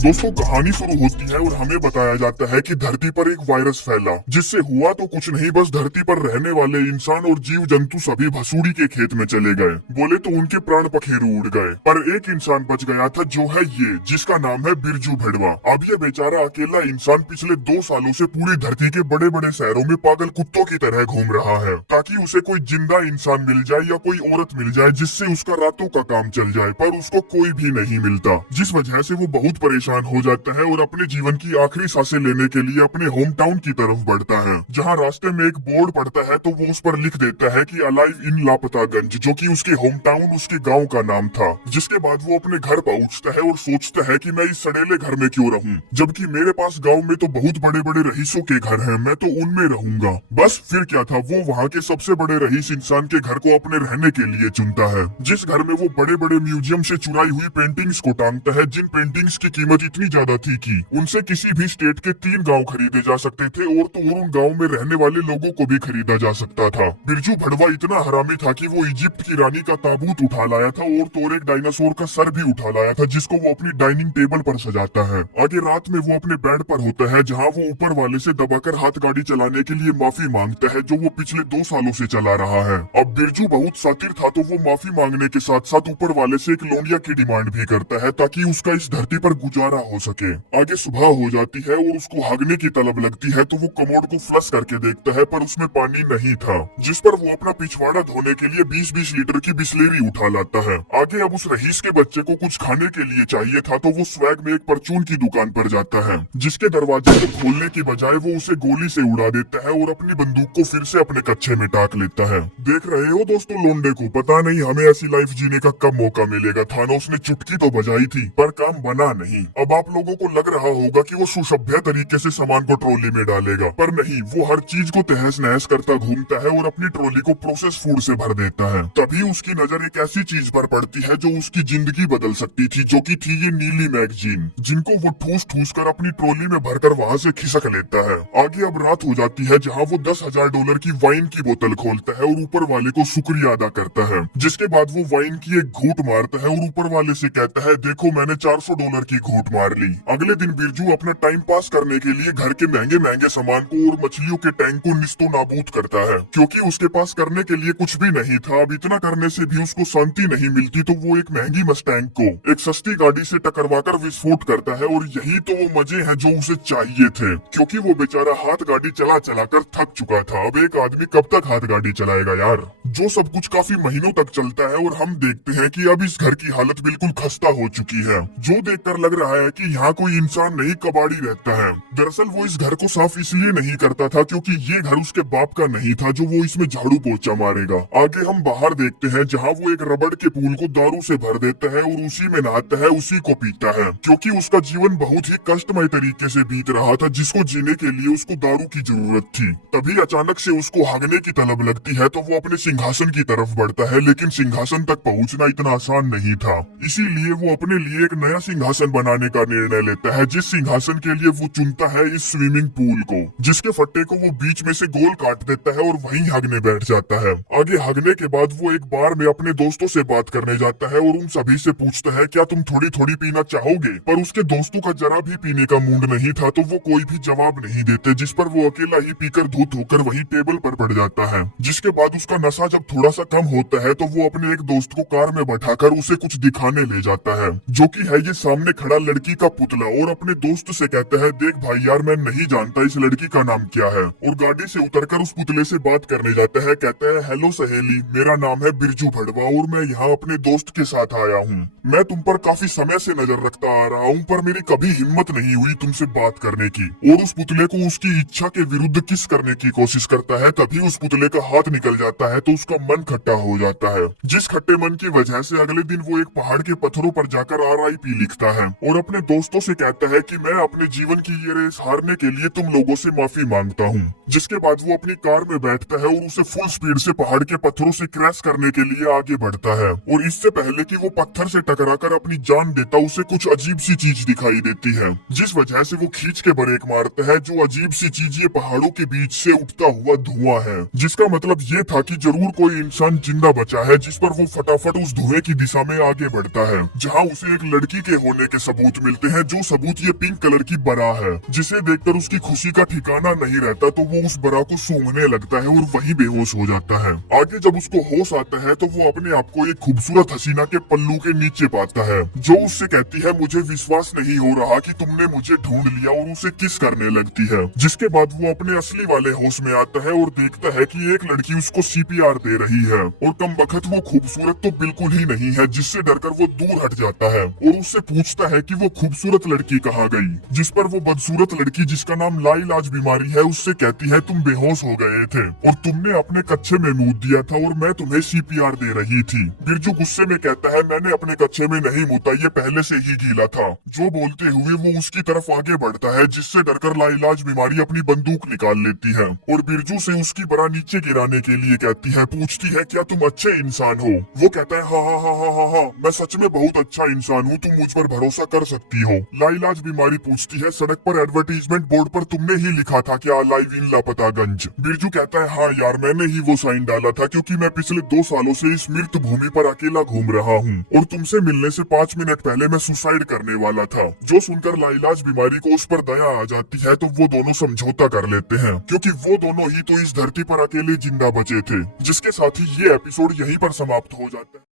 दोस्तों कहानी शुरू होती है और हमें बताया जाता है कि धरती पर एक वायरस फैला, जिससे हुआ तो कुछ नहीं, बस धरती पर रहने वाले इंसान और जीव जंतु सभी भसूड़ी के खेत में चले गए। बोले तो उनके प्राण पखेरु उड़ गए, पर एक इंसान बच गया था, जो है ये, जिसका नाम है बिरजू भेड़वा। अब ये बेचारा अकेला इंसान पिछले 2 सालों से पूरी धरती के बड़े बड़े शहरों में पागल कुत्तों की तरह घूम रहा है, ताकि उसे कोई जिंदा इंसान मिल जाए या कोई औरत मिल जाए जिससे उसका रातों का काम चल जाए, पर उसको कोई भी नहीं मिलता। जिस वजह से वो बहुत परेशान हो जाता है और अपने जीवन की आखिरी सांसें लेने के लिए अपने होम टाउन की तरफ बढ़ता है। जहाँ रास्ते में एक बोर्ड पड़ता है तो वो उस पर लिख देता है कि अलाइव इन लापतागंज, जो कि उसके होम टाउन, उसके गांव का नाम था। जिसके बाद वो अपने घर पहुंचता है और सोचता है कि मैं इस सड़ेले घर में क्यों रहूं, जबकि मेरे पास गांव में तो बहुत बड़े बड़े रईसों के घर हैं, मैं तो उनमें रहूंगा। बस फिर क्या था, वो वहाँ के सबसे बड़े रईस इंसान के घर को अपने रहने के लिए चुनता है, जिस घर में वो बड़े बड़े म्यूजियम से चुराई हुई पेंटिंग्स को टांगता है, जिन पेंटिंग्स की कीमत इतनी ज्यादा थी कि उनसे किसी भी स्टेट के 3 गांव खरीदे जा सकते थे, और तो और उन गांव में रहने वाले लोगों को भी खरीदा जा सकता था। बिरजू भड़वा इतना हरामी था कि वो इजिप्ट की रानी का ताबूत उठा लाया था, और तो और एक डायनासोर का सर भी उठा लाया था, जिसको वो अपनी डाइनिंग टेबल पर सजाता है। आगे रात में वो अपने बेड पर होता है, जहाँ वो ऊपर वाले से दबाकर हाथ गाड़ी चलाने के लिए माफी मांगता है, जो वो पिछले 2 सालों से चला रहा है। अब बिरजू बहुत सातिर था, तो वो माफी मांगने के साथ साथ ऊपर वाले से एक लोनिया की डिमांड भी करता है, ताकि उसका इस धरती पर गुजारा हो सके। आगे सुबह हो जाती है और उसको हागने की तलब लगती है, तो वो कमोड को फ्लश करके देखता है, पर उसमें पानी नहीं था, जिस पर वो अपना पिछवाड़ा धोने के लिए 20-20 लीटर की बिस्लेरी उठा लाता है। आगे अब उस रईस के बच्चे को कुछ खाने के लिए चाहिए था, तो वो स्वैग में एक परचून की दुकान पर जाता है, जिसके दरवाजे को खोलने की बजाय वो उसे गोली से उड़ा देता है और अपनी बंदूक को फिर से अपने कच्छे में टाक लेता है। देख रहे हो दोस्तों लोंडे को, पता नहीं हमें ऐसी लाइफ जीने का कब मौका मिलेगा। थानोस ने चुटकी तो बजाई थी, पर काम बना नहीं। अब आप लोगों को लग रहा होगा कि वो सुसभ्य तरीके से सामान को ट्रॉली में डालेगा, पर नहीं, वो हर चीज को तहस नहस करता घूमता है और अपनी ट्रॉली को प्रोसेस फूड से भर देता है। तभी उसकी नजर एक ऐसी चीज पर पड़ती है जो उसकी जिंदगी बदल सकती थी, जो कि थी ये नीली मैगजीन, जिनको वो ठूस ठूस कर अपनी ट्रॉली में भरकर वहाँ से खिसक लेता है। आगे अब रात हो जाती है, जहाँ वो $10,000 की वाइन की बोतल खोलता है और ऊपर वाले को शुक्रिया अदा करता है। जिसके बाद वो वाइन की एक घूंट मारता है और ऊपर वाले से कहता है, देखो मैंने $400 की घूंट मार ली। अगले दिन बिरजू अपना टाइम पास करने के लिए घर के महंगे महंगे सामान को और मछलियों के टैंक को निस्तो नाबूद करता है, क्योंकि उसके पास करने के लिए कुछ भी नहीं था। अब इतना करने से भी उसको शांति नहीं मिलती, तो वो एक महंगी मस्टैंग को एक सस्ती गाड़ी से टकरवाकर विस्फोट करता है, और यही तो वो मजे हैं जो उसे चाहिए थे, क्योंकि वो बेचारा हाथ गाड़ी चला चला कर थक चुका था। अब एक आदमी कब तक हाथ गाड़ी चलाएगा यार। जो सब कुछ काफी महीनों तक चलता है, और हम देखते हैं कि अब इस घर की हालत बिल्कुल खस्ता हो चुकी है, जो देखकर लग रहा है कि यहाँ कोई इंसान नहीं कबाड़ी रहता है। दरअसल वो इस घर को साफ इसलिए नहीं करता था क्योंकि ये घर उसके बाप का नहीं था, जो वो इसमें झाड़ू पोछा मारेगा। आगे हम बाहर देखते हैं, जहाँ वो एक रबड़ के पूल को दारू से भर देता है और उसी में नहाता है, उसी को पीता है, क्योंकि उसका जीवन बहुत ही कष्टमय तरीके से बीत रहा था, जिसको जीने के लिए उसको दारू की जरूरत थी। तभी अचानक से उसको हागने की तलब लगती है, तो वो अपने सिंहासन की तरफ बढ़ता है, लेकिन सिंहासन तक पहुँचना इतना आसान नहीं था। इसीलिए वो अपने लिए एक नया सिंहासन बनाने का निर्णय लेता है, जिस सिंहासन के लिए वो चुनता है इस स्विमिंग पूल को, जिसके फट्टे को वो बीच में से गोल काट देता है और वहीं हगने बैठ जाता है। आगे हगने के बाद वो एक बार में अपने दोस्तों से बात करने जाता है और उन सभी से पूछता है, क्या तुम थोड़ी थोड़ी पीना चाहोगे? पर उसके दोस्तों का जरा भी पीने का मूड नहीं था, तो वो कोई भी जवाब नहीं देते, जिस पर वो अकेला ही पीकर धूत होकर वही टेबल पर पड़ जाता है। जिसके बाद उसका नशा जब थोड़ा सा कम होता है, तो वो अपने एक दोस्त को कार में बैठाकर उसे कुछ दिखाने ले जाता है, जो कि है ये सामने खड़ा लड़की का पुतला, और अपने दोस्त से कहता है, देख भाई यार, मैं नहीं जानता इस लड़की का नाम क्या है, और गाड़ी से उतरकर उस पुतले से बात करने जाता है। कहता है, हेलो सहेली, मेरा नाम है बिरजू भड़वा और मैं यहाँ अपने दोस्त के साथ आया हूँ। मैं तुम पर काफी समय से नजर रखता आ रहा हूँ, पर मेरी कभी हिम्मत नहीं हुई तुमसे बात करने की। और उस पुतले को उसकी इच्छा के विरुद्ध किस करने की कोशिश करता है, तभी उस पुतले का हाथ निकल जाता है, तो उसका मन खट्टा हो जाता है, जिस खट्टे मन की वजह से अगले दिन वो एक पहाड़ के पत्थरों पर जाकर RIP लिखता है, और अपने दोस्तों से कहता है कि मैं अपने जीवन की ये रेस हारने के लिए तुम लोगों से माफी मांगता हूँ। जिसके बाद वो अपनी कार में बैठता है और उसे फुल स्पीड से पहाड़ के पत्थरों से क्रैश करने के लिए आगे बढ़ता है, और इससे पहले कि वो पत्थर से टकराकर अपनी जान देता, उसे कुछ अजीब सी चीज दिखाई देती है, जिस वजह से वो खींच के ब्रेक मारता है। जो अजीब सी चीज ये पहाड़ों के बीच से उठता हुआ धुआं है, जिसका मतलब ये था कि जरूर कोई इंसान जिंदा बचा है, जिस पर वो फटाफट उस धुएं की दिशा में आगे बढ़ता है, जहाँ उसे एक लड़की के होने के सबूत सबूत मिलते हैं, जो सबूत ये पिंक कलर की बरा है, जिसे देखकर उसकी खुशी का ठिकाना नहीं रहता तो वो उस बरा को सूंघने लगता है और वहीं बेहोश हो जाता है। आगे जब उसको होश आता है तो वो अपने आप को एक खूबसूरत हसीना के पल्लू के नीचे पाता है, जो उससे कहती है मुझे विश्वास नहीं हो रहा कि तुमने मुझे ढूंढ लिया, और उसे किस करने लगती है। जिसके बाद वो अपने असली वाले होश में आता है और देखता है कि एक लड़की उसको सीपीआर दे रही है, और कमबख्त वो खूबसूरत तो बिल्कुल ही नहीं है, जिससे डरकर वो दूर हट जाता है और उससे पूछता है कि वो खूबसूरत लड़की कहाँ गई। जिस पर वो बदसूरत लड़की, जिसका नाम लाइलाज बीमारी है, उससे कहती है तुम बेहोश हो गए थे और तुमने अपने कच्चे में मूत दिया था और मैं तुम्हें सीपीआर दे रही थी। बिरजू गुस्से में कहता है मैंने अपने कच्चे में नहीं मूता, ये पहले से ही गीला था। जो बोलते हुए वो उसकी तरफ आगे बढ़ता है, जिससे डरकर लाइलाज बीमारी अपनी बंदूक निकाल लेती है और बिरजू से उसकी बरा नीचे गिराने के लिए कहती है, पूछती है क्या तुम अच्छे इंसान हो। वो कहता है हाँ हाँ हाँ हाँ हाँ हाँ, मैं सच में बहुत अच्छा इंसान हूँ, तुम मुझ पर भरोसा कर सकती हो। लाइलाज बीमारी पूछती है सड़क पर एडवर्टीजमेंट बोर्ड पर तुमने ही लिखा था क्या लाइव इन लापतागंज। बिरजू कहता है हाँ यार, मैंने ही वो साइन डाला था, क्योंकि मैं पिछले 2 सालों से इस मृत भूमि पर अकेला घूम रहा हूँ और तुमसे मिलने से 5 मिनट पहले मैं सुसाइड करने वाला था। जो सुनकर लाइलाज बीमारी को उस पर दया आ जाती है तो वो दोनों समझौता कर लेते हैं, क्योंकि वो दोनों ही तो इस धरती पर अकेले जिंदा बचे थे। जिसके साथ ही ये एपिसोड यहीं पर समाप्त हो जाता है।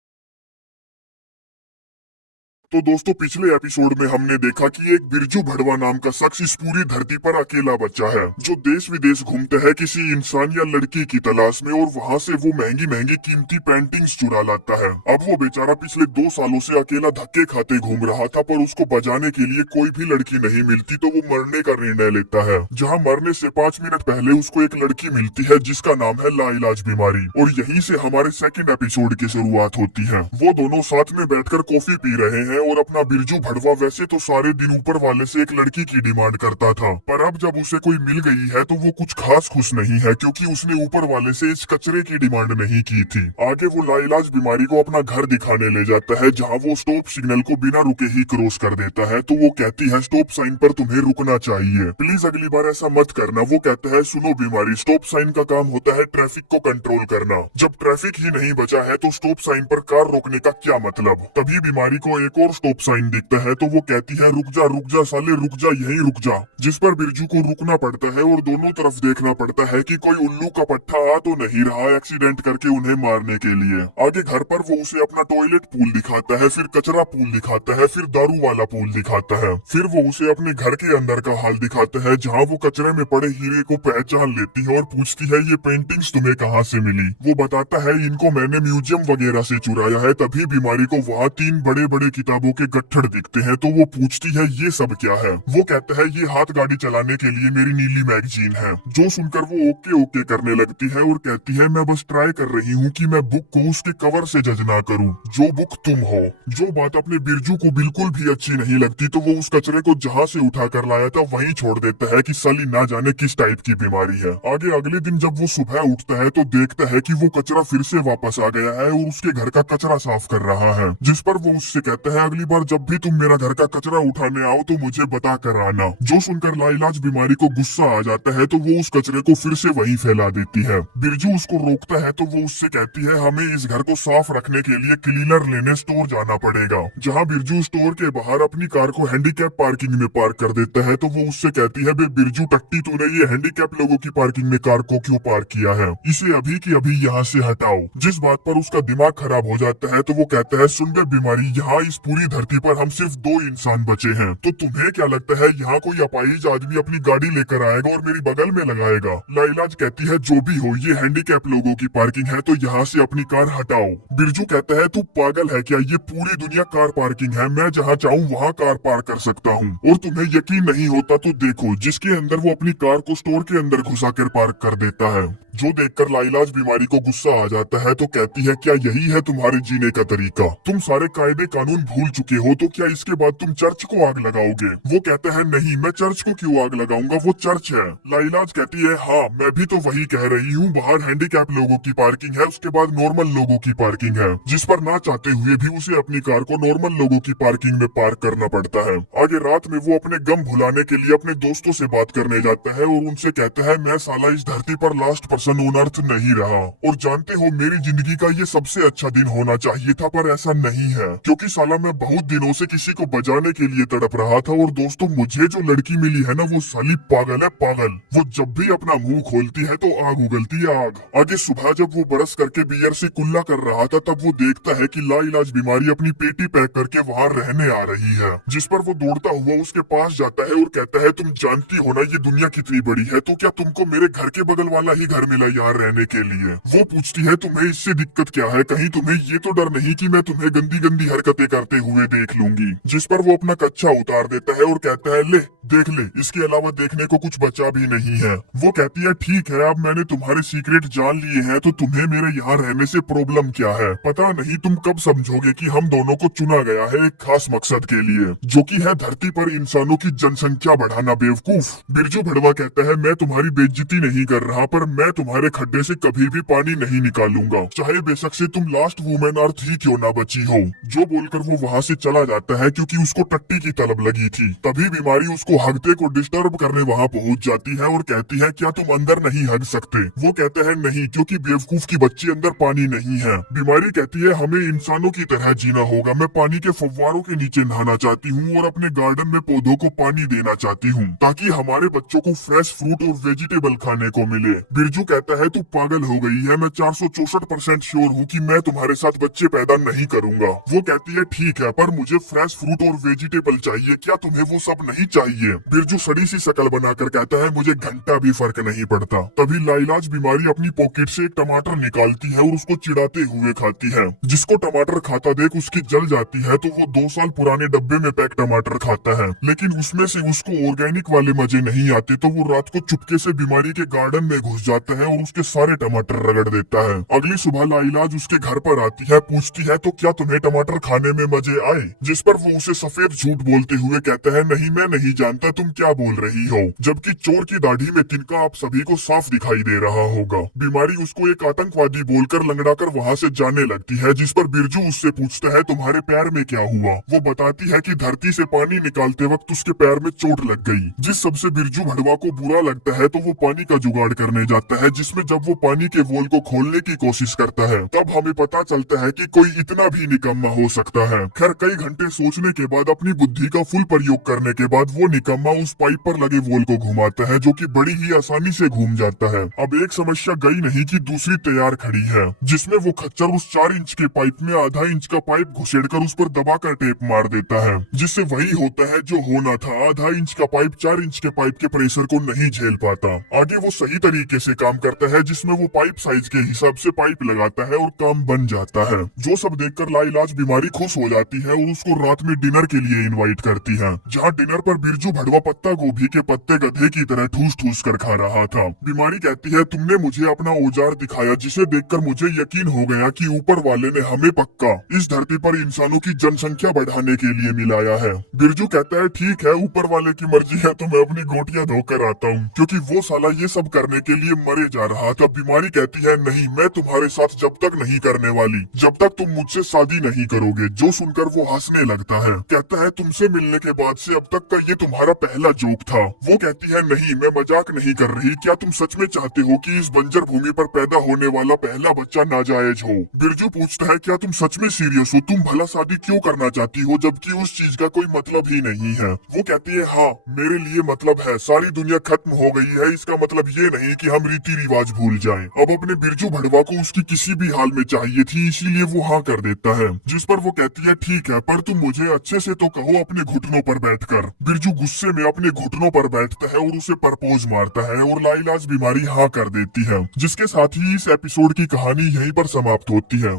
तो दोस्तों पिछले एपिसोड में हमने देखा कि एक बिरजू भड़वा नाम का शख्स इस पूरी धरती पर अकेला बच्चा है, जो देश विदेश घूमता है किसी इंसान या लड़की की तलाश में, और वहाँ से वो महंगी महंगी कीमती पेंटिंग्स चुरा लाता है। अब वो बेचारा पिछले 2 सालों से अकेला धक्के खाते घूम रहा था, पर उसको बचाने के लिए कोई भी लड़की नहीं मिलती, तो वो मरने का निर्णय लेता है। जहाँ मरने से 5 मिनट पहले उसको एक लड़की मिलती है जिसका नाम है लाइलाज बीमारी, और यहीं से हमारे सेकंड एपिसोड की शुरुआत होती है। वो दोनों साथ में बैठकर कॉफी पी रहे हैं और अपना बिरजू भड़वा वैसे तो सारे दिन ऊपर वाले से एक लड़की की डिमांड करता था, पर अब जब उसे कोई मिल गई है तो वो कुछ खास खुश नहीं है, क्योंकि उसने ऊपर वाले से इस कचरे की डिमांड नहीं की थी। आगे वो लाइलाज बीमारी को अपना घर दिखाने ले जाता है, जहाँ वो स्टॉप सिग्नल को बिना रुके ही क्रॉस कर देता है, तो वो कहती है स्टॉप साइन पर तुम्हें रुकना चाहिए, प्लीज अगली बार ऐसा मत करना। वो कहता है सुनो बीमारी, स्टॉप साइन का काम होता है ट्रैफिक को कंट्रोल करना, जब ट्रैफिक ही नहीं बचा है तो स्टॉप साइन पर कार रोकने का क्या मतलब। तभी बीमारी को एक और स्टॉप साइन दिखता है, तो वो कहती है रुक जा साले, रुक जा, यहीं रुक जा। जिस पर बिरजू को रुकना पड़ता है और दोनों तरफ देखना पड़ता है कि कोई उल्लू का पट्टा आ तो नहीं रहा एक्सीडेंट करके उन्हें मारने के लिए। आगे घर पर वो उसे अपना टॉयलेट पूल दिखाता है, फिर कचरा पूल दिखाता है, फिर दारू वाला पूल दिखाता है, फिर वो उसे अपने घर के अंदर का हाल दिखाता है, जहाँ वो कचरे में पड़े हीरे को पहचान लेती है और पूछती है ये पेंटिंग्स तुम्हें कहाँ से मिली। वो बताता है इनको मैंने म्यूजियम वगैरह से चुराया है। तभी बीमारी को वहाँ 3 बड़े बड़े किताबों के गट्ठर दिखते हैं, तो वो पूछती है ये सब क्या है। वो कहता है ये हाथ गाड़ी चलाने के लिए मेरी नीली मैगजीन है। जो सुनकर वो ओके ओके करने लगती है और कहती है मैं बस ट्राई कर रही हूँ कि मैं बुक को उसके कवर से जज ना करूँ, जो बुक तुम हो। जो बात अपने बिरजू को बिल्कुल भी अच्छी नहीं लगती, तो वो उस कचरे को जहाँ से उठा कर लाया था वहीं छोड़ देता है कि साली ना जाने किस टाइप की बीमारी है। आगे अगले दिन जब वो सुबह उठता है तो देखता है कि वो कचरा फिर से वापस आ गया है और उसके घर का कचरा साफ कर रहा है। जिस पर वो उससे कहता है अगली बार जब भी तुम मेरा घर का कचरा उठाने आओ तो मुझे बता कर आना। जो सुनकर लाइलाज बीमारी को गुस्सा आ जाता है, तो वो उस कचरे को फिर से वहीं फैला देती है। बिरजू उसको रोकता है, तो वो उससे कहती है हमें इस घर को साफ रखने के लिए क्लीनर लेने स्टोर जाना पड़ेगा। जहाँ बिरजू स्टोर के बाहर अपनी कार को हैंडीकैप पार्किंग में पार्क कर देता है, तो वो उससे कहती है बे बिरजू टट्टी, तूने ये हैंडीकैप लोगों की पार्किंग में कार को क्यों पार्क किया है, इसे अभी की अभी यहाँ से हटाओ। जिस बात पर उसका दिमाग खराब हो जाता है, तो वो कहता है सुन बे बीमारी, यहाँ इस पूरी धरती पर हम सिर्फ 2 इंसान बचे हैं, तो तुम्हें क्या लगता है यहाँ कोई अपाहिज आदमी अपनी गाड़ी लेकर आएगा और मेरी बगल में लगाएगा। लाइलाज कहती है जो भी हो ये हैंडीकैप लोगों की पार्किंग है, तो यहाँ से अपनी कार हटाओ। बिरजू कहता है तू पागल है क्या, ये पूरी दुनिया कार पार्किंग है, मैं जहाँ चाहूँ वहाँ कार पार्क कर सकता हूँ। और तुम्हें यकीन नहीं होता तो देखो, जिसके अंदर वो अपनी कार को स्टोर के अंदर घुसा कर पार्क कर देता है। जो देखकर लाइलाज बीमारी को गुस्सा आ जाता है, तो कहती है क्या यही है तुम्हारे जीने का तरीका, तुम सारे कायदे कानून भूल चुके हो, तो क्या इसके बाद तुम चर्च को आग लगाओगे। वो कहता है नहीं, मैं चर्च को क्यों आग लगाऊंगा, वो चर्च है। लाइलाज कहती है हाँ मैं भी तो वही कह रही हूँ, बाहर हैंडीकैप लोगों की पार्किंग है, उसके बाद नॉर्मल लोगों की पार्किंग है, जिस पर ना चाहते हुए भी उसे अपनी कार को नॉर्मल लोगों की पार्किंग में पार्क करना पड़ता है। आगे रात में वो अपने गम भुलाने के लिए अपने दोस्तों से बात करने जाता है और उनसे कहता है मैं साला इस धरती पर लास्ट पर्सन ऑन अर्थ नहीं रहा, और जानते हो मेरी जिंदगी का ये सबसे अच्छा दिन होना चाहिए था, पर ऐसा नहीं है, क्योंकि साला मैं बहुत दिनों से किसी को बजाने के लिए तड़प रहा था और दोस्तों मुझे जो लड़की मिली है ना वो साली पागल है पागल। वो जब भी अपना मुंह खोलती है तो आग उगलती है आग। आगे सुबह जब वो बरस करके बियर से कुल्ला कर रहा था तब वो देखता है कि लाइलाज बीमारी अपनी पेटी पैक करके वहाँ रहने आ रही है, जिस पर वो दौड़ता हुआ उसके पास जाता है और कहता है तुम जानती हो ना ये दुनिया कितनी बड़ी है, तो क्या तुमको मेरे घर के बगल वाला ही घर मिला यहाँ रहने के लिए। वो पूछती है तुम्हें इससे दिक्कत क्या है, कहीं तुम्हें ये तो डर नहीं कि मैं तुम्हें गंदी गंदी हरकतें करते हुए देख लूंगी। जिस पर वो अपना कच्छा उतार देता है और कहता है ले देख ले, इसके अलावा देखने को कुछ बचा भी नहीं है। वो कहती है ठीक है अब मैंने तुम्हारे सीक्रेट जान लिए हैं तो तुम्हें मेरे यहाँ रहने से प्रॉब्लम क्या है। पता नहीं तुम कब समझोगे कि हम दोनों को चुना गया है एक खास मकसद के लिए, जो कि है धरती पर इंसानों की जनसंख्या बढ़ाना। बेवकूफ। बिरजू भड़वा कहता है मैं तुम्हारी बेइज्जती नहीं कर रहा, पर मैं तुम्हारे खड्डे से कभी भी पानी नहीं निकालूंगा, चाहे बेशक से तुम लास्ट वुमेन अर्थ ही क्यों ना बची हो। जो बोलकर वो वहाँ से चला जाता है क्योंकि उसको टट्टी की तलब लगी थी। तभी बीमारी उसको हगते को डिस्टर्ब करने वहाँ पहुँच जाती है और कहती है क्या तुम अंदर नहीं हग सकते। वो कहते हैं नहीं, क्योंकि बेवकूफ की बच्ची अंदर पानी नहीं है। बीमारी कहती है हमें इंसानों की तरह जीना होगा, मैं पानी के फव्वारों के नीचे नहाना चाहती हूँ और अपने गार्डन में पौधों को पानी देना चाहती हूँ ताकि हमारे बच्चों को फ्रेश फ्रूट और वेजिटेबल खाने को मिले। बिरजू कहता है तू पागल हो गई है, मैं 464% श्योर हूँ कि मैं तुम्हारे साथ बच्चे पैदा नहीं करूंगा। वो कहती है ठीक है पर मुझे फ्रेश फ्रूट और वेजिटेबल चाहिए, क्या तुम्हें वो सब नहीं चाहिए। बिरजू सड़ी सी शकल बनाकर कहता है मुझे घंटा भी फर्क नहीं पड़ता। तभी लाइलाज बीमारी अपनी पॉकेट से एक टमाटर निकालती है और उसको चिढ़ाते हुए खाती है। जिसको टमाटर खाता देख उसकी जल जाती है तो वो 2 साल पुराने डब्बे में पैक टमाटर खाता है, लेकिन उसमें से उसको ऑर्गेनिक वाले मजे नहीं आते तो वो रात को चुपके से बीमारी के गार्डन में घुस जाता है और उसके सारे टमाटर रगड़ देता है। अगली सुबह लाइलाज उसके घर पर आती है, पूछती है तो क्या तुम्हें टमाटर खाने में मजे आए। जिस पर वो उसे सफेद झूठ बोलते हुए कहता है नहीं मैं नहीं जानता तुम क्या बोल रही हो, जबकि चोर की दाढ़ी में तिनका आप सभी को साफ दिखाई दे रहा होगा। बीमारी उसको एक आतंकवादी बोलकर लंगड़ाकर वहाँ से जाने लगती है, जिस पर बिरजू उससे पूछता है तुम्हारे पैर में क्या हुआ। वो बताती है कि धरती से पानी निकालते वक्त उसके पैर में चोट लग गई। जिस सबसे बिरजू भड़वा को बुरा लगता है तो वो पानी का जुगाड़ करने जाता है, जिसमें जब वो पानी के वोल को खोलने की कोशिश करता है तब हमें पता चलता है कि कोई इतना भी निकम्मा हो सकता है। खैर कई घंटे सोचने के बाद अपनी बुद्धि का फुल प्रयोग करने के बाद वो निकम्मा उस पाइप पर लगे वोल को घुमाता है, जो कि बड़ी ही आसानी से घूम जाता है। अब एक समस्या गई नहीं कि दूसरी तैयार खड़ी है, जिसमें वो खच्चर उस 4 इंच के पाइप में आधा इंच का पाइप घुसेड़कर उस पर दबाकर टेप मार देता है, जिससे वही होता है जो होना था। आधा इंच का पाइप 4 इंच के पाइप के प्रेशर को नहीं झेल पाता। आगे वो सही तरीके से काम करता है, जिसमें वो पाइप साइज के हिसाब से पाइप लगाता है और काम बन जाता है। जो सब देखकर लाइलाज बीमारी खुश हो जाती है और उसको रात में डिनर के लिए इनवाइट करती है, जहाँ डिनर पर बिरजू भड़वा पत्ता गोभी के पत्ते गधे की तरह ठूस ठूस कर खा रहा था। बीमारी कहती है तुमने मुझे अपना औजार दिखाया जिसे देखकर मुझे यकीन हो गया कि ऊपर वाले ने हमें पक्का इस धरती पर इंसानों की जनसंख्या बढ़ाने के लिए मिलाया है। बिरजू कहता है ठीक है ऊपर वाले की मर्जी है तो मैं अपनी गोटियां धोकर आता हूँ, क्योंकि वो साला ये सब करने के लिए मरे जा रहा था। बीमारी कहती है नहीं मैं तुम्हारे साथ जब तक नहीं करने वाली जब तक तुम मुझसे शादी नहीं करोगे। जो सुनकर वो हंसने लगता है, कहता है तुमसे मिलने के बाद से अब तक का ये तुम्हारा पहला जोक था। वो कहती है नहीं मैं मजाक नहीं कर रही, क्या तुम सच में चाहते हो कि इस बंजर भूमि पर पैदा होने वाला पहला बच्चा नाजायज हो। बिरजू पूछता है क्या तुम सच में सीरियस हो, तुम भला शादी क्यों करना चाहती हो जबकि उस चीज का कोई मतलब ही नहीं है। वो कहती है हाँ मेरे लिए मतलब है, सारी दुनिया खत्म हो गई है, इसका मतलब ये नहीं कि हम रीति रिवाज भूल जाएं। अब अपने बिरजू भड़वा को उसकी किसी भी हाल में चाहिए थी, इसीलिए वो हाँ कर देता है। जिस पर वो कहती है ठीक है पर तुम मुझे अच्छे से तो कहो अपने घुटनों पर बैठकर। बिरजू गुस्से में अपने घुटनों पर बैठता है और उसे प्रपोज मारता है और लाइलाज बीमारी हाँ कर देती है, जिसके साथ ही इस एपिसोड की कहानी यहीं पर समाप्त होती है।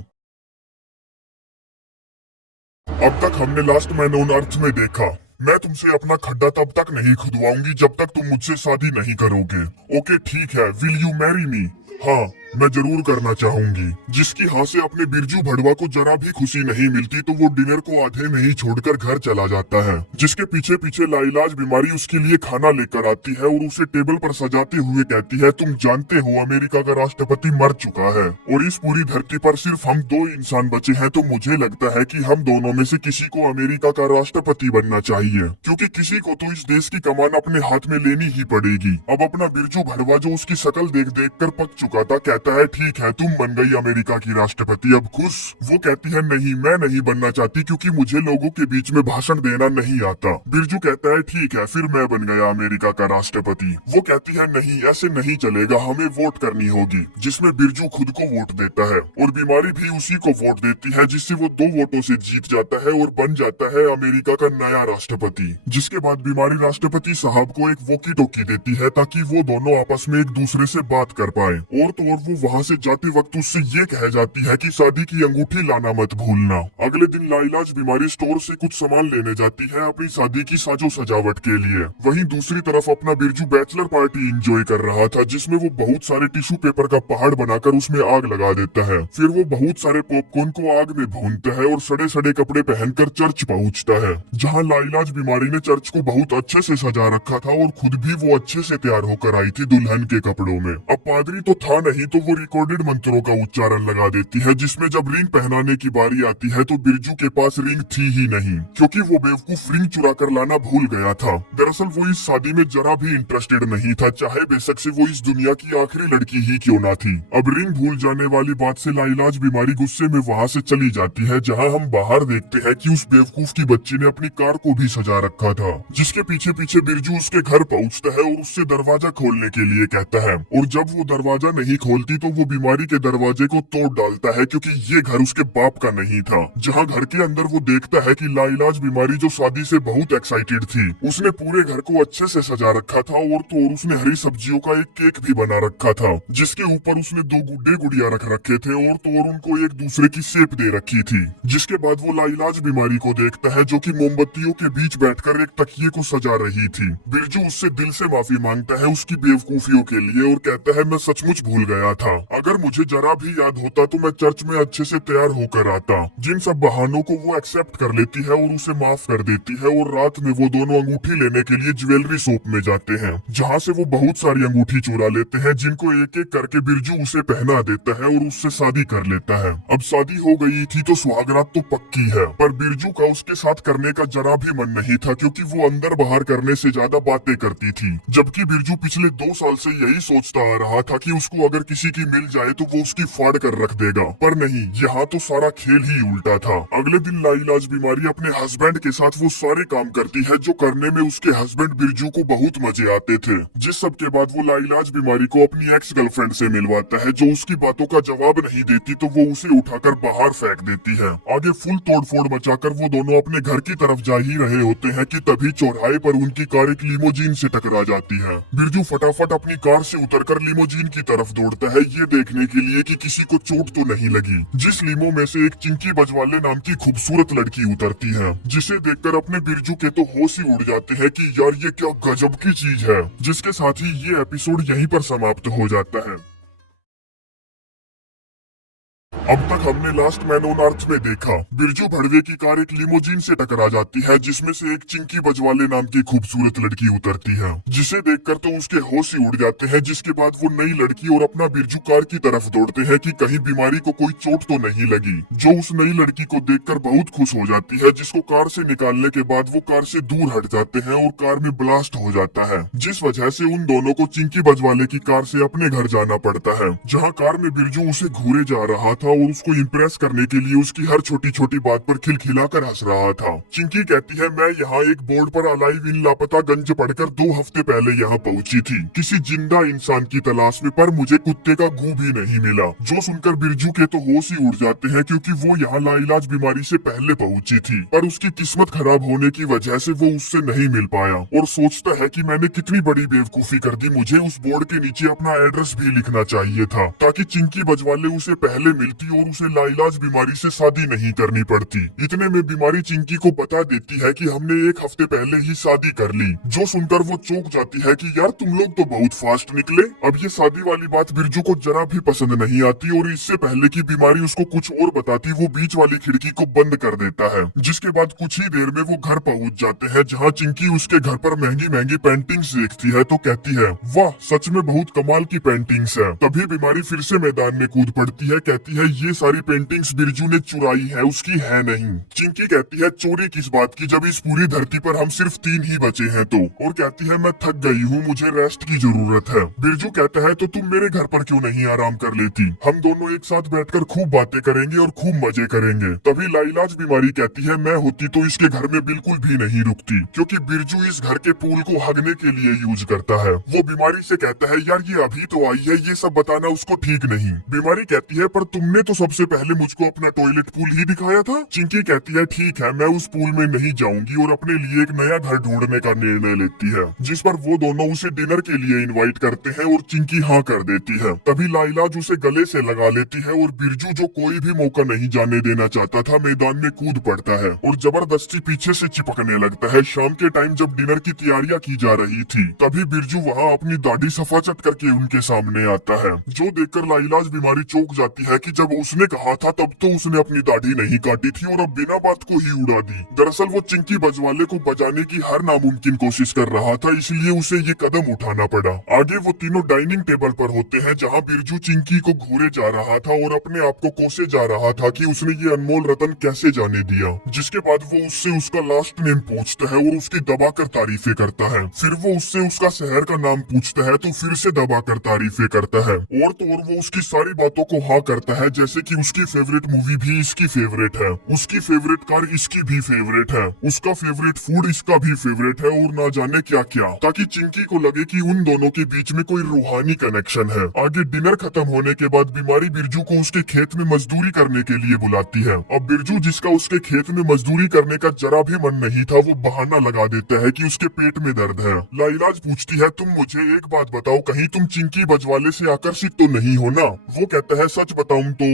अब तक हमने लास्ट मैन ऑन अर्थ में देखा, मैं तुमसे अपना खड्डा तब तक नहीं खुदवाऊंगी जब तक तुम मुझसे शादी नहीं करोगे। ओके ठीक है, विल यू मैरी मी? हाँ मैं जरूर करना चाहूंगी। जिसकी हाँ से अपने बिरजू भड़वा को जरा भी खुशी नहीं मिलती तो वो डिनर को आधे में ही छोड़कर घर चला जाता है, जिसके पीछे पीछे लाइलाज बीमारी उसके लिए खाना लेकर आती है और उसे टेबल पर सजाते हुए कहती है तुम जानते हो अमेरिका का राष्ट्रपति मर चुका है और इस पूरी धरती पर सिर्फ हम 2 इंसान बचे हैं, तो मुझे लगता है कि हम दोनों में से किसी को अमेरिका का राष्ट्रपति बनना चाहिए, क्योंकि किसी को तो इस देश की कमान अपने हाथ में लेनी ही पड़ेगी। अब अपना बिरजू भड़वा जो उसकी शक्ल देख देख कर पक चुका था कहता कहता है ठीक है तुम बन गई अमेरिका की राष्ट्रपति, अब खुश? वो कहती है नहीं, मैं नहीं बनना चाहती क्योंकि मुझे लोगों के बीच में भाषण देना नहीं आता। बिरजू कहता है ठीक है फिर मैं बन गया अमेरिका का राष्ट्रपति। वो कहती है नहीं ऐसे नहीं चलेगा, हमें वोट करनी होगी, जिसमें बिरजू खुद को वोट देता है और बीमारी भी उसी को वोट देती है, जिससे वो 2 वोटों से जीत जाता है और बन जाता है अमेरिका का नया राष्ट्रपति। जिसके बाद बीमारी राष्ट्रपति साहब को एक वॉकी टॉकी देती है ताकि वो दोनों आपस में एक दूसरे से बात कर पाए। और तो और वो वहाँ से जाते वक्त उससे ये कह जाती है कि शादी की अंगूठी लाना मत भूलना। अगले दिन लाइलाज बीमारी स्टोर से कुछ सामान लेने जाती है अपनी शादी की साजो सजावट के लिए। वहीं दूसरी तरफ अपना बिरजू बैचलर पार्टी एंजॉय कर रहा था, जिसमें वो बहुत सारे टिश्यू पेपर का पहाड़ बनाकर उसमें आग लगा देता है। फिर वो बहुत सारे पॉपकॉर्न को आग में भूनता है और सड़े सड़े कपड़े पहनकर चर्च पहुंचता है, जहां लाइलाज बीमारी ने चर्च को बहुत अच्छे से सजा रखा था और खुद भी वो अच्छे से तैयार होकर आई थी दुल्हन के कपड़ों में। अब पादरी तो था नहीं तो वो रिकॉर्डेड मंत्रों का उच्चारण लगा देती है, जिसमें जब रिंग पहनाने की बारी आती है तो बिरजू के पास रिंग थी ही नहीं, क्योंकि वो बेवकूफ रिंग चुरा कर लाना भूल गया था। दरअसल वो इस शादी में जरा भी इंटरेस्टेड नहीं था, चाहे बेशक से वो इस दुनिया की आखिरी लड़की ही क्यों ना थी। अब रिंग भूल जाने वाली बात से लाइलाज बीमारी गुस्से में वहाँ से चली जाती है, जहाँ हम बाहर देखते हैं कि उस बेवकूफ की बच्ची ने अपनी कार को भी सजा रखा था, जिसके पीछे पीछे बिरजू उसके घर पहुँचता है और उससे दरवाजा खोलने के लिए कहता है। और जब वो दरवाजा नहीं खोलती तो वो बीमारी के दरवाजे को तोड़ डालता है, क्योंकि ये घर उसके बाप का नहीं था। जहाँ घर के अंदर वो देखता है कि लाइलाज बीमारी जो शादी से बहुत एक्साइटेड थी, उसने पूरे घर को अच्छे से सजा रखा था और तो और उसने हरी सब्जियों का एक केक भी बना रखा था, जिसके ऊपर उसने 2 गुड्डे गुड़िया रख रखे थे और तो और उनको एक दूसरे की शेप दे रखी थी। जिसके बाद वो लाइलाज बीमारी को देखता है जो कि मोमबत्तियों के बीच बैठकर एक तकिए को सजा रही थी। बिरजू उससे दिल से माफी मांगता है उसकी बेवकूफियों के लिए और कहता है मैं सचमुच भूल गया था, अगर मुझे जरा भी याद होता तो मैं चर्च में अच्छे से तैयार होकर आता। जिन सब बहानों को वो एक्सेप्ट कर लेती है और उसे माफ कर देती है और रात में वो दोनों अंगूठी लेने के लिए ज्वेलरी शॉप में जाते हैं, जहाँ से वो बहुत सारी अंगूठी चुरा लेते हैं, जिनको एक एक करके बिरजू उसे पहना देता है और उससे शादी कर लेता है। अब शादी हो गई थी तो सुहागरात तो पक्की है, पर बिरजू का उसके साथ करने का जरा भी मन नहीं था, क्योंकि वो अंदर बाहर करने से ज्यादा बातें करती थी। जबकि बिरजू पिछले 2 साल से यही सोचता आ रहा था कि उसको अगर किसी की मिल जाए तो वो उसकी फाड़ कर रख देगा, पर नहीं, यहाँ तो सारा खेल ही उल्टा था। अगले दिन लाइलाज बीमारी अपने हस्बैंड के साथ वो सारे काम करती है जो करने में उसके हस्बैंड बिरजू को बहुत मजे आते थे। जिस सब के बाद वो लाइलाज बीमारी को अपनी एक्स गर्लफ्रेंड से मिलवाता है, जो उसकी बातों का जवाब नहीं देती तो वो उसे उठाकर बाहर फेंक देती है। आगे फुल तोड़फोड़ मचाकर वो दोनों अपने घर की तरफ जा ही रहे होते हैं कि तभी चौराहे पर उनकी कार एक लिमोजीन से टकरा जाती है। बिरजू फटाफट अपनी कार से उतरकर लिमोजीन की तरफ दौड़ता है, ये देखने के लिए कि किसी को चोट तो नहीं लगी। जिस लिमो में से एक चिंकी बजवाले नाम की खूबसूरत लड़की उतरती है, जिसे देखकर अपने बिरजू के तो होश ही उड़ जाते हैं कि यार ये क्या गजब की चीज है। जिसके साथ ही ये एपिसोड यहीं पर समाप्त हो जाता है। अब तक हमने लास्ट मैन ऑन अर्थ में देखा बिरजू भड़वे की कार एक लिमोजीन से टकरा जाती है, जिसमें से एक चिंकी बजवाले नाम की खूबसूरत लड़की उतरती है, जिसे देखकर तो उसके होश ही उड़ जाते हैं। जिसके बाद वो नई लड़की और अपना बिरजू कार की तरफ दौड़ते हैं कि कहीं बीमारी को कोई चोट तो नहीं लगी, जो उस नई लड़की को देखकर बहुत खुश हो जाती है, जिसको कार से निकालने के बाद वो कार से दूर हट जाते हैं और कार में ब्लास्ट हो जाता है, जिस वजह से उन दोनों को चिंकी बजवाले की कार से अपने घर जाना पड़ता है, जहाँ कार में बिरजू उसे घूरे जा रहा था और उसको इम्प्रेस करने के लिए उसकी हर छोटी छोटी बात पर खिलखिलाकर हंस रहा था। चिंकी कहती है मैं यहाँ एक बोर्ड पर अलाइव इन लापता गंज पढ़कर 2 हफ्ते पहले यहाँ पहुँची थी किसी जिंदा इंसान की तलाश में, पर मुझे कुत्ते का गू भी नहीं मिला। जो सुनकर बिरजू के तो होश ही उड़ जाते हैं, क्योंकि वो यहाँ लाइलाज बीमारी से पहले पहुँची थी, पर उसकी किस्मत खराब होने की वजह से वो उससे नहीं मिल पाया और सोचता है कि मैंने कितनी बड़ी बेवकूफी कर दी, मुझे उस बोर्ड के नीचे अपना एड्रेस भी लिखना चाहिए था ताकि चिंकी बजवाले उसे पहले मिलती और उसे लाइलाज बीमारी से शादी नहीं करनी पड़ती। इतने में बीमारी चिंकी को बता देती है कि हमने 1 हफ्ते पहले ही शादी कर ली, जो सुनकर वो चौंक जाती है कि यार तुम लोग तो बहुत फास्ट निकले। अब ये शादी वाली बात बिरजू को जरा भी पसंद नहीं आती और इससे पहले की बीमारी उसको कुछ और बताती वो बीच वाली खिड़की को बंद कर देता है। जिसके बाद कुछ ही देर में वो घर पहुंच जाते हैं, जहाँ चिंकी उसके घर पर महंगी महंगी पेंटिंग्स देखती है तो कहती है वाह सच में बहुत कमाल की पेंटिंग्स है। तभी बीमारी फिर से मैदान में कूद पड़ती है, कहती है ये सारी पेंटिंग्स बिरजू ने चुराई है, उसकी है नहीं। चिंकी कहती है चोरी किस बात की जब इस पूरी धरती पर हम सिर्फ 3 ही बचे हैं तो। और कहती है मैं थक गई हूँ, मुझे रेस्ट की जरूरत है। बिरजू कहता है तो तुम मेरे घर पर क्यों नहीं आराम कर लेती, हम दोनों एक साथ बैठकर खूब बातें करेंगे और खूब मजे करेंगे। तभी लाइलाज बीमारी कहती है मैं होती तो इसके घर में बिल्कुल भी नहीं रुकती, क्योंकि बिरजू इस घर के पूल को हगने के लिए यूज करता है। वो बीमारी से कहता है यार ये अभी तो आई है, ये सब बताना उसको ठीक नहीं। बीमारी कहती है पर तुमने तो सबसे पहले मुझको अपना टॉयलेट पूल ही दिखाया था। चिंकी कहती है ठीक है मैं उस पूल में नहीं जाऊंगी और अपने लिए एक नया घर ढूंढने का निर्णय लेती है, जिस पर वो दोनों उसे डिनर के लिए इनवाइट करते हैं और चिंकी हाँ कर देती है। तभी लाइलाज उसे गले से लगा लेती है और बिरजू जो कोई भी मौका नहीं जाने देना चाहता था मैदान में कूद पड़ता है और जबरदस्ती पीछे से चिपकने लगता है। शाम के टाइम जब डिनर की तैयारियां की जा रही थी तभी बिरजू वहाँ अपनी दाढ़ी सफाचट करके उनके सामने आता है, जो देखकर लाइलाज बीमारी चौंक जाती है कि जब उसने कहा था तब तो उसने अपनी दाढ़ी नहीं काटी थी और अब बिना बात को ही उड़ा दी। दरअसल वो चिंकी बजवाले को बजाने की हर नामुमकिन कोशिश कर रहा था, इसलिए उसे ये कदम उठाना पड़ा। आगे वो तीनों डाइनिंग टेबल पर होते हैं जहाँ बिरजू चिंकी को घूरे जा रहा था और अपने आप को कोसे जा रहा था कि उसने ये अनमोल रतन कैसे जाने दिया। जिसके बाद वो उससे उसका लास्ट नेम पूछता है और उसकी दबाकर तारीफें करता है। फिर वो उससे उसका शहर का नाम पूछता है तो फिर से दबाकर तारीफें करता है। और तो और वो उसकी सारी बातों को हाँ करता है, जैसे कि उसकी फेवरेट मूवी भी इसकी फेवरेट है, उसकी फेवरेट कार इसकी भी फेवरेट है, उसका फेवरेट फूड इसका भी फेवरेट है और ना जाने क्या क्या, ताकि चिंकी को लगे कि उन दोनों के बीच में कोई रूहानी कनेक्शन है। आगे डिनर खत्म होने के बाद बीमारी बिरजू को उसके खेत में मजदूरी करने के लिए बुलाती है। अब बिरजू जिसका उसके खेत में मजदूरी करने का जरा भी मन नहीं था वो बहाना लगा देता है कि उसके पेट में दर्द है। लाइलाज पूछती है तुम मुझे एक बात बताओ, कहीं तुम चिंकी बजवाले से आकर्षित तो नहीं हो ना? वो कहता है सच बताऊं तो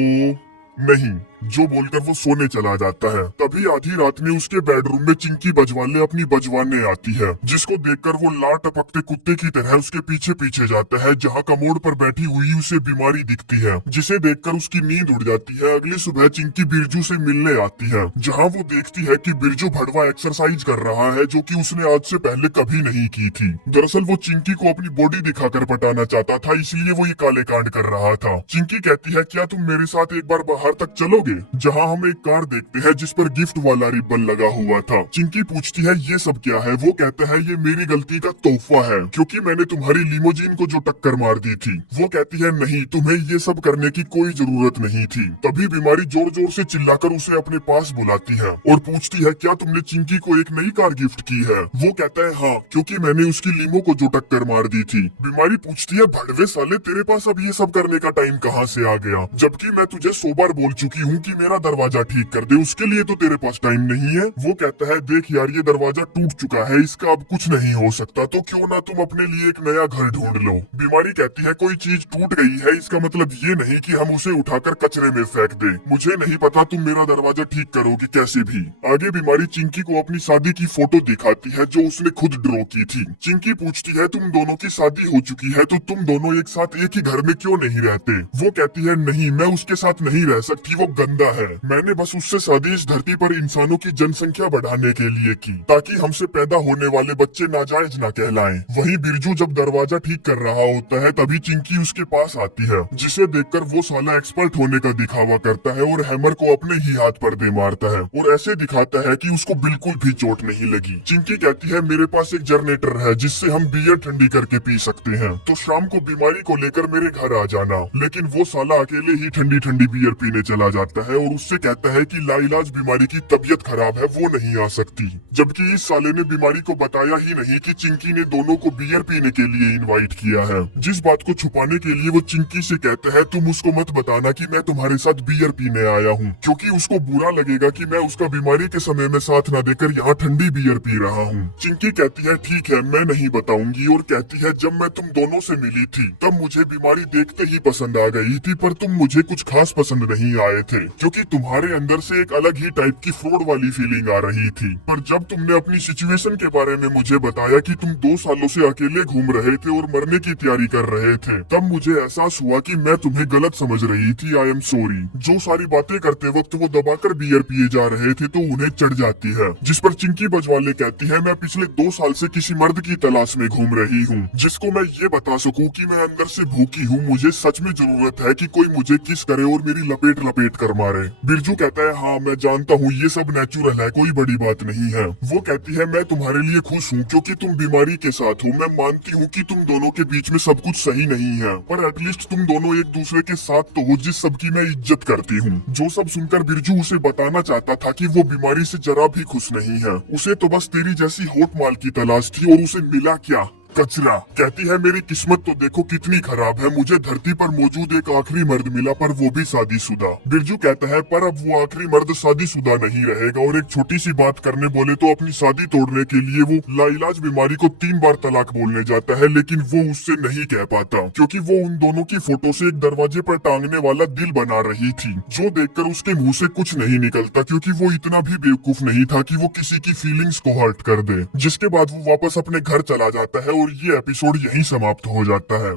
नहीं, जो बोलकर वो सोने चला जाता है। तभी आधी रात में उसके बेडरूम में चिंकी बजवाले अपनी बजवाने आती है, जिसको देखकर वो लार टपकते कुत्ते की तरह उसके पीछे पीछे जाता है, जहाँ कमोड पर बैठी हुई उसे बीमारी दिखती है, जिसे देखकर उसकी नींद उड़ जाती है। अगली सुबह चिंकी बिरजू से मिलने आती है, जहाँ वो देखती है कि बिरजू भड़वा एक्सरसाइज कर रहा है, जो कि उसने आज से पहले कभी नहीं की थी। दरअसल वो चिंकी को अपनी बॉडी दिखाकर पटाना चाहता था, इसलिए वो ये काले कांड कर रहा था। चिंकी कहती है क्या तुम मेरे साथ एक बार बाहर तक चलोगे, जहाँ हम एक कार देखते हैं जिस पर गिफ्ट वाला रिबन लगा हुआ था। चिंकी पूछती है ये सब क्या है? वो कहता है ये मेरी गलती का तोहफा है, क्योंकि मैंने तुम्हारी लिमोजीन को जो टक्कर मार दी थी। वो कहती है नहीं, तुम्हें ये सब करने की कोई जरूरत नहीं थी। तभी बीमारी जोर जोर से चिल्लाकर उसे अपने पास बुलाती है और पूछती है क्या तुमने चिंकी को एक नई कार गिफ्ट की है? वो कहता है हाँ, क्योंकि मैंने उसकी लीमो को जो टक्कर मार दी थी। बीमारी पूछती है भड़वे साले तेरे पास अब ये सब करने का टाइम कहाँ से आ गया, जबकि मैं तुझे 100 बार बोल चुकी हूँ कि मेरा दरवाजा ठीक कर दे, उसके लिए तो तेरे पास टाइम नहीं है। वो कहता है देख यार ये दरवाजा टूट चुका है, इसका अब कुछ नहीं हो सकता, तो क्यों ना तुम अपने लिए एक नया घर ढूंढ लो। बीमारी कहती है कोई चीज टूट गई है इसका मतलब ये नहीं कि हम उसे उठाकर कचरे में फेंक दे, मुझे नहीं पता तुम मेरा दरवाजा ठीक करोगी कैसे भी। आगे बीमारी चिंकी को अपनी शादी की फोटो दिखाती है जो उसने खुद ड्रॉ की थी। चिंकी पूछती है तुम दोनों की शादी हो चुकी है तो तुम दोनों एक साथ एक ही घर में क्यों नहीं रहते? वो कहती है नहीं, मैं उसके साथ नहीं रह सकती, वो गंदा है, मैंने बस उससे शादी इस धरती पर इंसानों की जनसंख्या बढ़ाने के लिए की, ताकि हमसे पैदा होने वाले बच्चे नाजायज ना कहलाएं। वहीं बिरजू जब दरवाजा ठीक कर रहा होता है तभी चिंकी उसके पास आती है, जिसे देखकर वो साला एक्सपर्ट होने का दिखावा करता है और हैमर को अपने ही हाथ पर दे मारता है और ऐसे दिखाता है कि उसको बिल्कुल भी चोट नहीं लगी। चिंकी कहती है मेरे पास एक जनरेटर है जिससे हम बियर ठंडी करके पी सकते हैं, तो शाम को बीमारी को लेकर मेरे घर आ जाना। लेकिन वो साला अकेले ही ठंडी ठंडी बियर पीने चला जाता है और उससे कहता है कि लाइलाज बीमारी की तबीयत खराब है, वो नहीं आ सकती, जबकि इस साले ने बीमारी को बताया ही नहीं कि चिंकी ने दोनों को बियर पीने के लिए इनवाइट किया है। जिस बात को छुपाने के लिए वो चिंकी से कहता है तुम उसको मत बताना कि मैं तुम्हारे साथ बियर पीने आया हूँ, क्योंकि उसको बुरा लगेगा कि मैं उसका बीमारी के समय में साथ न देकर यहाँ ठंडी बियर पी रहा हूँ। चिंकी कहती है ठीक है मैं नहीं बताऊंगी और कहती है जब मैं तुम दोनों से मिली थी तब मुझे बीमारी देखते ही पसंद आ गई थी, पर तुम मुझे कुछ खास पसंद नहीं आए थे। क्योंकि तुम्हारे अंदर से एक अलग ही टाइप की फ्रॉड वाली फीलिंग आ रही थी। पर जब तुमने अपनी सिचुएशन के बारे में मुझे बताया कि तुम 2 सालों से अकेले घूम रहे थे और मरने की तैयारी कर रहे थे, तब मुझे एहसास हुआ कि मैं तुम्हें गलत समझ रही थी। I am sorry. जो सारी बातें करते वक्त वो दबाकर बियर पिए जा रहे थे तो उन्हें चढ़ जाती है, जिस पर चिंकी बजवाले कहती है, मैं पिछले 2 साल से किसी मर्द की तलाश में घूम रही हूँ जिसको मैं ये बता सकूं कि मैं अंदर से भूखी हूँ। मुझे सच में जरूरत है कि कोई मुझे किस करे और मेरी लपेट लपेट कर मारे। बिरजू कहता है, हाँ मैं जानता हूँ ये सब नेचुरल है, कोई बड़ी बात नहीं है। वो कहती है, मैं तुम्हारे लिए खुश हूँ क्योंकि तुम बीमारी के साथ हो। मैं मानती हूँ कि तुम दोनों के बीच में सब कुछ सही नहीं है, पर एटलीस्ट तुम दोनों एक दूसरे के साथ तो हो, जिस सबकी मैं इज्जत करती हूँ। जो सब सुनकर बिरजू उसे बताना चाहता था कि वो बीमारी से जरा भी खुश नहीं है। उसे तो बस तेरी जैसी होट माल की तलाश थी और उसे मिला क्या? कचरा। कहती है, मेरी किस्मत तो देखो कितनी खराब है, मुझे धरती पर मौजूद एक आखिरी मर्द मिला, पर वो भी शादीशुदा। बिरजू कहता है, पर अब वो आखिरी मर्द शादीशुदा नहीं रहेगा और एक छोटी सी बात करने बोले तो अपनी शादी तोड़ने के लिए वो लाइलाज बीमारी को 3 बार तलाक बोलने जाता है, लेकिन वो उससे नहीं कह पाता क्योंकि वो उन दोनों की फोटो से एक दरवाजे पर टांगने वाला दिल बना रही थी, जो देखकर उसके मुंह से कुछ नहीं निकलता क्योंकि वो इतना भी बेवकूफ नहीं था कि वो किसी की फीलिंग्स को हर्ट कर दे। जिसके बाद वो वापस अपने घर चला जाता है और ये एपिसोड यहीं समाप्त हो जाता है।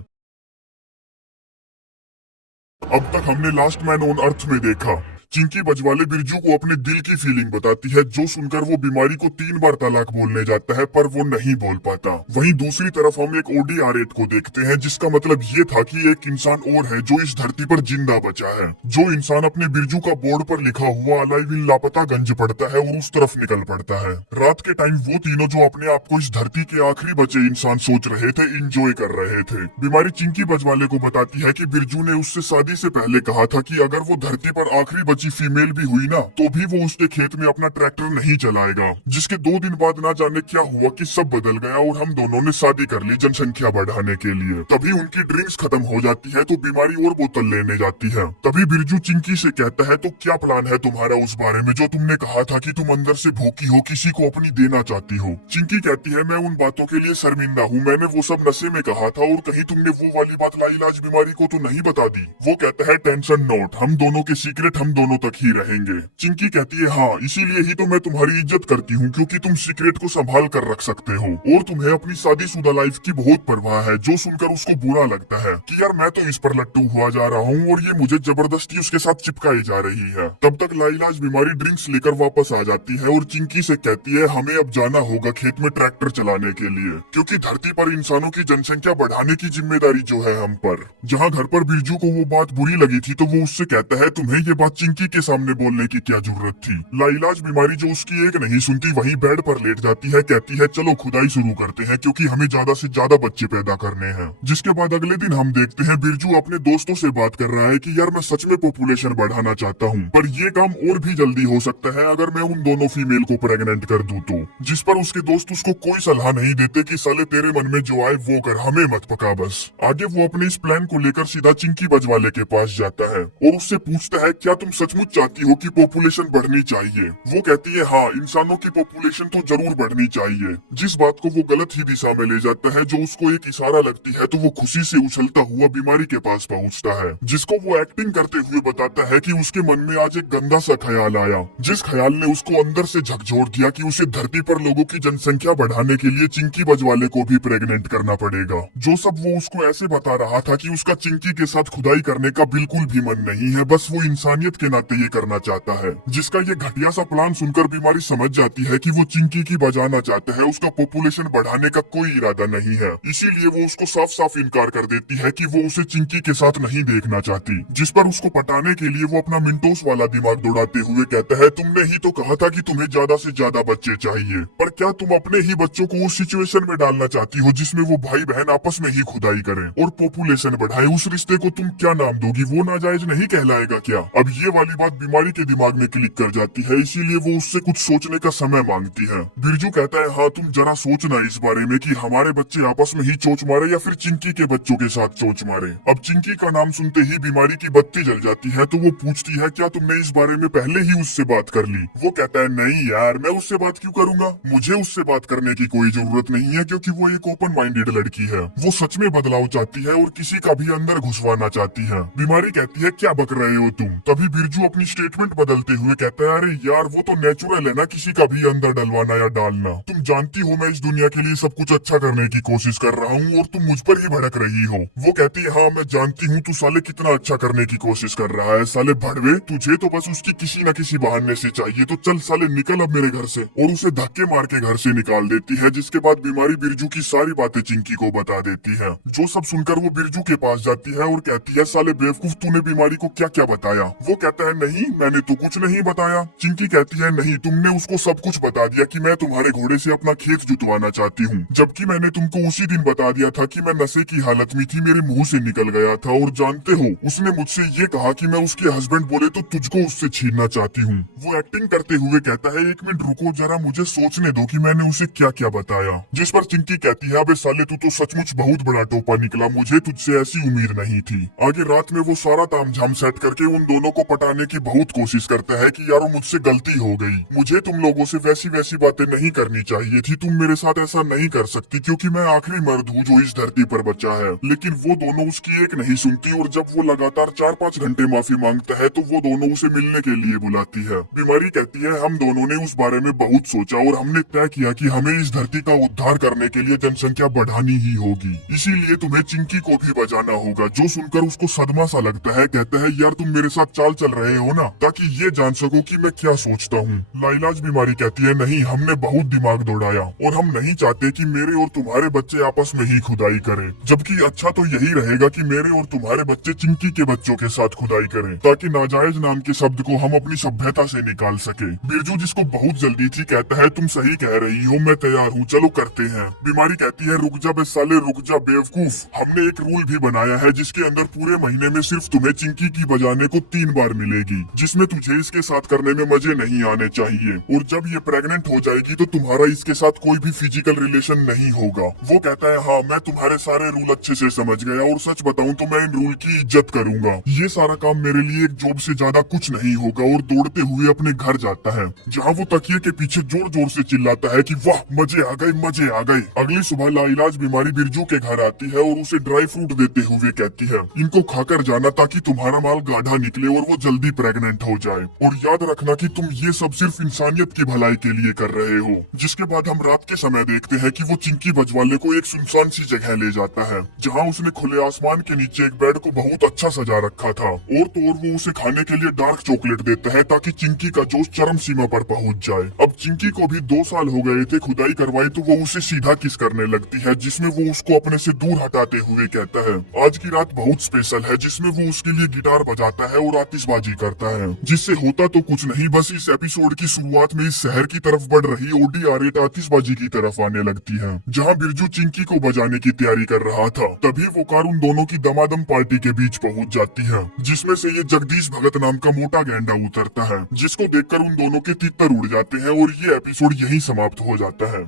अब तक हमने लास्ट मैन ऑन अर्थ में देखा चिंकी बजवाले बिरजू को अपने दिल की फीलिंग बताती है, जो सुनकर वो बीमारी को 3 बार तलाक बोलने जाता है, पर वो नहीं बोल पाता। वहीं दूसरी तरफ हम एक ODR8 को देखते हैं, जिसका मतलब ये था कि एक इंसान और है जो इस धरती पर जिंदा बचा है। जो इंसान अपने बिरजू का बोर्ड पर लिखा हुआ अलाइव इन लापता गंज पड़ता है और उस तरफ निकल पड़ता है। रात के टाइम वो तीनों जो अपने आप को इस धरती के आखिरी बचे इंसान सोच रहे थे, इंजॉय कर रहे थे। बीमारी चिंकी बजवाले को बताती है कि बिरजू ने उससे शादी से पहले कहा था कि अगर वो धरती पर आखिरी बची फीमेल भी हुई ना, तो भी वो उसके खेत में अपना ट्रैक्टर नहीं चलाएगा। जिसके 2 दिन बाद ना जाने क्या हुआ कि सब बदल गया और हम दोनों ने शादी कर ली जनसंख्या बढ़ाने के लिए। तभी उनकी ड्रिंक्स खत्म हो जाती है तो बीमारी और बोतल लेने जाती है। तभी बिरजू चिंकी से कहता है, तो क्या प्लान है तुम्हारा उस बारे में जो तुमने कहा था कि तुम अंदर से भूखी हो, किसी को अपनी देना चाहती हो? चिंकी कहती है, मैं उन बातों के लिए शर्मिंदा हूँ, मैंने वो सब नशे में कहा था और कहीं तुमने वो वाली बात लाइलाज बीमारी को तो नहीं बता दी? वो कहता है, टेंशन नॉट, हम दोनों के सीक्रेट हम दोनों तक ही रहेंगे। चिंकी कहती है, हाँ इसीलिए ही तो मैं तुम्हारी इज्जत करती हूँ क्योंकि तुम सीक्रेट को संभाल कर रख सकते हो और तुम्हें अपनी शादीशुदा लाइफ की बहुत परवाह है। जो सुनकर उसको बुरा लगता है कि यार मैं तो इस पर लट्टू हुआ जा रहा हूँ और ये मुझे जबरदस्ती उसके साथ चिपकाई जा रही है। तब तक लाइलाज बीमारी ड्रिंक्स लेकर वापस आ जाती है और चिंकी से कहती है, हमें अब जाना होगा खेत में ट्रैक्टर चलाने के लिए क्योंकि धरती पर इंसानों की जनसंख्या बढ़ाने की जिम्मेदारी जो है हम पर। जहाँ घर पर बिरजू को वो बात बुरी लगी थी तो वो उससे कहता है, तुम्हें ये बात चिंकी के सामने बोलने की क्या जरूरत थी? लाइलाज बीमारी जो उसकी एक नहीं सुनती वहीं बेड पर लेट जाती है, कहती है चलो खुदाई शुरू करते हैं क्योंकि हमें ज्यादा से ज्यादा बच्चे पैदा करने हैं। जिसके बाद अगले दिन हम देखते हैं बिरजू अपने दोस्तों से बात कर रहा है कि यार मैं सच में पॉपुलेशन बढ़ाना चाहता हूँ, पर ये काम और भी जल्दी हो सकता है अगर मैं उन दोनों फीमेल को प्रेग्नेंट कर दूं तो। जिस पर उसके दोस्त उसको कोई सलाह नहीं देते कि साले तेरे मन में जो आए वो कर, हमें मत पका बस। आगे वो अपने इस प्लान को लेकर सीधा चिंकी बजवाले के पास जाता है और उससे पूछता है, क्या तुम सचमुच चाहती हो कि पॉपुलेशन बढ़नी चाहिए? वो कहती है, हाँ इंसानों की पॉपुलेशन तो जरूर बढ़नी चाहिए। जिस बात को वो गलत ही दिशा में ले जाता है, जो उसको एक इशारा लगती है तो वो खुशी से उछलता हुआ बीमारी के पास पहुंचता है, जिसको वो एक्टिंग करते हुए बताता है कि उसके मन में आज एक गंदा सा ख्याल आया, जिस ख्याल ने उसको अंदर से झकझोर दिया कि उसे धरती पर लोगों की जनसंख्या बढ़ाने के लिए चिंकी बजवाले को भी प्रेग्नेंट करना पड़ेगा। जो सब वो उसको ऐसे बता रहा था कि उसका चिंकी के साथ खुदाई करने का बिल्कुल भी मन नहीं है, बस वो इंसानियत के नाते ये करना चाहता है। जिसका ये घटिया सा प्लान सुनकर बीमारी समझ जाती है कि वो चिंकी की बजाना चाहता है, उसका पॉपुलेशन बढ़ाने का कोई इरादा नहीं है। इसीलिए वो उसको साफ साफ इनकार कर देती है कि वो उसे चिंकी के साथ नहीं देखना चाहती। जिस पर उसको पटाने के लिए वो अपना मिंटोस वाला दिमाग दौड़ाते हुए कहता है, तुमने ही तो कहा था कि तुम्हें ज्यादा से ज्यादा बच्चे चाहिए, पर क्या तुम अपने ही बच्चों को उस सिचुएशन में डालना चाहती हो जिसमें वो भाई बहन आपस में ही खुदाई करें और पॉपुलेशन बढ़ाए? उस रिश्ते को तुम क्या नाम दोगी? वो नाजायज नहीं कहलाएगा क्या? अब ये वाली बात बीमारी के दिमाग में क्लिक कर जाती है, इसीलिए वो उससे कुछ सोचने का समय मांगती है। बिरजू कहता है, हाँ तुम जरा सोचना इस बारे में कि हमारे बच्चे आपस में ही चोच मारे या फिर चिंकी के बच्चों के साथ चोच मारे। अब चिंकी का नाम सुनते ही बीमारी की बत्ती जल जाती है तो वो पूछती है, क्या तुमने इस बारे में पहले ही उससे बात कर ली? वो कहता है, नहीं यार मैं उससे बात क्यों करूंगा, मुझे उससे बात करने की कोई जरूरत नहीं है क्योंकि वो एक ओपन माइंडेड लड़की है। वो सच में बदलाव चाहती है और किसी का भी अंदर घुसवाना चाहती है। बीमारी कहती है, क्या बक रहे हो तुम? तभी बिरजू बिरजू अपनी स्टेटमेंट बदलते हुए कहता है, अरे यार वो तो नेचुरल है ना किसी का भी अंदर डलवाना या डालना। तुम जानती हो मैं इस दुनिया के लिए सब कुछ अच्छा करने की कोशिश कर रहा हूँ और तुम मुझ पर ही भड़क रही हो। वो कहती है, हाँ मैं जानती हूँ तू साले कितना अच्छा करने की कोशिश कर रहा है। साले भड़वे, तुझे तो बस उसकी किसी न किसी बहाने से चाहिए, तो चल साले निकल अब मेरे घर से। और उसे धक्के मार के घर से निकाल देती है, जिसके बाद बीमारी बिरजू की सारी बातें चिंकी को बता देती है। जो सब सुनकर वो बिरजू के पास जाती है और कहती है, साले बेवकूफ तूने बीमारी को क्या क्या बताया। वो कहता है, नहीं मैंने तो कुछ नहीं बताया। चिंकी कहती है, नहीं तुमने उसको सब कुछ बता दिया कि मैं तुम्हारे घोड़े से अपना खेत जुतवाना चाहती हूँ, जबकि मैंने तुमको उसी दिन बता दिया था कि मैं नशे की हालत में थी, मेरे मुंह से निकल गया था। और जानते हो उसने मुझसे ये कहा कि मैं उसके हस्बैंड बोले तो तुझको उससे छीनना चाहती हूँ। वो एक्टिंग करते हुए कहता है, एक मिनट रुको जरा मुझे सोचने दो कि मैंने उसे क्या क्या बताया। जिस पर चिंकी कहती है, अबे साले तू तो सचमुच बहुत बड़ा टोपा निकला, मुझे तुझसे ऐसी उम्मीद नहीं थी। आगे रात में वो सारा तामझाम सेट करके उन दोनों को पटाने की बहुत कोशिश करता है कि यारो मुझसे गलती हो गई, मुझे तुम लोगों से वैसी वैसी बातें नहीं करनी चाहिए थी, तुम मेरे साथ ऐसा नहीं कर सकती क्योंकि मैं आखिरी मर्द हूँ जो इस धरती पर बचा है। लेकिन वो दोनों उसकी एक नहीं सुनती और जब वो लगातार 4-5 घंटे माफी मांगता है तो वो दोनों उसे मिलने के लिए बुलाती है। बीमारी कहती है, हम दोनों ने उस बारे में बहुत सोचा और हमने तय किया कि हमें इस धरती का उद्धार करने के लिए जनसंख्या बढ़ानी ही होगी, इसीलिए तुम्हें चिंकी को भी बचाना होगा। जो सुनकर उसको सदमा सा लगता है, कहता है, यार तुम मेरे साथ चाल चल रहे हो ना ताकि ये जान सको कि मैं क्या सोचता हूँ। लाइलाज बीमारी कहती है, नहीं हमने बहुत दिमाग दौड़ाया और हम नहीं चाहते कि मेरे और तुम्हारे बच्चे आपस में ही खुदाई करें, जबकि अच्छा तो यही रहेगा कि मेरे और तुम्हारे बच्चे चिंकी के बच्चों के साथ खुदाई करें ताकि नाजायज नाम के शब्द को हम अपनी सभ्यता से निकाल सके। बिरजू जिसको बहुत जल्दी थी कहता है, तुम सही कह रही हो, मैं तैयार हूँ, चलो करते हैं। बीमारी कहती है, रुक जा बे साले रुक जा बेवकूफ, हमने एक रूल भी बनाया है जिसके अंदर पूरे महीने में सिर्फ तुम्हें चिंकी की बजाने को 3 बार मिलेगी, जिसमें तुझे इसके साथ करने में मजे नहीं आने चाहिए, और जब ये प्रेग्नेंट हो जाएगी तो तुम्हारा इसके साथ कोई भी फिजिकल रिलेशन नहीं होगा। वो कहता है, हाँ मैं तुम्हारे सारे रूल अच्छे से समझ गया और सच बताऊं तो मैं इन रूल की इज्जत करूंगा। ये सारा काम मेरे लिए एक जॉब से ज्यादा कुछ नहीं होगा। और दौड़ते हुए अपने घर जाता है जहाँ वो तकिए के पीछे जोर जोर से चिल्लाता है कि वाह मजे आ गए मजे आ गए। अगली सुबह लाइलाज बीमारी बिरजू के घर आती है और उसे ड्राई फ्रूट देते हुए कहती है, इनको खाकर जाना ताकि तुम्हारा माल गाढ़ा निकले और वो जल्दी प्रेग्नेंट हो जाए, और याद रखना कि तुम ये सब सिर्फ इंसानियत की भलाई के लिए कर रहे हो। जिसके बाद हम रात के समय देखते हैं कि वो चिंकी बजवाले को एक सुनसान सी जगह ले जाता है जहाँ उसने खुले आसमान के नीचे एक बेड को बहुत अच्छा सजा रखा था, और तो और वो उसे खाने के लिए डार्क चॉकलेट देता है ताकि चिंकी का जोश चरम सीमा पर पहुंच जाए। अब चिंकी को भी 2 साल हो गए थे खुदाई करवाई तो वो उसे सीधा किस करने लगती है, जिसमें वो उसको अपने से दूर हटाते हुए कहता है, आज की रात बहुत स्पेशल है, जिसमें वो उसके लिए गिटार बजाता है और आतिशबाजी करता है। जिससे होता तो कुछ नहीं, बस इस एपिसोड की शुरुआत में इस शहर की तरफ बढ़ रही OD-R8 आतिशबाजी की तरफ आने लगती है, जहाँ बिरजू चिंकी को बजाने की तैयारी कर रहा था। तभी वो कार उन दोनों की दमादम पार्टी के बीच पहुंच जाती है, जिसमें से ये जगदीश भगत नाम का मोटा गेंडा उतरता है, जिसको देखकर उन दोनों के तितर उड़ जाते हैं और ये एपिसोड यहीं समाप्त हो जाता है।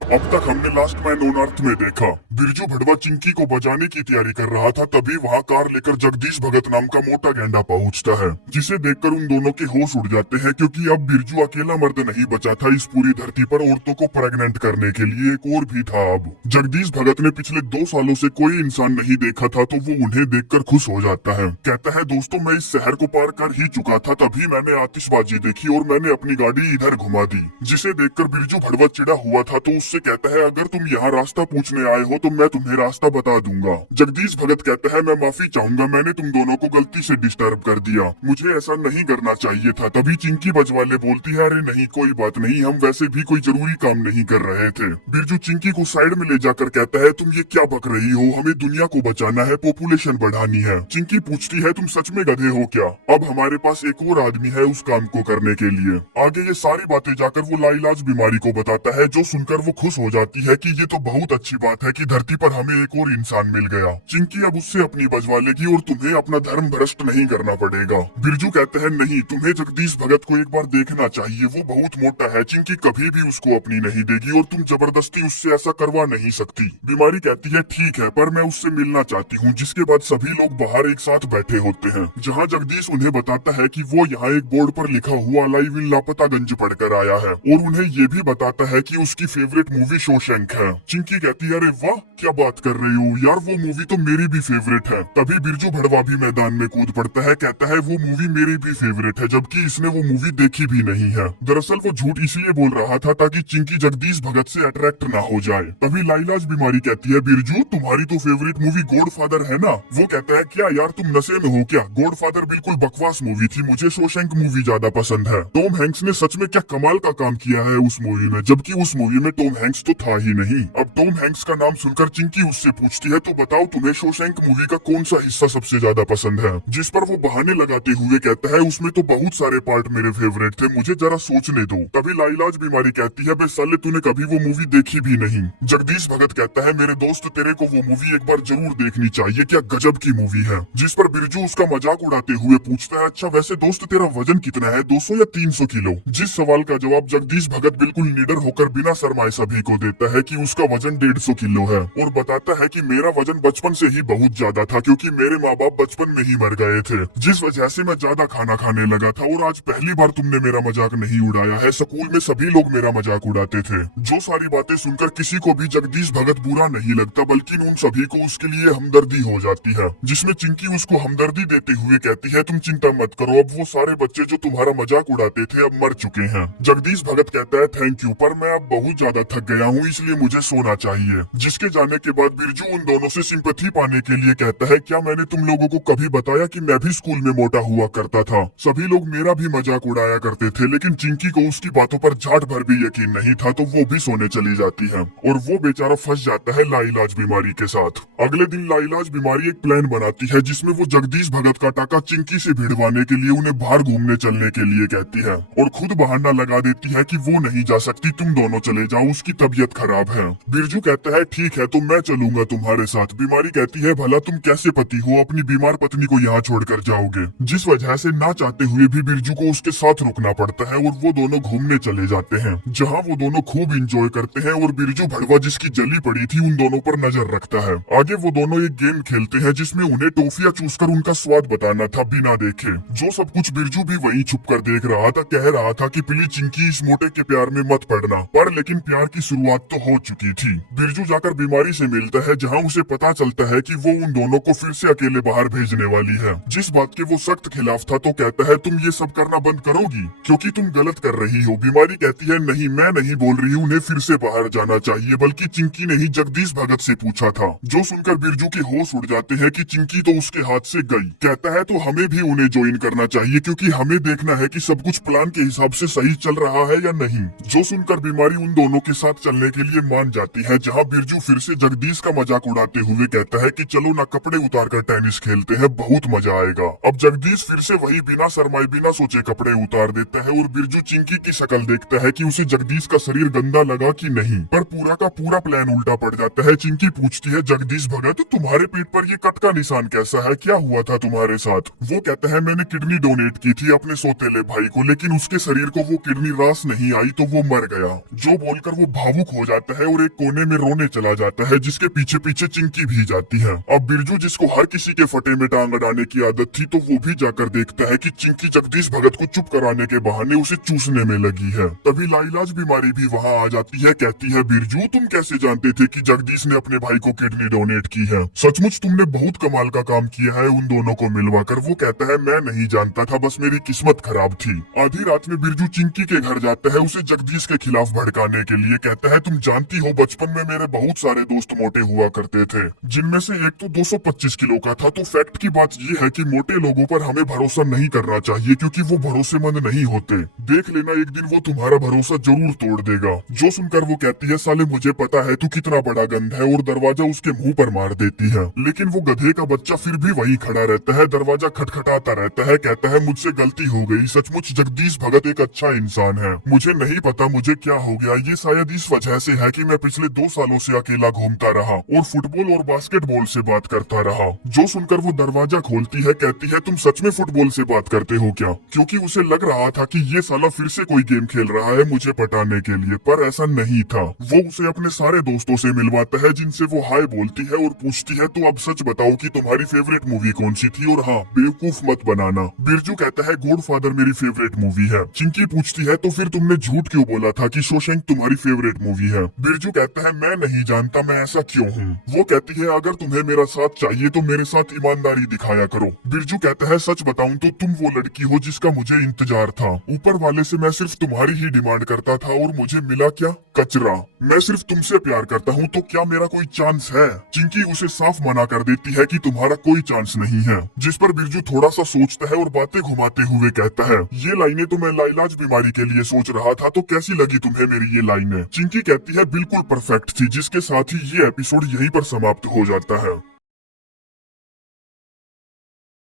अब तक हमने लास्ट मैन ऑन अर्थ में देखा बिरजू भड़वा चिंकी को बजाने की तैयारी कर रहा था, तभी वहाँ कार लेकर जगदीश भगत नाम का मोटा गेंडा पहुँचता है, जिसे देखकर उन दोनों के होश उड़ जाते हैं क्योंकि अब बिरजू अकेला मर्द नहीं बचा था इस पूरी धरती पर औरतों को प्रेग्नेंट करने के लिए, एक और भी था। अब जगदीश भगत ने पिछले 2 सालों से कोई इंसान नहीं देखा था तो वो उन्हें देखकर खुश हो जाता है। कहता है, दोस्तों मैं इस शहर को पार कर ही चुका था, तभी मैंने आतिशबाजी देखी और मैंने अपनी गाड़ी इधर घुमा दी, जिसे देखकर बिरजू भड़वा चिड़ा हुआ था तो उससे कहता है, अगर तुम यहाँ रास्ता पूछने आए हो तो मैं तुम्हें रास्ता बता दूंगा। जगदीश भगत कहता है, मैं माफी चाहूंगा, मैंने तुम दोनों को गलती से डिस्टर्ब कर दिया, मुझे ऐसा नहीं करना चाहिए था। तभी चिंकी बजवाले बोलती है, अरे नहीं कोई बात नहीं, हम वैसे भी कोई जरूरी काम नहीं कर रहे थे। बिरजू चिंकी को साइड में ले जाकर कहता है, तुम ये क्या बक रही हो, हमें दुनिया को बचाना है, पॉपुलेशन बढ़ानी है। चिंकी पूछती है, तुम सच में गधे हो क्या, अब हमारे पास एक और आदमी है उस काम को करने के लिए। आगे ये सारी बातें जाकर वो लाइलाज बीमारी को बताता है, जो सुनकर वो खुश हो जाती है कि ये तो बहुत अच्छी बात है कि धरती पर हमें एक और इंसान मिल गया। चिंकी अब उससे अपनी बजवा लेगी और तुम्हें अपना धर्म भ्रष्ट नहीं करना पड़ेगा। बिरजू कहते हैं, नहीं तुम्हें जगदीश भगत को एक बार देखना चाहिए, वो बहुत मोटा है, चिंकी कभी भी उसको अपनी नहीं देगी और तुम जबरदस्ती उससे ऐसा करवा नहीं सकती। बीमारी कहती है, ठीक है पर मैं उससे मिलना चाहती हूँ। जिसके बाद सभी लोग बाहर एक साथ बैठे होते हैं, जहाँ जगदीश उन्हें बताता है कि वो यहाँ एक बोर्ड पर लिखा हुआ लाइव इन लापतागंज पढ़कर आया है, और उन्हें ये भी बताता है कि उसकी फेवरेट मूवी शोशैंक है। चिंकी कहती है अरे वाह क्या बात कर रही हो यार, वो मूवी तो मेरी भी फेवरेट है। तभी बिरजू भड़वा भी मैदान में कूद पड़ता है, कहता है वो मूवी मेरी भी फेवरेट है, जबकि इसने वो मूवी देखी भी नहीं है। दरअसल वो झूठ इसलिए बोल रहा था ताकि चिंकी जगदीश भगत से अट्रैक्ट ना हो जाए। तभी लाइलाज बीमारी कहती है बिरजू तुम्हारी तो फेवरेट मूवी गॉडफादर है ना। वो कहता है क्या यार तुम नशे में हो क्या, गॉडफादर बिल्कुल बकवास मूवी थी, मुझे शोशैंक मूवी ज्यादा पसंद है। टॉम हैंक्स ने सच में क्या कमाल का काम किया है उस मूवी में, जबकि उस मूवी में टॉम हैंक्स तो था ही नहीं। अब टॉम हैंक्स का नाम सुनकर चिंकी उससे पूछती है तो बताओ तुम्हें शोशैंक मूवी का कौन सा हिस्सा सबसे ज्यादा पसंद है, जिस पर वो बहाने लगाते हुए कहता है उसमें तो बहुत सारे पार्ट मेरे फेवरेट थे, मुझे जरा सोचने दो। तभी लाइलाज बीमारी कहती है बे साले तूने कभी वो मूवी देखी भी नहीं। जगदीश भगत कहता है मेरे दोस्त तेरे को वो मूवी एक बार जरूर देखनी चाहिए, क्या गजब की मूवी है। जिस पर बिरजू उसका मजाक उड़ाते हुए पूछता है अच्छा वैसे दोस्त तेरा वजन कितना है, 200 या 300 किलो। जिस सवाल का जवाब जगदीश भगत बिल्कुल निडर होकर बिना शर्माए सभी को देता है कि उसका वजन 150 किलो है, और बताता है कि मेरा वजन बचपन से ही बहुत ज्यादा था क्योंकि मेरे माँ बाप बचपन में ही मर गए थे, जिस वजह से मैं ज्यादा खाना खाने लगा था, और आज पहली बार तुमने मेरा मजाक नहीं उड़ाया है, स्कूल में सभी लोग मेरा मजाक उड़ाते थे। जो सारी बातें सुनकर किसी को भी जगदीश भगत बुरा नहीं लगता, बल्कि उन सभी को उसके लिए हमदर्दी हो जाती है, जिसमें चिंकी उसको हमदर्दी देते हुए कहती है तुम चिंता मत करो, अब वो सारे बच्चे जो तुम्हारा मजाक उड़ाते थे अब मर चुके हैं। जगदीश भगत कहता है थैंक यू, पर मैं अब बहुत ज्यादा थक गया हूँ इसलिए मुझे सोना चाहिए। जिसके जाने के बाद बिरजू उन दोनों से सिंपैथी पाने के लिए कहता है क्या मैंने तुम लोगों को कभी बताया कि मैं भी स्कूल में मोटा हुआ करता था, सभी लोग मेरा भी मजाक उड़ाया करते थे, लेकिन चिंकी को उसकी बातों पर झाट भर भी यकीन नहीं था, तो वो भी सोने चली जाती है और वो बेचारा फंस जाता है लाइलाज बीमारी के साथ। अगले दिन लाइलाज बीमारी एक प्लान बनाती है जिसमें वो जगदीश भगत का टाका चिंकी से भिड़वाने के लिए उन्हें बाहर घूमने चलने के लिए कहती है, और खुद बहाना लगा देती है कि वो नहीं जा सकती, तुम दोनों चले जाओ, उसकी तबीयत खराब है। बिरजू कहता है ठीक है तो मैं चलूंगा तुम्हारे साथ। बीमारी कहती है भला तुम कैसे पति हो, अपनी बीमार पत्नी को यहाँ छोड़कर जाओगे, जिस वजह से ना चाहते हुए भी बिरजू को उसके साथ रुकना पड़ता है, और वो दोनों घूमने चले जाते हैं जहाँ वो दोनों खूब इंजॉय करते हैं, और बिरजू भड़वा जिसकी जली पड़ी थी उन दोनों पर नजर रखता है। आगे वो दोनों एक गेम खेलते हैं जिसमें उन्हें टॉफियां चूसकर उनका स्वाद बताना था बिना देखे, जो सब कुछ बिरजू भी वहीं छुपकर देख रहा था, कह रहा था कि प्लीज चिंकी इस मोटे के प्यार में मत पड़ना, पर लेकिन प्यार की शुरुआत तो हो चुकी थी। बिरजू जाकर बीमारी से मिलता है जहाँ उसे पता चलता है कि वो उन दोनों को फिर से अकेले बाहर भेजने वाली है, जिस बात के वो सख्त खिलाफ था, तो कहता है तुम ये सब करना बंद करोगी क्योंकि तुम गलत कर रही हो। बीमारी कहती है नहीं मैं नहीं बोल रही हूँ उन्हें फिर से बाहर जाना चाहिए, बल्कि चिंकी ने ही जगदीश भगत से पूछा था, जो सुनकर बिरजू के होश उड़ जाते हैं कि चिंकी तो उसके हाथ से गई। कहता है तो हमें भी उन्हें ज्वाइन करना चाहिए क्योंकि हमें देखना है कि सब कुछ प्लान के हिसाब से सही चल रहा है या नहीं। जो सुनकर बीमारी उन दोनों के साथ चलने के लिए मान जाती है, जहाँ बिरजू फिर से जगदीश का मजाक उड़ाते हुए कहता है कि चलो ना कपड़े उतार कर टेनिस खेलते हैं, बहुत मजा आएगा। अब जगदीश फिर से वही बिना शर्माए बिना सोचे कपड़े उतार देता है, और बिरजू चिंकी की शक्ल देखता है कि उसे जगदीश का शरीर गंदा लगा कि नहीं, पर पूरा का पूरा प्लान उल्टा पड़ जाता है। चिंकी पूछती है जगदीश भगत तुम्हारे पेट पर ये कट का निशान कैसा है, क्या हुआ था तुम्हारे साथ। वो कहता है मैंने किडनी डोनेट की थी अपने सौतेले भाई को, लेकिन उसके शरीर को वो किडनी रास नहीं आई तो वो मर गया। जो बोलकर वो भावुक हो जाता है और एक कोने में रोने चला जाता है, जिसके पीछे पीछे चिंकी भी जाती है। अब बिरजू जिसको हर किसी के फटे में टांग अड़ाने की आदत थी, तो वो भी जाकर देखता है कि चिंकी जगदीश भगत को चुप कराने के बहाने उसे चूसने में लगी है। तभी लाइलाज बीमारी भी वहाँ आ जाती है, कहती है बिरजू तुम कैसे जानते थे कि जगदीश ने अपने भाई को किडनी डोनेट की है, सचमुच तुमने बहुत कमाल का काम किया है उन दोनों को मिलवाकर। वो कहता है मैं नहीं जानता था, बस मेरी किस्मत खराब थी। आधी रात में बिरजू चिंकी के घर जाता है उसे जगदीश के खिलाफ भड़काने के लिए, कहता है तुम जानती हो बचपन में मेरे बहुत सारे दोस्त मोटे हुआ करते थे, जिनमें से एक तो 225 किलो का था, तो फैक्ट की बात ये है कि मोटे लोगों पर हमें भरोसा नहीं करना चाहिए क्योंकि वो भरोसेमंद नहीं होते, देख लेना एक दिन वो तुम्हारा भरोसा जरूर तोड़ देगा। जो सुनकर वो कहती है साले मुझे पता है तू कितना बड़ा गंध है, और दरवाजा उसके मुंह पर मार देती है। लेकिन वो गधे का बच्चा फिर भी वहीं खड़ा रहता है, दरवाजा खटखटाता रहता है, कहता है मुझसे गलती हो गई, सचमुच जगदीश भगत एक अच्छा इंसान है, मुझे नहीं पता मुझे क्या हो गया, ये शायद इस वजह से है कि मैं पिछले 2 सालों से अकेला घूमता रहा और फुटबॉल और बास्केटबॉल से बात करता रहा। जो सुनकर वो दरवाजा खोलती है, कहती है तुम सच में फुटबॉल से बात करते हो क्या, क्योंकि उसे लग रहा था कि ये साला फिर से कोई गेम खेल रहा है मुझे पटाने के लिए, पर ऐसा नहीं था। वो उसे अपने सारे दोस्तों से मिलवाता है जिनसे वो हाय बोलती है और पूछती है तो अब सच बताओ कि तुम्हारी फेवरेट मूवी कौन सी थी, और हाँ बेवकूफ मत बनाना। बिरजू कहता है गॉडफादर मेरी फेवरेट मूवी है। चिंकी पूछती है तो फिर तुमने झूठ क्यों बोला था कि शोशैंक तुम्हारी फेवरेट फेवरेट मूवी है। बिरजू कहता है मैं नहीं जानता मैं ऐसा क्यों हूँ। वो कहती है अगर तुम्हें मेरा साथ चाहिए तो मेरे साथ ईमानदारी दिखाया करो। बिरजू कहता है सच बताऊं तो तुम वो लड़की हो जिसका मुझे इंतजार था। ऊपर वाले से मैं सिर्फ तुम्हारी ही डिमांड करता था और मुझे मिला क्या? कचरा। मैं सिर्फ तुमसे प्यार करता हूँ तो क्या मेरा कोई चांस है? चिंकी उसे साफ मना कर देती है कि तुम्हारा कोई चांस नहीं है, जिस पर बिरजू थोड़ा सा सोचता है और बातें घुमाते हुए कहता है ये लाइनें तो मैं लाइलाज बीमारी के लिए सोच रहा था, तो कैसी लगी तुम्हें मेरी ये लाइनें? चिंकी कहती है बिल्कुल परफेक्ट थी, जिसके साथ ही ये एपिसोड यहीं पर समाप्त हो जाता है।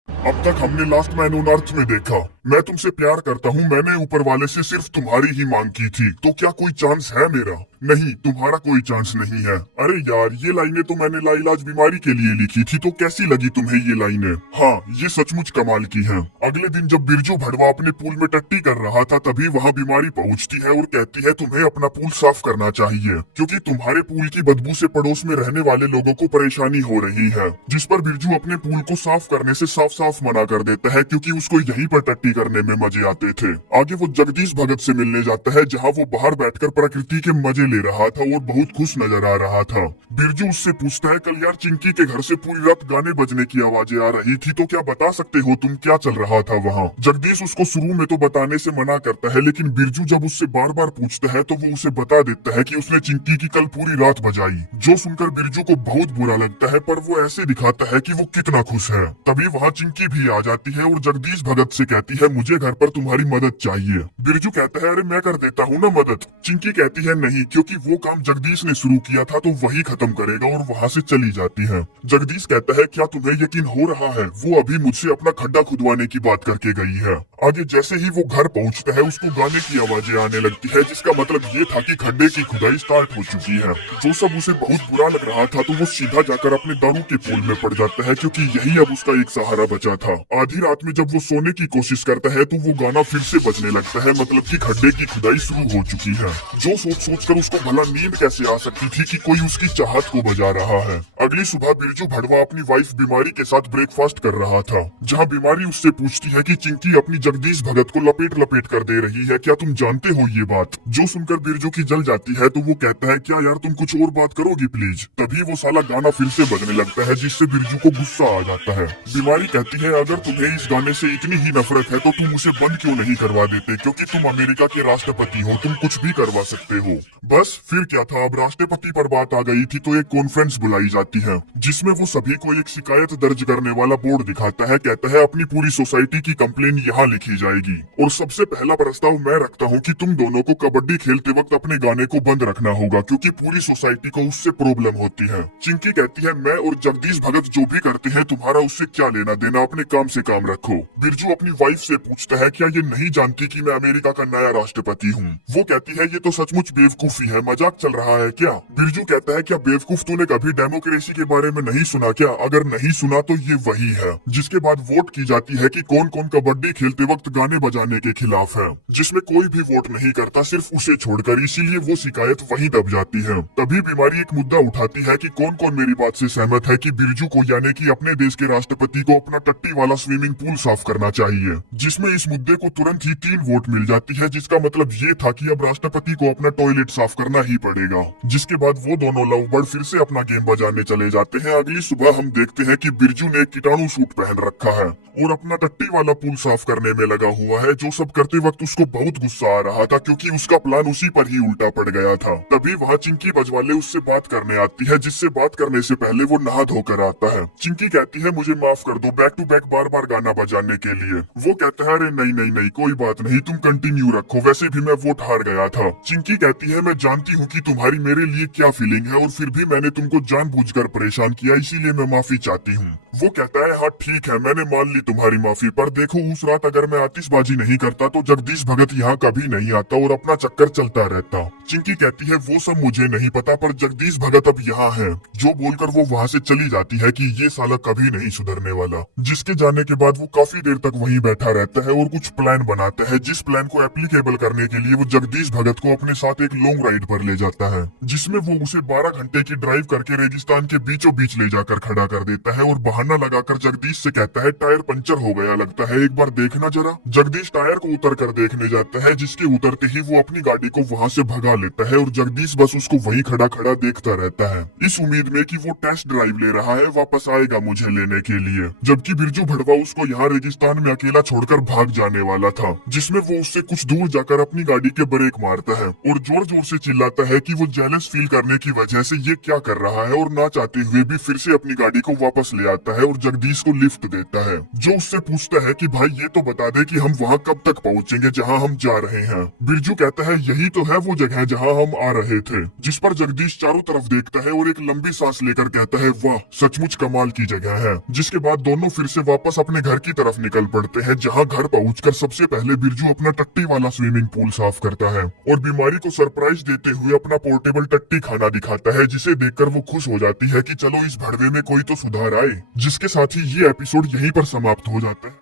अब तक हमने लास्ट मैन ऑन अर्थ में देखा मैं तुमसे प्यार करता हूँ, मैंने ऊपर वाले से सिर्फ तुम्हारी ही मांग की थी, तो क्या कोई चांस है मेरा? नहीं, तुम्हारा कोई चांस नहीं है। अरे यार ये लाइनें तो मैंने लाइलाज बीमारी के लिए लिखी थी, तो कैसी लगी तुम्हें ये लाइनें? हाँ ये सचमुच कमाल की हैं। अगले दिन जब बिरजू भड़वा अपने पूल में टट्टी कर रहा था तभी वहाँ बीमारी पहुँचती है और कहती है तुम्हें अपना पूल साफ करना चाहिए, क्योंकि तुम्हारे पूल की बदबू से पड़ोस में रहने वाले लोगों को परेशानी हो रही है। जिस पर बिरजू अपने पूल को साफ करने से साफ साफ मना कर देता है, क्योंकि उसको यहीं पर टट्टी करने में मजे आते थे। आगे वो जगदीश भगत से मिलने जाता है, जहाँ वो बाहर बैठकर प्रकृति के मजे ले रहा था और बहुत खुश नजर आ रहा था। बिरजू उससे पूछता है कल यार चिंकी के घर से पूरी रात गाने बजने की आवाजें आ रही थी, तो क्या बता सकते हो तुम क्या चल रहा था वहाँ? जगदीश उसको शुरू में तो बताने से मना करता है, लेकिन बिरजू जब उससे बार बार पूछता है तो वो उसे बता देता है कि उसने चिंकी की कल पूरी रात बजाई। जो सुनकर बिरजू को बहुत बुरा लगता है, पर वो ऐसे दिखाता है कि वो कितना खुश है। तभी वहाँ चिंकी भी आ जाती है और जगदीश भगत से कहती है मुझे घर पर तुम्हारी मदद चाहिए। बिरजू कहता है अरे मैं कर देता हूँ ना मदद। चिंकी कहती है नहीं, क्योंकि वो काम जगदीश ने शुरू किया था तो वही खत्म करेगा, और वहाँ से चली जाती है। जगदीश कहता है क्या तुम्हें यकीन हो रहा है? वो अभी मुझसे अपना खड्डा खुदवाने की बात करके गई है। आगे जैसे ही वो घर पहुँचता है उसको गाने की आवाजें आने लगती है, जिसका मतलब ये था कि खड्डे की खुदाई स्टार्ट हो चुकी है। जो सब उसे बहुत बुरा लग रहा था, तो वो सीधा जाकर अपने दारू के पूल में पड़ जाता है, क्योंकि यही अब उसका एक सहारा बचा था। आधी रात में जब वो सोने की कोशिश करता है तो वो गाना फिर से बजने लगता है, मतलब कि खड्डे की खुदाई शुरू हो चुकी है। जो सोच कर उसको भला नींद कैसे आ सकती थी कि कोई उसकी चाहत को बजा रहा है। अगली सुबह बिरजू भड़वा अपनी वाइफ बीमारी के साथ ब्रेकफास्ट कर रहा था, जहाँ बीमारी उससे पूछती है कि चिंकी अपनी जगदीश भगत को लपेट लपेट कर दे रही है, क्या तुम जानते हो ये बात? जो सुनकर बिरजू की जल जाती है तो वो कहता है क्या यार तुम कुछ और बात करोगी प्लीज? तभी वो साला गाना फिर से बजने लगता है, जिससे बिरजू को गुस्सा आ जाता है। बीमारी कहती है अगर तुम्हें इस गाने से इतनी ही नफरत है तो तुम उसे बंद क्यों नहीं करवा देते, क्योंकि तुम अमेरिका के राष्ट्रपति हो, तुम कुछ भी करवा सकते हो। बस फिर क्या था, अब राष्ट्रपति पर बात आ गई थी तो एक कॉन्फ्रेंस बुलाई जाती है, जिसमें वो सभी को एक शिकायत दर्ज करने वाला बोर्ड दिखाता है। कहता है अपनी पूरी सोसाइटी की कंप्लेन यहाँ लिखी जाएगी, और सबसे पहला प्रस्ताव मैं रखता हूँ कि तुम दोनों को कबड्डी खेलते वक्त अपने गाने को बंद रखना होगा, क्योंकि पूरी सोसाइटी को उससे प्रॉब्लम होती है। चिंकी कहती है मैं और जगदीश भगत जो भी करते हैं तुम्हारा उससे क्या लेना देना, अपने काम से काम रखो। बिरजू अपनी वाइफ से पूछता है क्या ये नहीं जानती कि मैं अमेरिका का नया राष्ट्रपति हूँ? वो कहती है ये तो सचमुच बेवकूफी है, मजाक चल रहा है क्या? बिरजू कहता है क्या बेवकूफ तूने कभी डेमोक्रेसी के बारे में नहीं सुना क्या? अगर नहीं सुना तो ये वही है। जिसके बाद वोट की जाती है कि कौन कौन कबड्डी खेलते वक्त गाने बजाने के खिलाफ है, जिसमें कोई भी वोट नहीं करता सिर्फ उसे छोड़कर, इसीलिए वो शिकायत वहीं दब जाती है। तभी बीमारी एक मुद्दा उठाती है कि कौन कौन मेरी बात से सहमत है कि बिरजू को यानी कि अपने देश के राष्ट्रपति को अपना टट्टी वाला स्विमिंग पूल साफ करना चाहिए, जिसमें इस मुद्दे को तुरंत ही 3 वोट मिल जाती है, जिसका मतलब ये था कि अब राष्ट्रपति को अपना टॉयलेट साफ करना ही पड़ेगा। जिसके बाद वो दोनों लव बर्ड फिर से अपना गेम बजाने चले जाते हैं। अगली सुबह हम देखते हैं कि बिरजू ने एक कीटाणु सूट पहन रखा है और अपना टट्टी वाला पूल साफ करने में लगा हुआ है। जो सब करते वक्त उसको बहुत गुस्सा आ रहा था, क्योंकि उसका प्लान उसी पर ही उल्टा पड़ गया था। तभी वहाँ चिंकी बजवाले उससे बात करने आती है, जिससे बात करने से पहले वो नहा धोकर आता है। चिंकी कहती है मुझे माफ कर दो बैक टू बैक बार बार गाना बजाने के लिए। वो कहता है अरे नहीं नहीं नहीं कोई बात नहीं, तुम कंटिन्यू रखो, वैसे भी मैं वोट हार गया था। चिंकी कहती है मैं जानती हूँ कि तुम्हारी मेरे लिए क्या फीलिंग है, और फिर भी मैंने तुमको जानबूझकर परेशान किया, इसीलिए मैं माफी चाहती हूँ। वो कहता है हाँ ठीक है मैंने मान ली तुम्हारी माफी, पर देखो उस रात अगर मैं आतिशबाजी नहीं करता तो जगदीश भगत यहाँ कभी नहीं आता और अपना चक्कर चलता रहता। चिंकी कहती है वो सब मुझे नहीं पता, पर जगदीश भगत अब यहाँ है। जो बोलकर वो वहाँ से चली जाती है कि ये साला कभी नहीं सुधरने वाला। जिसके जाने के बाद वो काफी देर तक वहीं बैठा रहता है और कुछ प्लान बनाता है, जिस प्लान को एप्लीकेबल करने के लिए वो जगदीश भगत को अपने साथ एक लॉन्ग राइड पर ले जाता है, जिसमें वो उसे 12 घंटे की ड्राइव करके रेगिस्तान के बीचों बीच ले जाकर खड़ा कर देता है और बहाना लगाकर जगदीश से कहता है टायर पंचर हो गया लगता है, एक बार देखना जरा। जगदीश टायर को उतर कर देखने जाता है, जिसके उतरते ही वो अपनी गाड़ी को वहाँ से भगा लेता है और जगदीश बस उसको वहीं खड़ा खड़ा देखता रहता है, इस उम्मीद में कि वो टेस्ट ड्राइव ले रहा है, वापस आएगा मुझे लेने के लिए। जबकि बिरजू भड़वा उसको यहाँ रेगिस्तान में अकेला छोड़कर भाग जाने वाला था, जिसमें वो उससे कुछ दूर जाकर अपनी गाड़ी के ब्रेक मारता है और जोर जोर से चिल्लाता है कि वो जेलस फील करने की वजह से ये क्या कर रहा है, और ना चाहते हुए भी फिर से अपनी गाड़ी को वापस ले आता है और जगदीश को लिफ्ट देता है, जो उससे पूछता है कि भाई ये तो बता दे कि हम वहाँ कब तक पहुँचेंगे जहाँ हम जा रहे हैं। बिरजू कहता है यही तो है वो जगह जहाँ हम आ रहे थे, जिस पर जगदीश चारों तरफ देखता है और एक लंबी सांस लेकर कहता है वाह सचमुच कमाल की जगह है। जिसके बाद दोनों फिर से वापस अपने घर की तरफ निकल पड़ते हैं, जहाँ घर पहुंचकर सबसे पहले बिरजू अपना टट्टी वाला स्विमिंग पूल साफ करता है और बीमारी को सरप्राइज देते हुए अपना पोर्टेबल टट्टी खाना दिखाता है, जिसे देखकर वो खुश हो जाती है कि चलो इस भड़वे में कोई तो सुधार आए। जिसके साथ ही ये एपिसोड यहीं पर समाप्त हो जाता है।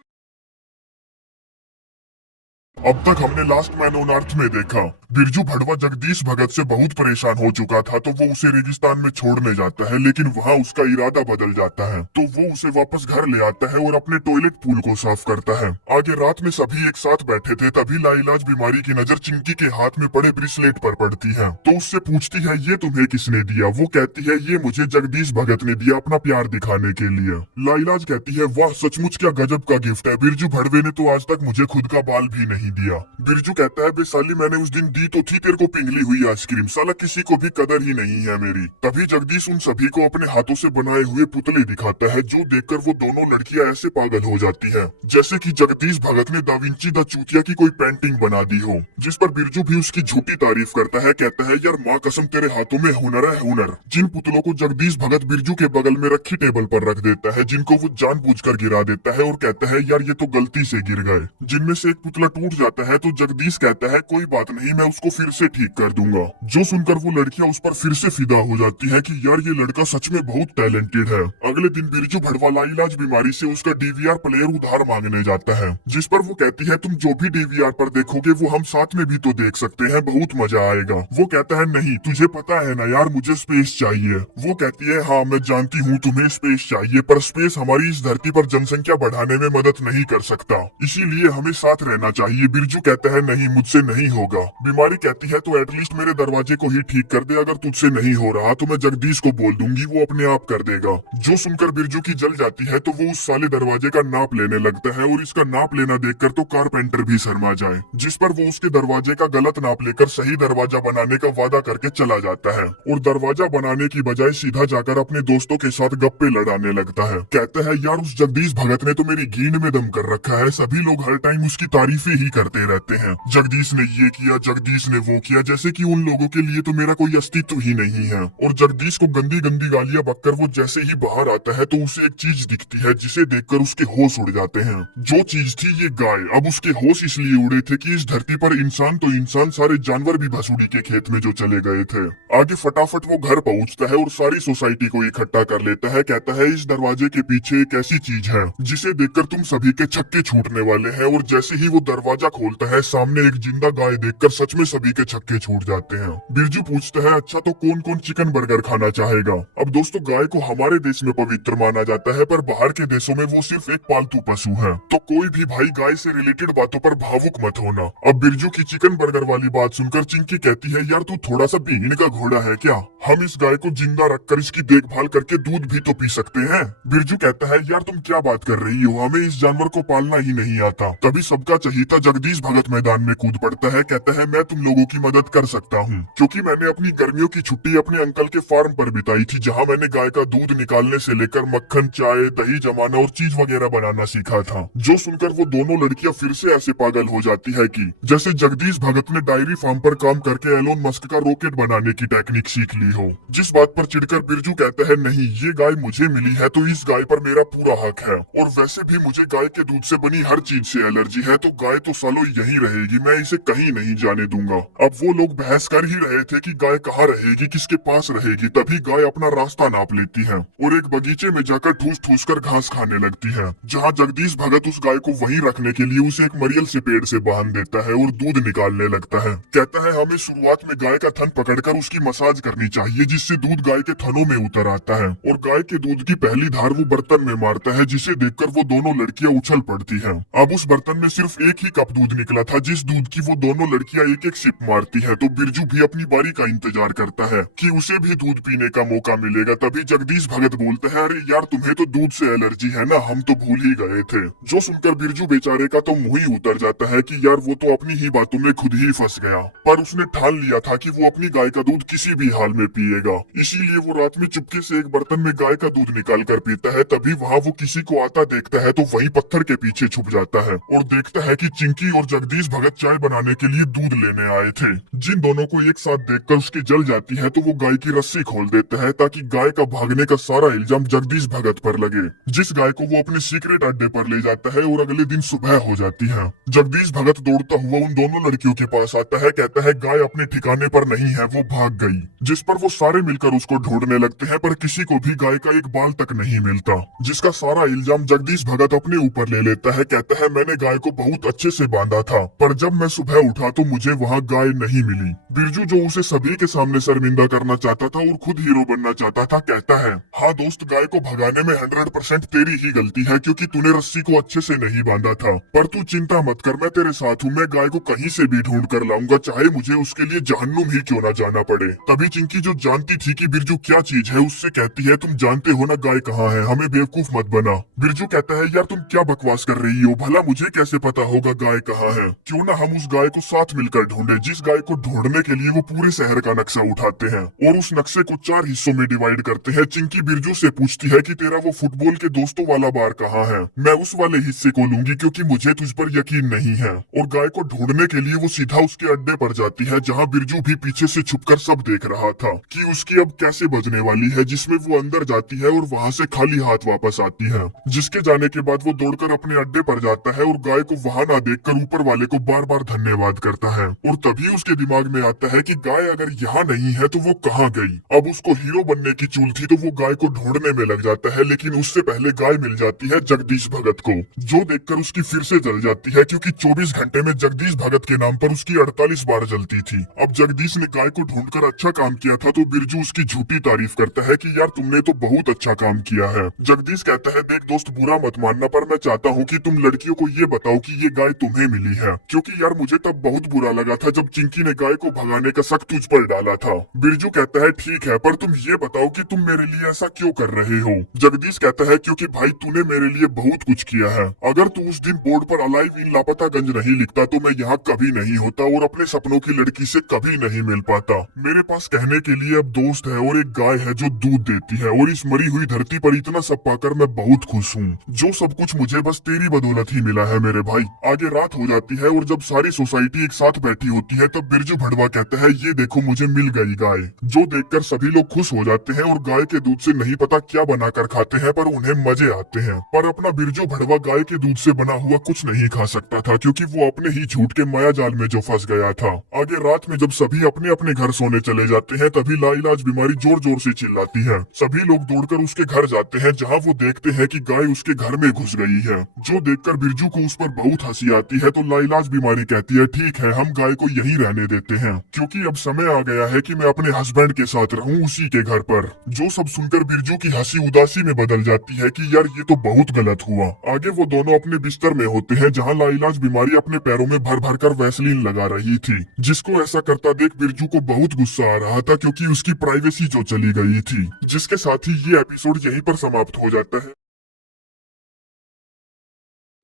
अब तक हमने लास्ट मैन ऑन अर्थ में देखा बिरजू भड़वा जगदीश भगत से बहुत परेशान हो चुका था, तो वो उसे रेगिस्तान में छोड़ने जाता है, लेकिन वहाँ उसका इरादा बदल जाता है, तो वो उसे वापस घर ले आता है और अपने टॉयलेट पूल को साफ करता है। आगे रात में सभी एक साथ बैठे थे, तभी लाइलाज बीमारी की नजर चिंकी के हाथ में पड़े ब्रेसलेट पर पड़ती है, तो उससे पूछती है ये तुम्हें किसने दिया। वो कहती है ये मुझे जगदीश भगत ने दिया अपना प्यार दिखाने के लिए। लाइलाज कहती है वाह सचमुच क्या गजब का गिफ्ट है, बिरजू भड़वे ने तो आज तक मुझे खुद का बाल भी नहीं दिया। बिरजू कहता है बेसाली मैंने उस दिन दी तो थी तेरे को पिघली हुई आइसक्रीम, साला किसी को भी कदर ही नहीं है मेरी। तभी जगदीश उन सभी को अपने हाथों से बनाए हुए पुतले दिखाता है, जो देखकर वो दोनों लड़कियां ऐसे पागल हो जाती हैं, जैसे कि जगदीश भगत ने दा विंची द चूतिया की कोई पेंटिंग बना दी हो। जिस पर बिरजू भी उसकी झूठी तारीफ करता है, कहता है यार माँ कसम तेरे हाथों में हुनर है हुनर। जिन पुतलों को जगदीश भगत बिरजू के बगल में रखी टेबल पर रख देता है, जिनको वो जानबूझकर गिरा देता है और कहता है यार ये तो गलती से गिर गए। जिनमें से एक पुतला टूट जाता है तो जगदीश कहता है कोई बात नहीं मैं उसको फिर से ठीक कर दूंगा, जो सुनकर वो लड़कियां उस पर फिर से फिदा हो जाती है कि यार ये लड़का सच में बहुत टैलेंटेड है। अगले दिन बिरजू भड़वा लाइलाज बीमारी से उसका डीवीआर प्लेयर उधार मांगने जाता है, जिस पर वो कहती है तुम जो भी डीवीआर पर देखोगे वो हम साथ में भी तो देख सकते हैं, बहुत मजा आएगा। वो कहता है नहीं तुझे पता है ना यार मुझे स्पेस चाहिए। वो कहती है हाँ मैं जानती हूँ तुम्हें स्पेस चाहिए, पर स्पेस हमारी इस धरती पर जनसंख्या बढ़ाने में मदद नहीं कर सकता, इसीलिए हमें साथ रहना चाहिए। बिरजू कहता है नहीं मुझसे नहीं होगा। बीमारी कहती है तो एटलीस्ट मेरे दरवाजे को ही ठीक कर दे, अगर तुझसे नहीं हो रहा तो मैं जगदीश को बोल दूंगी वो अपने आप कर देगा। जो सुनकर बिरजू की जल जाती है तो वो उस साले दरवाजे का नाप लेने लगता है, और इसका नाप लेना देखकर तो कारपेंटर भी शर्मा जाए, जिस पर वो उसके दरवाजे का गलत नाप लेकर सही दरवाजा बनाने का वादा करके चला जाता है, और दरवाजा बनाने की बजाय सीधा जाकर अपने दोस्तों के साथ गप्पे लड़ाने लगता है। कहता है यार उस जगदीश भगत ने तो मेरी गींद में दम कर रखा है, सभी लोग हर टाइम उसकी तारीफें ही करते रहते हैं, जगदीश ने ये किया जगदीश ने वो किया, जैसे कि उन लोगों के लिए तो मेरा कोई अस्तित्व ही नहीं है। और जगदीश को गंदी गंदी गालियां बककर वो जैसे ही बाहर आता है तो उसे एक चीज दिखती है, जिसे देखकर उसके होश उड़ जाते हैं। जो चीज थी ये गाय। अब उसके होश इसलिए उड़े थे कि इस धरती पर इंसान तो इंसान सारे जानवर भी भसूड़ी के खेत में जो चले गए थे। आगे फटाफट वो घर पहुंचता है और सारी सोसाइटी को इकट्ठा कर लेता है। कहता है इस दरवाजे के पीछे एक ऐसी चीज है जिसे देखकर तुम सभी के छक्के छूटने वाले हैं। और जैसे ही वो दरवाजा खोलता है सामने एक जिंदा गाय देखकर सच में सभी के छक्के छूट जाते हैं। बिरजू पूछता है अच्छा तो कौन कौन चिकन बर्गर खाना चाहेगा। अब दोस्तों गाय को हमारे देश में पवित्र माना जाता है, पर बाहर के देशों में वो सिर्फ एक पालतू पशु है, तो कोई भी भाई गाय से रिलेटेड बातों पर भावुक मत होना। अब बिरजू की चिकन बर्गर वाली बात सुनकर चिंकी कहती है यार तू थोड़ा सा भीड़ का घोड़ा है क्या, हम इस गाय को जिंदा रखकर इसकी देखभाल करके दूध भी तो पी सकते हैं। बिरजू कहता है यार तुम क्या बात कर रही हो, हमें इस जानवर को पालना ही नहीं आता। तभी सबका चहीता जगदीश भगत मैदान में कूद पड़ता है। कहता है मैं तुम लोगों की मदद कर सकता हूँ, क्योंकि मैंने अपनी गर्मियों की छुट्टी अपने अंकल के फार्म पर बिताई थी, जहाँ मैंने गाय का दूध निकालने से लेकर मक्खन चाय दही जमाना और चीज वगैरह बनाना सीखा था। जो सुनकर वो दोनों लड़कियां फिर से ऐसे पागल हो जाती है कि जैसे जगदीश भगत ने डायरी फार्म पर काम करके एलोन मस्क का रॉकेट बनाने की टेक्निक सीख ली हो। जिस बात पर चिढ़कर बिरजू कहता है नहीं ये गाय मुझे मिली है तो इस गाय पर मेरा पूरा हक है, और वैसे भी मुझे गाय के दूध से बनी हर चीज से एलर्जी है, तो गाय तो सालों यहीं रहेगी, मैं इसे कहीं नहीं जाने दूंगा। अब वो लोग बहस कर ही रहे थे कि गाय कहाँ रहेगी किसके पास रहेगी, तभी गाय अपना रास्ता नाप लेती है और एक बगीचे में जाकर ठूस ठूस कर घास खाने लगती है, जहाँ जगदीश भगत उस गाय को वहीं रखने के लिए उसे एक मरियल से पेड़ से बांध देता है और दूध निकालने लगता है। कहता है हमें शुरुआत में गाय का थन पकड़कर उसकी मसाज करनी चाहिए जिससे दूध गाय के थनों में उतर आता है और गाय के दूध की पहली धार वो बर्तन में मारता है, जिसे देखकर वो दोनों लड़कियां उछल पड़ती हैं। अब उस बर्तन में सिर्फ एक ही कप दूध निकला था, जिस दूध की वो दोनों लड़कियां एक एक सिप मारती है। तो बिरजू भी अपनी बारी का इंतजार करता है कि उसे भी दूध पीने का मौका मिलेगा। तभी जगदीश भगत बोलता है, अरे यार तुम्हें तो दूध से एलर्जी है ना, हम तो भूल ही गए थे। जो सुनकर बिरजू बेचारे का तो मुंह ही उतर जाता है कि यार वो तो अपनी ही बातों में खुद ही फंस गया। पर उसने ठान लिया था कि वो अपनी गाय का दूध किसी भी हाल में पिएगा, इसीलिए वो रात में चुपके से एक बर्तन में गाय का दूध निकाल कर पीता है। तभी वहाँ वो किसी को आता देखता है तो वही पत्थर के पीछे छुप जाता है और देखता है कि चिंकी और जगदीश भगत चाय बनाने के लिए दूध लेने आए थे। जिन दोनों को एक साथ देखकर उसकी जल जाती है तो वो गाय की रस्सी खोल देता है ताकि गाय का भागने का सारा इल्जाम जगदीश भगत पर लगे, जिस गाय को वो अपने सीक्रेट अड्डे पर ले जाता है। और अगले दिन सुबह हो जाती है। जगदीश भगत दौड़ता हुआ उन दोनों लड़कियों के पास आता है, कहता है गाय अपने ठिकाने पर नहीं है, वो भाग गई। जिस पर वो सारे मिलकर उसको ढूंढने लगते हैं, पर किसी को भी गाय का एक बाल तक नहीं मिलता, जिसका सारा इल्जाम जगदीश भगत अपने ऊपर ले लेता है। कहता है मैंने गाय को बहुत अच्छे से बांधा था, पर जब मैं सुबह उठा तो मुझे वहाँ गाय नहीं मिली। बिरजू जो उसे सभी के सामने शर्मिंदा करना चाहता था और खुद हीरो बनना चाहता था, कहता है हाँ दोस्त, गाय को भगाने में 100% तेरी ही गलती है, क्योंकि तूने रस्सी को अच्छे से नहीं बांधा था। पर तू चिंता मत कर, मैं तेरे साथ हूँ। मैं गाय को कहीं से भी ढूंढ कर लाऊंगा, चाहे मुझे उसके लिए जहन्नुम ही क्यों न जाना पड़े। तभी चिंकी जो जानती थी कि बिरजू क्या चीज है, उससे कहती है तुम जानते हो ना गाय कहाँ है, हमें बेवकूफ मत बना। बिरजू कहता है यार तुम क्या बकवास कर रही हो, भला मुझे कैसे पता होगा गाय कहाँ है। क्यों ना हम उस गाय को साथ मिलकर ढूंढे। जिस गाय को ढूंढने के लिए वो पूरे शहर का नक्शा उठाते हैं और उस नक्शे को 4 हिस्सों में डिवाइड करते हैं। चिंकी बिरजू से पूछती है कि तेरा वो फुटबॉल के दोस्तों वाला बार कहाँ है, मैं उस वाले हिस्से को लूंगी क्योंकि मुझे तुझ पर यकीन नहीं है। और गाय को ढूंढने के लिए वो सीधा उसके अड्डे पर जाती है, जहाँ बिरजू भी पीछे से छुपकर सब देख रहा था कि उसकी अब कैसे बजने वाली है। जिसमें वो अंदर जाती है और वहाँ से खाली हाथ वापस आती है, जिसके जाने के बाद वो दौड़कर अपने अड्डे पर जाता है और गाय को वहाँ ना देखकर ऊपर वाले को बार बार धन्यवाद करता है। और तभी उसके दिमाग में आता है कि गाय अगर यहाँ नहीं है तो वो कहाँ गई। अब उसको हीरो बनने की चूल थी तो वो गाय को ढूंढने में लग जाता है, लेकिन उससे पहले गाय मिल जाती है जगदीश भगत को, जो देखकर उसकी फिर से जल जाती है, क्योंकि 24 घंटे में जगदीश भगत के नाम पर उसकी 48 बार जलती थी। अब जगदीश ने गाय को ढूंढकर अच्छा काम किया था तो बिरजू उसकी झूठी तारीफ करता है कि यार तुमने तो बहुत अच्छा काम किया है। जगदीश कहता है देख दोस्त, बुरा मत मानना, पर मैं चाहता हूँ कि तुम लड़कियों को ये बताओ कि ये गाय तुम्हें मिली है, क्योंकि यार मुझे तब बहुत बुरा लगा था जब चिंकी ने गाय को भगाने का शक तुझ पर डाला था। बिरजू कहता है ठीक है, पर तुम ये बताओ कि तुम मेरे लिए ऐसा क्यों कर रहे हो। जगदीश कहता है क्योंकि भाई तूने मेरे लिए बहुत कुछ किया है। अगर तू उस दिन बोर्ड पर अलाइव इन लापतागंज नहीं लिखता तो मैं यहाँ कभी नहीं होता और अपने सपनों की लड़की से कभी नहीं मिल पाता। मेरे पास कहने के लिए अब दोस्त है और एक गाय है जो दूध देती है, और इस मरी हुई धरती पर इतना सब पाकर मैं बहुत खुश हूँ। जो सब कुछ मुझे बस तेरी बदौलत ही मिला है मेरे भाई। आगे रात हो जाती है और जब सारी सोसाइटी एक साथ बैठी होती है तब बिरजू भड़वा कहता है ये देखो मुझे मिल गई गाय, जो देखकर सभी लोग खुश हो जाते हैं और गाय के दूध से नहीं पता क्या बनाकर खाते हैं, पर उन्हें मजे आते हैं। पर अपना बिरजू भड़वा गाय के दूध से बना हुआ कुछ नहीं खा सकता था, क्योंकि वो अपने ही झूठ के माया जाल में जो फंस गया था। आगे रात में जब सभी अपने अपने घर सोने चले जाते हैं तभी लाइलाज बीमारी जोर जोर से चिल्लाती है। सभी लोग दौड़कर उसके घर जाते हैं, जहाँ वो देखते हैं कि गाय उसके घर में घुस गई है, जो देखकर बिरजू को उस पर बहुत हंसी आती है। तो लाइलाज बीमारी कहती है ठीक है, हम गाय को यहीं रहने देते हैं, क्योंकि अब समय आ गया है कि मैं अपने हस्बैंड के साथ रहूं उसी के घर पर। जो सब सुनकर बिरजू की हंसी उदासी में बदल जाती है कि यार ये तो बहुत गलत हुआ। आगे वो दोनों अपने बिस्तर में होते हैं, जहाँ लाइलाज बीमारी अपने पैरों में भर भर कर वैसलीन लगा रही थी, जिसको ऐसा करता देख बिरजू को बहुत गुस्सा आ रहा था, क्योंकि उसकी प्राइवेसी जो चली गई थी। जिसके साथ ही ये एपिसोड यहीं पर समाप्त हो जाता है।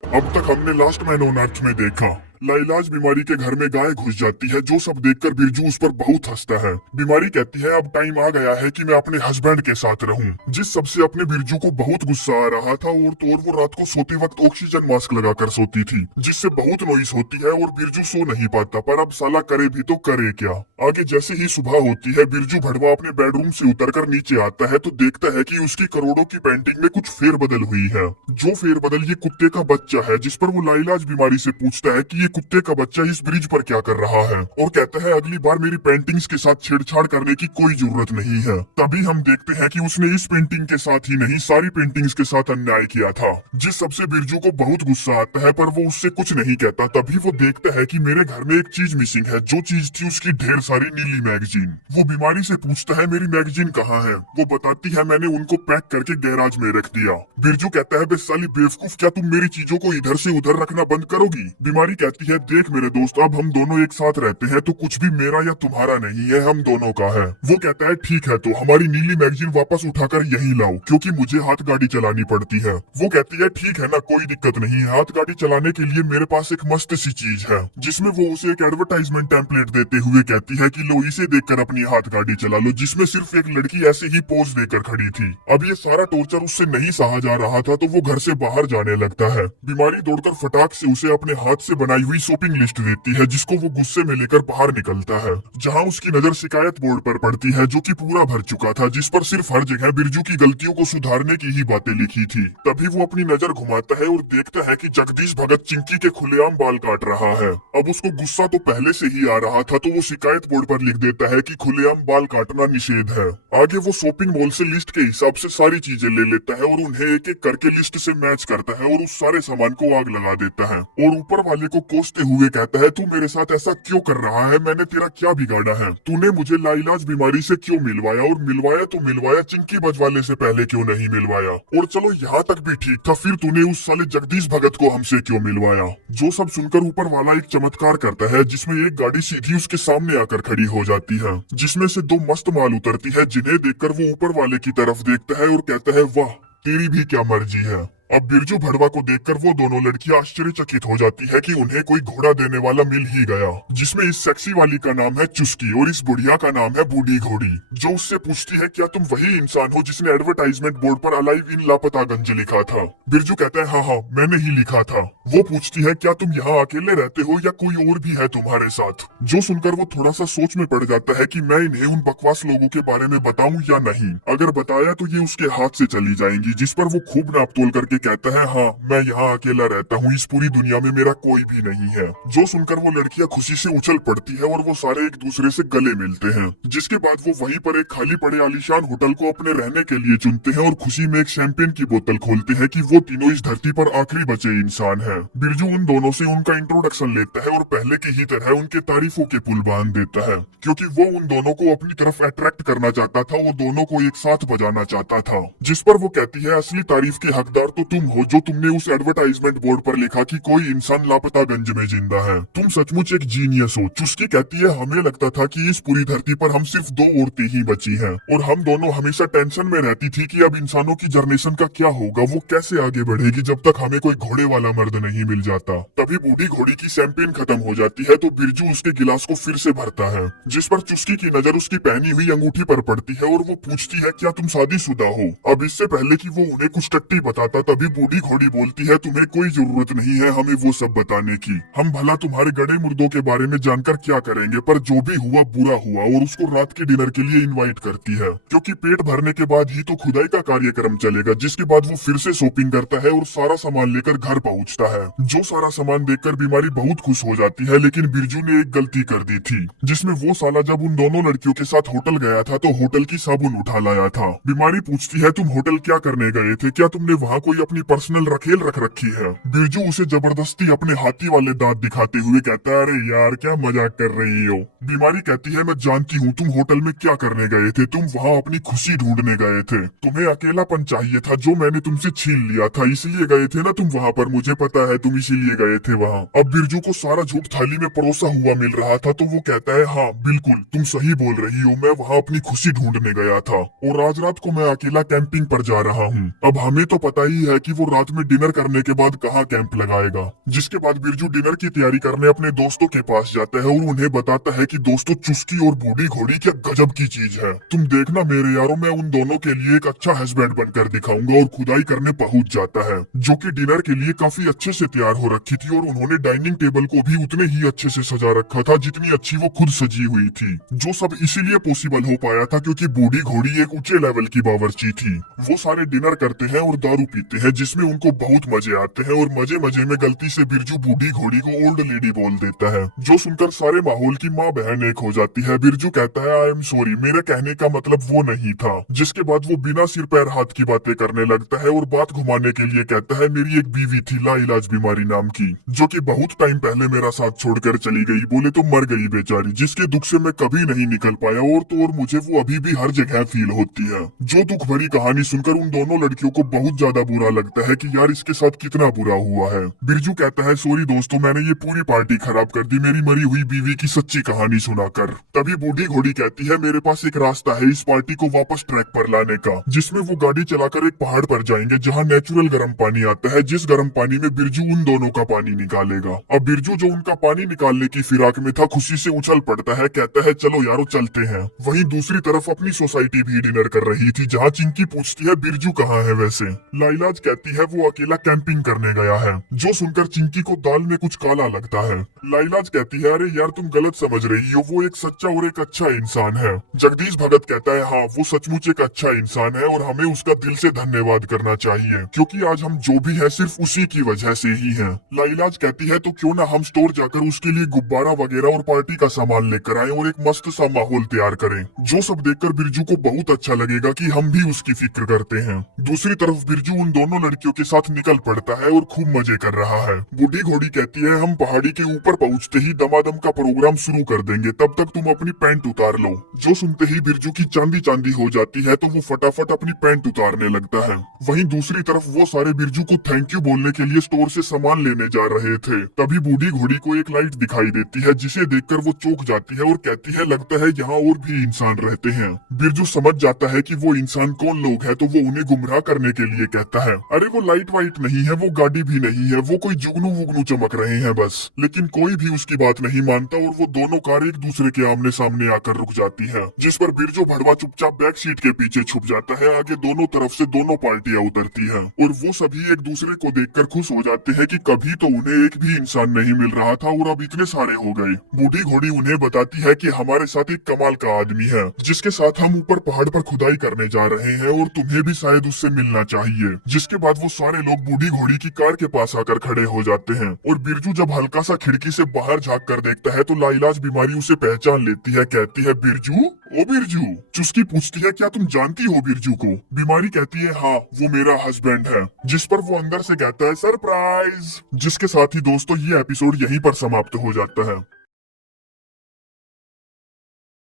अब तक हमने लास्ट मैन ऑन अर्थ में देखा लाइलाज बीमारी के घर में गाय घुस जाती है, जो सब देखकर बिरजू उस पर बहुत हंसता है। बीमारी कहती है अब टाइम आ गया है कि मैं अपने हस्बैंड के साथ रहूं, जिस सबसे अपने बिरजू को बहुत गुस्सा आ रहा था। और तो और वो रात को सोते वक्त ऑक्सीजन मास्क लगाकर सोती थी, जिससे बहुत नॉइस होती है और बिरजू सो नहीं पाता। पर अब साला करे भी तो करे क्या। आगे जैसे ही सुबह होती है बिरजू भड़वा अपने बेडरूम से उतरकर नीचे आता है तो देखता है कि उसकी करोड़ों की पेंटिंग में कुछ फेरबदल हुई है। जो फेरबदल ये कुत्ते का बच्चा है, जिस पर वो लाइलाज बीमारी से पूछता है कि ये ये कुत्ते का बच्चा इस ब्रिज पर क्या कर रहा है, और कहता है अगली बार मेरी पेंटिंग्स के साथ छेड़छाड़ करने की कोई जरूरत नहीं है। तभी हम देखते हैं कि उसने इस पेंटिंग के साथ ही नहीं सारी पेंटिंग्स के साथ अन्याय किया था, जिस सबसे बिरजू को बहुत गुस्सा आता है, पर वो उससे कुछ नहीं कहता। तभी वो देखता है कि मेरे घर में एक चीज मिसिंग है, जो चीज थी उसकी ढेर सारी नीली मैगजीन। वो बीमारी से पूछता है मेरी मैगजीन कहाँ है। वो बताती है मैंने उनको पैक करके गैराज में रख दिया। बिरजू कहता है बे साली बेवकूफ, क्या तुम मेरी चीजों को इधर से उधर रखना बंद करोगी। बीमारी कहती है देख मेरे दोस्त, अब हम दोनों एक साथ रहते हैं तो कुछ भी मेरा या तुम्हारा नहीं है, हम दोनों का है। वो कहता है ठीक है, तो हमारी नीली मैगजीन वापस उठाकर यहीं लाओ, क्योंकि मुझे हाथ गाड़ी चलानी पड़ती है। वो कहती है ठीक है ना, कोई दिक्कत नहीं है। हाथ गाड़ी चलाने के लिए मेरे पास एक मस्त सी चीज है, जिसमें वो उसे एक एडवर्टाइजमेंट टेम्पलेट देते हुए कहती है कि लो इसे देखकर अपनी हाथ गाड़ी चला लो, जिसमें सिर्फ एक लड़की ऐसे ही पोज देकर खड़ी थी। अब ये सारा टॉर्चर उससे नहीं सहा जा रहा था, तो वो घर से बाहर जाने लगता है। बीमारी दौड़कर फटाक से उसे अपने हाथ से बनाई हुई शॉपिंग लिस्ट देती है, जिसको वो गुस्से में लेकर बाहर निकलता है, जहाँ उसकी नजर शिकायत बोर्ड पर पड़ती है, जो कि पूरा भर चुका था, जिस पर सिर्फ हर जगह बिरजू की गलतियों को सुधारने की ही बातें लिखी थी। तभी वो अपनी नजर घुमाता है और देखता है कि जगदीश भगत चिंकी के खुलेआम बाल काट रहा है। अब उसको गुस्सा तो पहले से ही आ रहा था, तो वो शिकायत बोर्ड पर लिख देता है कि खुलेआम बाल काटना निषेध है। आगे वो शॉपिंग मॉल से लिस्ट के हिसाब से सारी चीजें ले लेता है और उन्हें एक एक करके लिस्ट से मैच करता है और उस सारे सामान को आग लगा देता है, और ऊपर वाले को कोसते हुए कहता है तू मेरे साथ ऐसा क्यों कर रहा है, मैंने तेरा क्या बिगाड़ा है, तूने मुझे लाइलाज बीमारी से क्यों मिलवाया, और मिलवाया तो मिलवाया, चिंकी बजवाले से पहले क्यों नहीं मिलवाया, और चलो यहाँ तक भी ठीक था, फिर तूने उस साले जगदीश भगत को हमसे क्यों मिलवाया। जो सब सुनकर ऊपर वाला एक चमत्कार करता है, जिसमें एक गाड़ी सीधी उसके सामने आकर खड़ी हो जाती है, जिसमें से दो मस्त माल उतरती है, जिन्हें देखकर वो ऊपर वाले की तरफ देखता है और कहता है वाह तेरी भी क्या मर्जी है। अब बिरजू भड़वा को देखकर वो दोनों लड़कियां आश्चर्यचकित हो जाती है कि उन्हें कोई घोड़ा देने वाला मिल ही गया, जिसमें इस सेक्सी वाली का नाम है चुस्की और इस बुढ़िया का नाम है बूढ़ी घोड़ी, जो उससे पूछती है क्या तुम वही इंसान हो जिसने एडवर्टाइजमेंट बोर्ड पर अलाइव इन लापतागंज लिखा था। बिरजू कहता है हाँ मैंने ही लिखा था। वो पूछती है क्या तुम यहाँ अकेले रहते हो या कोई और भी है तुम्हारे साथ। जो सुनकर वो थोड़ा सा सोच में पड़ जाता है कि मैं इन्हें उन बकवास लोगों के बारे में बताऊं या नहीं, अगर बताया तो ये उसके हाथ से चली जाएंगी, जिस पर वो खूब नाप तोल करके कहता है हाँ मैं यहाँ अकेला रहता हूँ, इस पूरी दुनिया में मेरा कोई भी नहीं है। जो सुनकर वो लड़कियां खुशी से उछल पड़ती है और वो सारे एक दूसरे से गले मिलते हैं, जिसके बाद वो वहीं पर एक खाली पड़े आलीशान होटल को अपने रहने के लिए चुनते हैं और खुशी में एक शैंपेन की बोतल खोलते हैं कि वो तीनों इस धरती पर आखिरी बचे इंसान है। बिरजू उन दोनों से उनका इंट्रोडक्शन लेता है और पहले की ही तरह उनके तारीफों के पुल बांध देता है, क्योंकि वो उन दोनों को अपनी तरफ अट्रैक्ट करना चाहता था, वो दोनों को एक साथ बजाना चाहता था। जिस पर वो कहती है असली तारीफ के हकदार तो तुम हो, जो तुमने उस एडवर्टाइजमेंट बोर्ड पर लिखा कि कोई इंसान लापतागंज में जिंदा है, तुम सचमुच एक जीनियस हो। चुस्की कहती है हमें लगता था कि इस पूरी धरती पर हम सिर्फ दो औरतें ही बची हैं, और हम दोनों हमेशा टेंशन में रहती थी कि अब इंसानों की जनरेशन का क्या होगा, वो कैसे आगे बढ़ेगी जब तक हमें कोई घोड़े वाला मर्द नहीं मिल जाता। तभी बूढ़ी घोड़ी की शैंपेन खत्म हो जाती है, तो बिरजू उसके गिलास को फिर से भरता है, जिस पर चुस्की की नजर उसकी पहनी हुई अंगूठी पर पड़ती है और वो पूछती है क्या तुम शादीशुदा हो। अब इससे पहले कि वो उन्हें कुछ टट्टी बताता, तभी बूढ़ी घोड़ी बोलती है तुम्हें कोई जरूरत नहीं है हमें वो सब बताने की, हम भला तुम्हारे गड़े मुर्दों के बारे में जानकर क्या करेंगे, पर जो भी हुआ बुरा हुआ, और उसको रात के डिनर के लिए इनवाइट करती है, क्योंकि पेट भरने के बाद ही तो खुदाई का कार्यक्रम चलेगा। जिसके बाद वो फिर से शॉपिंग करता है और सारा सामान लेकर घर पहुंचता है। जो सारा सामान देखकर बीमारी बहुत खुश हो जाती है, लेकिन बिरजू ने एक गलती कर दी थी, जिसमें वो साला जब उन दोनों लड़कियों के साथ होटल गया था तो होटल की साबुन उठा लाया था। बीमारी पूछती है तुम होटल क्या करने गए थे, क्या तुमने वहाँ कोई अपनी पर्सनल रखेल रख रखी है। बिरजू उसे जबरदस्ती अपने हाथी वाले दांत दिखाते हुए कहता है अरे यार क्या मजाक कर रही हो। बीमारी कहती है मैं जानती हूँ तुम होटल में क्या करने गए थे, तुम वहाँ अपनी खुशी ढूंढने गए थे, तुम्हें अकेलापन चाहिए था जो मैंने तुमसे छीन लिया था, इसलिए गए थे ना तुम वहाँ पर, मुझे पता है तुम इसीलिए गए थे वहाँ। अब बिरजू को सारा झूठ थाली में परोसा हुआ मिल रहा था, तो वो कहता है हाँ बिल्कुल तुम सही बोल रही हो, मैं वहाँ अपनी खुशी ढूंढने गया था और आज रात को मैं अकेला कैंपिंग पर जा रहा हूँ। अब हमें तो पता ही है कि वो रात में डिनर करने के बाद कहाँ कैंप लगाएगा। जिसके बाद बिरजू डिनर की तैयारी करने अपने दोस्तों के पास जाता है और उन्हें बताता है कि दोस्तों चुस्की और बूढ़ी घोड़ी क्या गजब की चीज है, तुम देखना मेरे यारों, मैं उन दोनों के लिए एक अच्छा हस्बैंड बनकर दिखाऊंगा, और खुदाई करने पहुंच जाता है, जो कि डिनर के लिए काफी अच्छे से तैयार हो रखी थी, और उन्होंने डाइनिंग टेबल को भी उतने ही अच्छे से सजा रखा था जितनी अच्छी वो खुद सजी हुई थी। जो सब इसीलिए पॉसिबल हो पाया था क्योंकि बूढ़ी घोड़ी एक ऊंचे लेवल की बावर्ची थी। वो सारे डिनर करते हैं और दारू पीते हैं जिसमें उनको बहुत मजे आते हैं और मजे मजे में गलती से बिरजू बूढ़ी घोड़ी को ओल्ड लेडी बोल देता है, जो सुनकर सारे माहौल की माँ बहन एक हो जाती है। बिरजू कहता है आई एम सॉरी, मेरे कहने का मतलब वो नहीं था। जिसके बाद वो बिना सिर पैर हाथ की बातें करने लगता है और बात घुमाने के लिए कहता है मेरी एक बीवी थी लाइलाज बीमारी नाम की, जो कि बहुत टाइम पहले मेरा साथ छोड़कर चली गई, बोले तो मर गई बेचारी, जिसके दुख से मैं कभी नहीं निकल पाया और तो और मुझे वो अभी भी हर जगह फील होती है। जो दुख भरी कहानी सुनकर उन दोनों लड़कियों को बहुत ज्यादा बुरा लगता है कि यार इसके साथ कितना बुरा हुआ है। बिरजू कहता है सॉरी दोस्तों, मैंने ये पूरी पार्टी खराब कर दी मेरी मरी हुई बीवी की सच्ची कहानी सुनाकर। तभी बूढ़ी घोड़ी कहती है मेरे पास एक रास्ता है इस पार्टी को वापस ट्रैक पर लाने का, जिसमें वो गाड़ी चलाकर एक पहाड़ पर जाएंगे जहाँ नेचुरल गर्म पानी आता है, जिस गर्म पानी में बिरजू उन दोनों का पानी निकालेगा। अब बिरजू जो उनका पानी निकालने की फिराक में था खुशी से उछल पड़ता है, कहता है चलो यारो चलते हैं। वहीं दूसरी तरफ अपनी सोसाइटी भी डिनर कर रही थी, जहाँ चिंकी पूछती है बिरजू कहाँ है वैसे। लाइलाज कहती है वो अकेला कैंपिंग करने गया है, जो सुनकर चिंकी को दाल में कुछ काला लगता है। लाइलाज कहती है अरे यार तुम गलत समझ रही हो, वो एक सच्चा और एक अच्छा इंसान है। जगदीश भगत कहता है हाँ वो सचमुच एक अच्छा इंसान है और हमें उसका दिल से धन्यवाद करना चाहिए, क्योंकि आज हम जो भी है सिर्फ उसी की वजह से ही है। लाइलाज कहती है तो क्यों ना हम स्टोर जाकर उसके लिए गुब्बारा वगैरह और पार्टी का सामान लेकर आए और एक मस्त सा माहौल तैयार करें, जो सब देखकर बिरजू को बहुत अच्छा लगेगा कि हम भी उसकी फिक्र करते हैं। दूसरी तरफ बिरजू उन दोनों लड़कियों के साथ निकल पड़ता है और खूब मजे कर रहा है। बूढ़ी घोड़ी कहती है हम पहाड़ी के ऊपर पहुंचते ही दमादम का प्रोग्राम शुरू कर देंगे, तब तक तुम अपनी पैंट उतार लो। जो सुनते ही बिरजू की चांदी चांदी हो जाती है तो वो फटाफट अपनी पैंट उतारने लगता है। वहीं दूसरी तरफ वो सारे बिरजू को थैंक यू बोलने के लिए स्टोर से सामान लेने जा रहे थे। तभी बूढ़ी घोड़ी को एक लाइट दिखाई देती है, जिसे देखकर वो चौंक जाती है और कहती है लगता है यहाँ और भी इंसान रहते हैं। बिरजू समझ जाता है कि वो इंसान कौन लोग है, तो वो उन्हें गुमराह करने के लिए कहता है अरे वो लाइट वाइट नहीं है, वो गाड़ी भी नहीं है, वो कोई जुगनू वुगनू चमक रहे हैं बस। लेकिन कोई भी उसकी बात नहीं मानता और वो दोनों कार एक दूसरे के आमने सामने आकर रुक जाती है, जिस पर बिरजू भड़वा चुपचाप बैक सीट के पीछे छुप जाता है। आगे दोनों तरफ से दोनों पार्टियां उतरती है और वो सभी एक दूसरे को देखकर खुश हो जाते हैं कि कभी तो उन्हें एक भी इंसान नहीं मिल रहा था और अब इतने सारे हो गए। बूढ़ी घोड़ी उन्हें बताती है कि हमारे साथ एक कमाल का आदमी है जिसके साथ हम ऊपर पहाड़ पर खुदाई करने जा रहे हैं और तुम्हें भी शायद उससे मिलना चाहिए। जिसके बाद वो सारे लोग बूढ़ी घोड़ी की कार के पास आकर खड़े हो जाते हैं और बिरजू जब हल्का सा खिड़की से बाहर झांक कर देखता है तो लाइलाज बीमारी उसे पहचान लेती है, कहती है बिरजू ओ बिरजू। चुस्की पूछती है क्या तुम जानती हो बिरजू को? बीमारी कहती है हाँ वो मेरा हस्बैंड है, जिस पर वो अंदर से कहता है सरप्राइज। जिसके साथ ही दोस्तों ये एपिसोड यहीं पर समाप्त हो जाता है।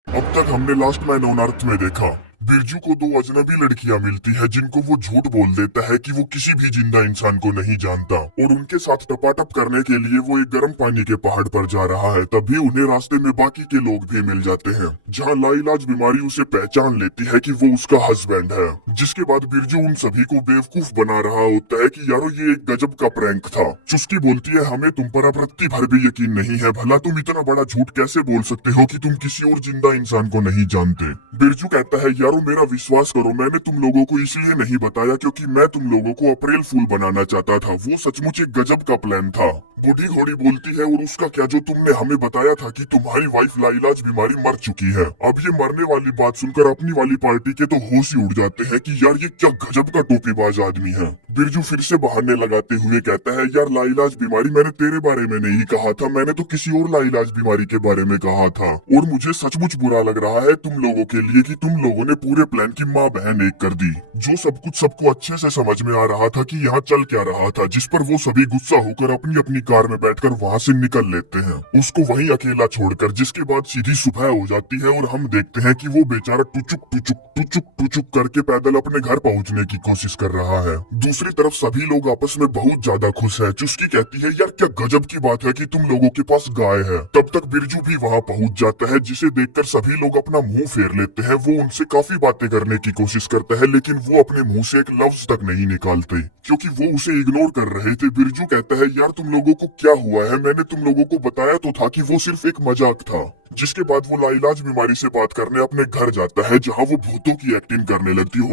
अब तक हमने लास्ट मैन ऑन अर्थ में देखा बिरजू को दो अजनबी लड़कियां मिलती है जिनको वो झूठ बोल देता है कि वो किसी भी जिंदा इंसान को नहीं जानता और उनके साथ टपाटप करने के लिए वो एक गर्म पानी के पहाड़ पर जा रहा है। तभी उन्हें रास्ते में बाकी के लोग भी मिल जाते हैं, जहाँ लाइलाज बीमारी उसे पहचान लेती है कि वो उसका हस्बैंड है। जिसके बाद बिरजू उन सभी को बेवकूफ बना रहा होता है कि यारो ये एक गजब का प्रैंक था। चुस्की बोलती है हमें तुम पर अब रत्ती भर भी यकीन नहीं है, भला तुम इतना बड़ा झूठ कैसे बोल सकते हो कि तुम किसी और जिंदा इंसान को नहीं जानते। बिरजू कहता है यारो मेरा विश्वास करो, मैंने तुम लोगों को इसलिए नहीं बताया क्योंकि मैं तुम लोगों को अप्रैल फूल बनाना चाहता था, वो सचमुच एक गजब का प्लान था। बूढ़ी घोड़ी बोलती है और उसका क्या जो तुमने हमें बताया था कि तुम्हारी वाइफ लाइलाज बीमारी मर चुकी है। अब ये मरने वाली बात सुनकर अपनी वाली पार्टी के तो होश ही उड़ जाते हैं कि यार ये क्या गजब का टोपीबाज आदमी है। बिरजू फिर से बहाने लगाते हुए कहता है यार लाइलाज बीमारी मैंने तेरे बारे में नहीं कहा था, मैंने तो किसी और लाइलाज बीमारी के बारे में कहा था और मुझे सचमुच बुरा लग रहा है तुम लोगों के लिए कि तुम लोगों ने पूरे प्लान की माँ बहन एक कर दी। जो सब कुछ सबको अच्छे से समझ में आ रहा था कि यहाँ चल क्या रहा था, जिस पर वो सभी गुस्सा होकर अपनी अपनी कार में बैठकर वहाँ से निकल लेते हैं, उसको वहीं अकेला छोड़कर। जिसके बाद सीधी सुबह हो जाती है और हम देखते हैं कि वो बेचारा टुचुक टुचुक टुचुक टुचुक करके पैदल अपने घर पहुँचने की कोशिश कर रहा है। दूसरी तरफ सभी लोग आपस में बहुत ज्यादा खुश है। चुस्की कहती है यार क्या गजब की बात है कि तुम लोगों के पास गाय है। तब तक बिरजू भी वहाँ पहुँच जाता है, जिसे देखकर सभी लोग अपना मुंह फेर लेते हैं। वो उनसे काफी बातें करने की कोशिश करता है लेकिन वो अपने मुंह से एक लफ्ज तक नहीं निकालते क्योंकि वो उसे इग्नोर कर रहे थे। बिरजू कहता है यार तुम लोगों को क्या हुआ है, मैंने तुम लोगों को बताया तो था कि वो सिर्फ एक मजाक था। जिसके बाद वो लाइलाज बीमारी से बात करने अपने घर जाता है, जहाँ वो भूतों की एक्टिंग करने लगती हो।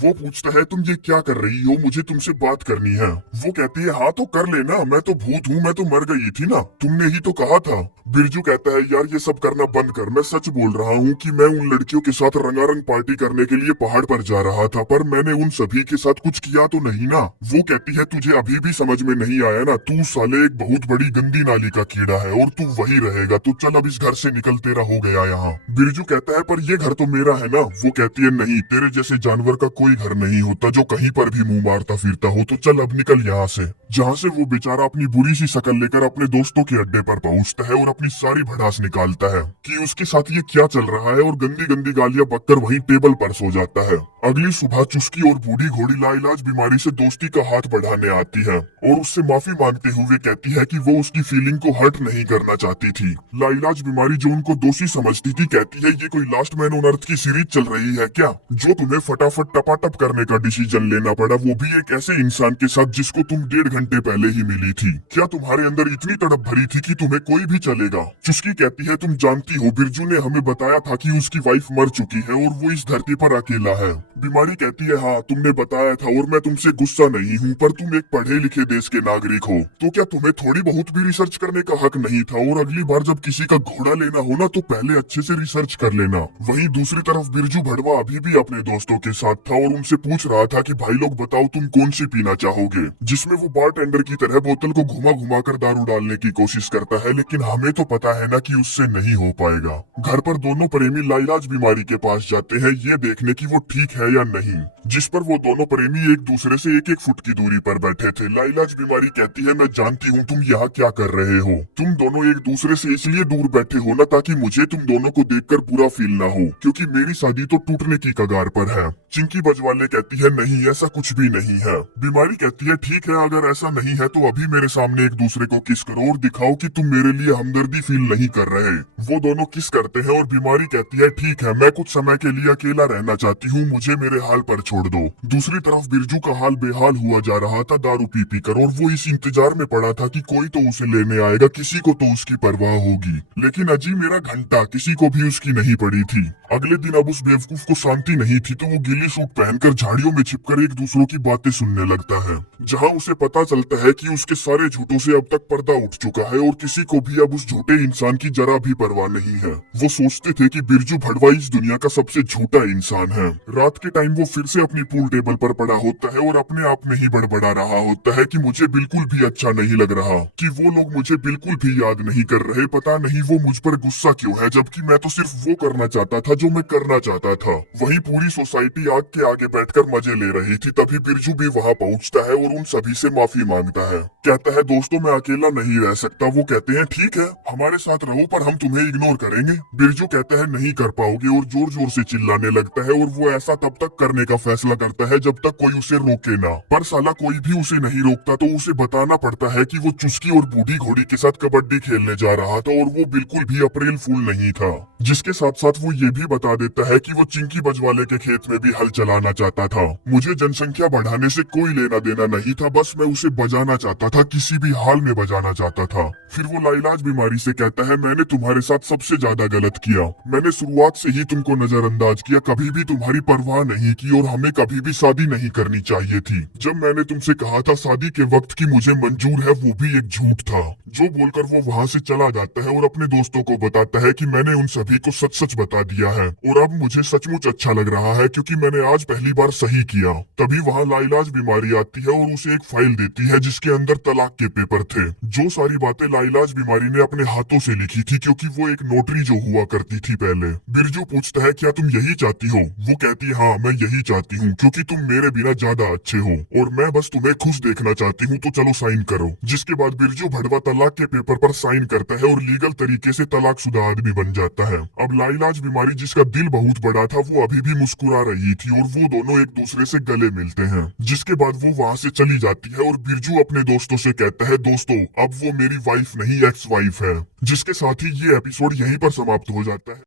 वो पूछता है तुम ये क्या कर रही हो, मुझे तुमसे बात करनी है। वो कहती है हाँ तो कर लेना, मैं तो भूत हूँ, मैं तो मर गई थी ना, तुमने ही तो कहा था। बिरजू कहता है यार ये सब करना बंद कर, मैं सच बोल रहा हूँ कि मैं उन लड़कियों के साथ रंगारंग पार्टी करने के लिए पहाड़ पर जा रहा था, पर मैंने उन सभी के साथ कुछ किया तो नहीं ना। वो कहती है तुझे अभी भी समझ में नहीं आया ना, तू साले एक बहुत बड़ी गंदी नाली का कीड़ा है और तू वही रहेगा, तू चल अब इस घर से निकल, तेरा हो गया यहाँ। बिरजू कहता है पर ये घर तो मेरा है ना। वो कहती है नहीं, तेरे जैसे जानवर का कोई घर नहीं होता जो कहीं पर भी मुंह मारता फिरता हो, तो चल अब निकल यहाँ से। जहाँ से वो बेचारा अपनी बुरी सी शकल लेकर अपने दोस्तों के अड्डे पर पहुंचता है और अपनी सारी भड़ास निकालता है कि उसके साथ ये क्या चल रहा है, और गंदी गंदी गालियां बककर वहीं टेबल पर सो जाता है। अगली सुबह चुस्की और बूढ़ी घोड़ी लाइलाज बीमारी से दोस्ती का हाथ बढ़ाने आती है और उससे माफी मांगते हुए कहती है कि वो उसकी फीलिंग को हर्ट नहीं करना चाहती थी। लाइलाज बीमारी जो उनको दोषी समझती थी कहती है ये कोई लास्ट मैन ऑन अर्थ की सीरीज चल रही है क्या, जो तुम्हें फटाफट टपाटप करने का डिसीजन लेना पड़ा, वो भी एक ऐसे इंसान के साथ जिसको तुम 1.5 घंटे पहले ही मिली थी। क्या तुम्हारे अंदर इतनी तड़प भरी थी कि तुम्हें कोई भी चलेगा। चुस्की कहती है तुम जानती हो बिरजू ने हमें बताया था कि उसकी वाइफ मर चुकी है और वो इस धरती पर अकेला है। बीमारी कहती है हाँ तुमने बताया था और मैं तुमसे गुस्सा नहीं हूँ, पर तुम एक पढ़े लिखे देश के नागरिक हो, तो क्या तुम्हें थोड़ी बहुत भी रिसर्च करने का हक नहीं था, और अगली बार जब किसी का घोड़ा लेना हो ना तो पहले अच्छे से रिसर्च कर लेना। वहीं दूसरी तरफ बिरजू भड़वा अभी भी अपने दोस्तों के साथ था और उनसे पूछ रहा था कि भाई लोग बताओ तुम कौन सी पीना चाहोगे, जिसमें वो बारटेंडर की तरह बोतल को घुमा घुमा कर दारू डालने की कोशिश करता है, लेकिन हमें तो पता है ना कि उससे नहीं हो पाएगा। घर पर दोनों प्रेमी लाइलाज बीमारी के पास जाते हैं ये देखने की वो ठीक है या नहीं, जिस पर वो दोनों प्रेमी एक दूसरे से 1-1 फुट की दूरी पर बैठे थे। लाइलाज बीमारी कहती है मैं जानती हूँ तुम यहाँ क्या कर रहे हो, तुम दोनों एक दूसरे से इसलिए दूर बैठे हो ना ताकि मुझे तुम दोनों को देखकर बुरा फील ना हो, क्योंकि मेरी शादी तो टूटने की कगार पर है। चिंकी बजवाले कहती है नहीं ऐसा कुछ भी नहीं है। बीमारी कहती है ठीक है अगर ऐसा नहीं है तो अभी मेरे सामने एक दूसरे को किस करो और दिखाओ कि तुम मेरे लिए हमदर्दी फील नहीं कर रहे। वो दोनों किस करते हैं और बीमारी कहती है ठीक है मैं कुछ समय के लिए अकेला रहना चाहती हूँ, मुझे मेरे हाल पर छोड़ दो। दूसरी तरफ बिरजू का हाल बेहाल हुआ जा रहा था दारू पी पी कर, और वो इस इंतजार में पड़ा था कि कोई तो उसे लेने आएगा, किसी को तो उसकी परवाह होगी, लेकिन अजी मेरा घंटा किसी को भी उसकी नहीं पड़ी थी। अगले दिन अब उस बेवकूफ को शांति नहीं थी तो वो गीली सूट पहनकर झाड़ियों में छिपकर एक दूसरों की बातें सुनने लगता है, जहाँ उसे पता चलता है कि उसके सारे झूठों से अब तक पर्दा उठ चुका है और किसी को भी अब उस झूठे इंसान की जरा भी परवाह नहीं है। वो सोचते थे कि बिरजू भड़वा इस दुनिया का सबसे झूठा इंसान है। रात के टाइम वो फिर से अपनी पूल टेबल पर पड़ा होता है और अपने आप में ही बड़बड़ा रहा होता है कि मुझे बिल्कुल भी अच्छा नहीं लग रहा, कि वो लोग मुझे बिल्कुल भी याद नहीं कर रहे, पता नहीं वो मुझ पर गुस्सा क्यों है, जबकि मैं तो सिर्फ वो करना चाहता था जो मैं करना चाहता था। वहीं पूरी सोसाइटी आग के आगे बैठकर मजे ले रही थी, तभी बिरजू भी वहाँ पहुँचता है और उन सभी से माफी मांगता है। कहता है दोस्तों मैं अकेला नहीं रह सकता। वो कहते हैं ठीक है हमारे साथ रहो पर हम तुम्हें इग्नोर करेंगे। बिरजू कहता है नहीं कर पाओगे और जोर जोर से चिल्लाने लगता है, और वो ऐसा तब तक करने का फैसला करता है जब तक कोई उसे रोके ना, पर साला कोई भी उसे नहीं रोकता तो उसे बताना पड़ता है कि वो चुस्की और बूढ़ी घोड़ी के साथ कबड्डी खेलने जा रहा था और वो बिल्कुल भी अप्रैल फूल नहीं था। जिसके साथ साथ वो ये भी बता देता है कि वो चिंकी बजवाले के खेत में भी हल चलाना चाहता था। मुझे जनसंख्या बढ़ाने से कोई लेना देना नहीं था, बस मैं उसे बजाना चाहता था, किसी भी हाल में बजाना चाहता था। फिर वो लाइलाज बीमारी से कहता है मैंने तुम्हारे साथ सबसे ज्यादा गलत किया, मैंने शुरुआत से ही तुमको नजरअंदाज किया, कभी भी तुम्हारी परवाह नहीं की और हमें कभी भी शादी नहीं करनी चाहिए थी। जब मैंने तुमसे कहा था शादी के वक्त की मुझे मंजूर है वो भी एक झूठ था। जो बोलकर वो वहाँ से चला जाता है और अपने दोस्तों को बताता है कि मैंने उन सभी को सच सच बता दिया है और अब मुझे सचमुच अच्छा लग रहा है क्योंकि मैंने आज पहली बार सही किया। तभी वहाँ लाइलाज बीमारी आती है और उसे एक फाइल देती है जिसके अंदर तलाक के पेपर थे। जो सारी बातें लाइलाज बीमारी ने अपने हाथों से लिखी थी क्योंकि वो एक नोटरी जो हुआ करती थी पहले। बिरजू पूछता है क्या तुम यही चाहती हो? वो कहती है हाँ मैं यही चाहती हूँ क्योंकि तुम मेरे बिना ज्यादा अच्छे हो और मैं बस तुम्हें खुश देखना चाहती हूँ, तो चलो साइन करो। जिसके बाद बिरजू भड़वा तलाक के पेपर पर साइन करता है और लीगल तरीके से तलाकशुदा आदमी बन जाता है। अब लाइलाज बीमारी जिसका दिल बहुत बड़ा था वो अभी भी मुस्कुरा रही थी और वो दोनों एक दूसरे से गले मिलते हैं। जिसके बाद वो वहाँ से चली जाती है और बिरजू अपने दोस्तों से कहता है दोस्तों अब वो मेरी वाइफ नहीं एक्स वाइफ है। जिसके साथ ही ये एपिसोड यहीं पर समाप्त हो जाता है।